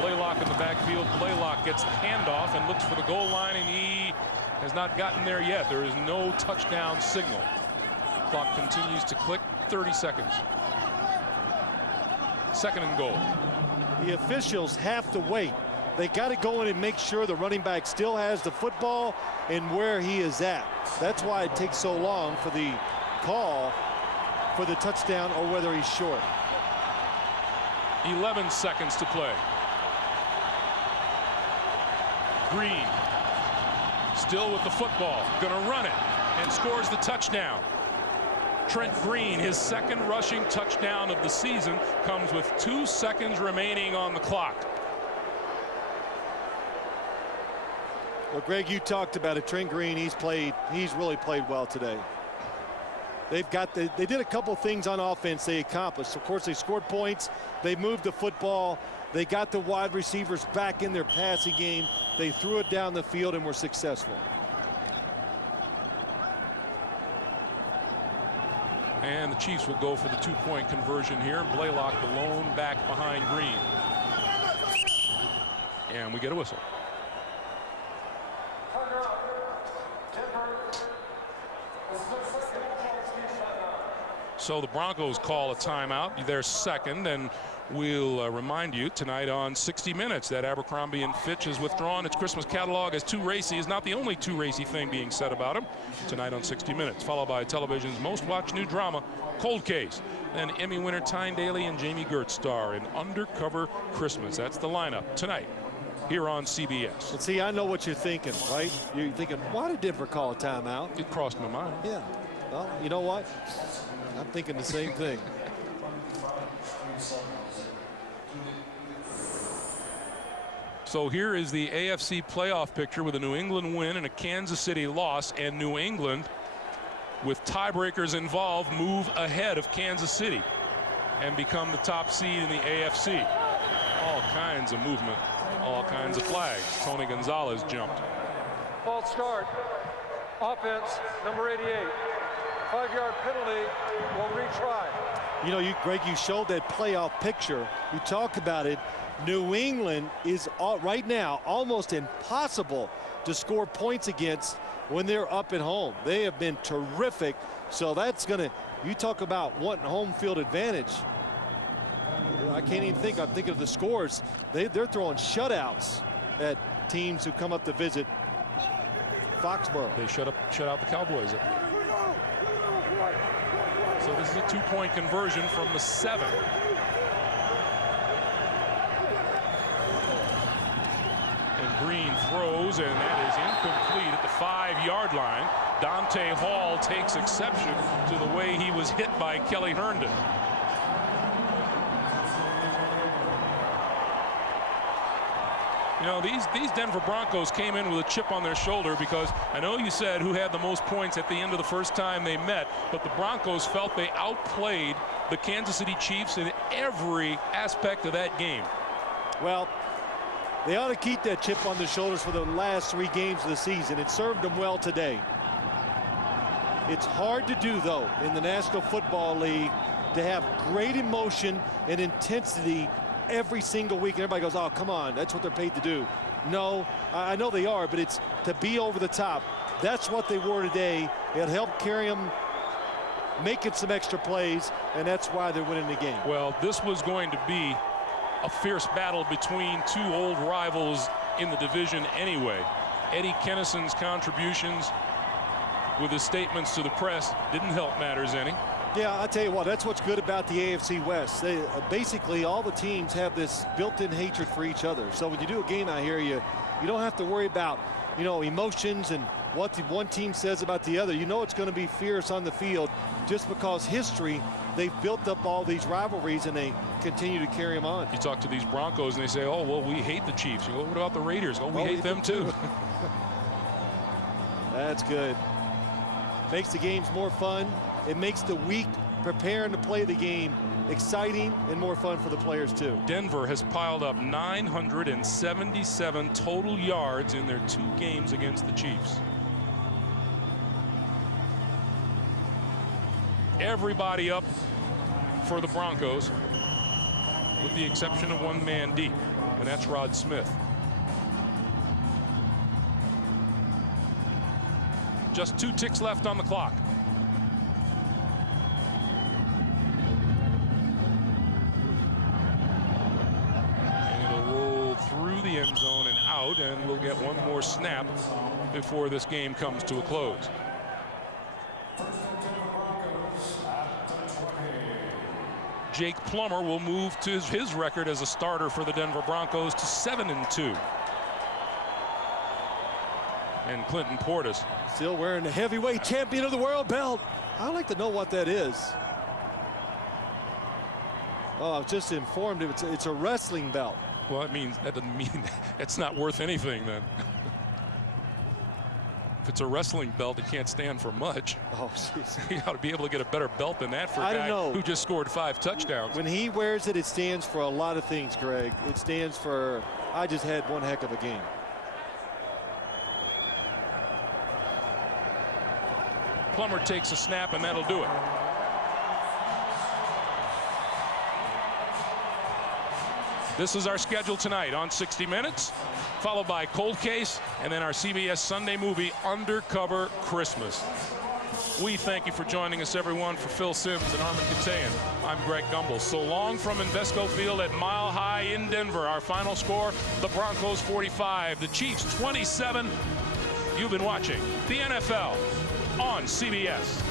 Blaylock in the backfield. Blaylock gets the handoff and looks for the goal line, and he has not gotten there yet. There is no touchdown signal. Clock continues to click. 30 seconds. Second and goal. The officials have to wait. They got to go in and make sure the running back still has the football and where he is at. That's why it takes so long for the call for the touchdown or whether he's short. 11 seconds to play. Green still with the football, gonna run it and scores the touchdown. Trent Green, his second rushing touchdown of the season, comes with 2 seconds remaining on the clock. Well, Greg, you talked about it. Trent Green, he's really played well today. They did a couple things on offense they accomplished. Of course, they scored points. They moved the football. They got the wide receivers back in their passing game. They threw it down the field and were successful. And the Chiefs will go for the 2-point conversion here. Blaylock, the lone back behind Green. And we get a whistle. So the Broncos call a timeout, their second, and we'll remind you tonight on 60 Minutes that Abercrombie & Fitch has withdrawn its Christmas catalog as too racy is not the only too racy thing being said about him. Tonight on 60 Minutes, followed by television's most watched new drama, Cold Case. Then Emmy winner Tyne Daly and Jamie Gertz star in Undercover Christmas. That's the lineup tonight here on CBS. But see, I know what you're thinking, right? You're thinking, why did Denver call a timeout? It crossed my mind. Yeah. Well, you know what? I'm thinking the same thing. So here is the AFC playoff picture with a New England win and a Kansas City loss, and New England, with tiebreakers involved, move ahead of Kansas City and become the top seed in the AFC. All kinds of movement, all kinds of flags. Tony Gonzalez jumped. False start. Offense, number 88. 5-yard penalty. Will retry. You know, Greg, you showed that playoff picture. You talk about it. New England is right now almost impossible to score points against when they're up at home. They have been terrific. So that's going to, you talk about wanting home field advantage. I can't even think. I'm thinking of the scores. They're throwing shutouts at teams who come up to visit Foxborough. They shut out the Cowboys up there. So this is a 2-point conversion from the 7. And Green throws, and that is incomplete at the 5-yard line. Dante Hall takes exception to the way he was hit by Kelly Herndon. You know, these Denver Broncos came in with a chip on their shoulder because I know you said who had the most points at the end of the first time they met, but the Broncos felt they outplayed the Kansas City Chiefs in every aspect of that game. Well, they ought to keep that chip on their shoulders for the last 3 games of the season. It served them well today. It's hard to do, though, in the National Football League to have great emotion and intensity every single week, and everybody goes, oh, come on, that's what they're paid to do. No, I know they are, but it's to be over the top. That's what they were today. It helped carry them, making some extra plays, and that's why they're winning the game. Well, this was going to be a fierce battle between 2 old rivals in the division anyway. Eddie Kennison's contributions with his statements to the press didn't help matters any. Yeah, I'll tell you what, that's what's good about the AFC West. They, basically, all the teams have this built-in hatred for each other. So when you do a game out here, you don't have to worry about, you know, emotions and what the one team says about the other. You know it's going to be fierce on the field just because history, they've built up all these rivalries and they continue to carry them on. You talk to these Broncos and they say, oh, well, we hate the Chiefs. You go, what about the Raiders? Oh, we hate them too. That's good. Makes the games more fun. It makes the week preparing to play the game exciting and more fun for the players too. Denver has piled up 977 total yards in their 2 games against the Chiefs. Everybody up for the Broncos with the exception of 1 man deep, and that's Rod Smith. Just 2 ticks left on the clock. The end zone and out, and we'll get 1 more snap before this game comes to a close. Jake Plummer will move to his record as a starter for the Denver Broncos to 7-2. And Clinton Portis still wearing the heavyweight champion of the world belt. I'd like to know what that is. Oh, I was just informed it's a wrestling belt. Well, that doesn't mean it's not worth anything then. If it's a wrestling belt, it can't stand for much. Oh, jeez. He ought to be able to get a better belt than that for a guy who just scored 5 touchdowns. When he wears it, it stands for a lot of things, Greg. It stands for, I just had one heck of a game. Plummer takes a snap, and that'll do it. This is our schedule tonight on 60 Minutes, followed by Cold Case, and then our CBS Sunday movie, Undercover Christmas. We thank you for joining us, everyone. For Phil Simms and Armin Katayan, I'm Greg Gumbel. So long from Invesco Field at Mile High in Denver. Our final score, the Broncos 45, the Chiefs 27. You've been watching the NFL on CBS.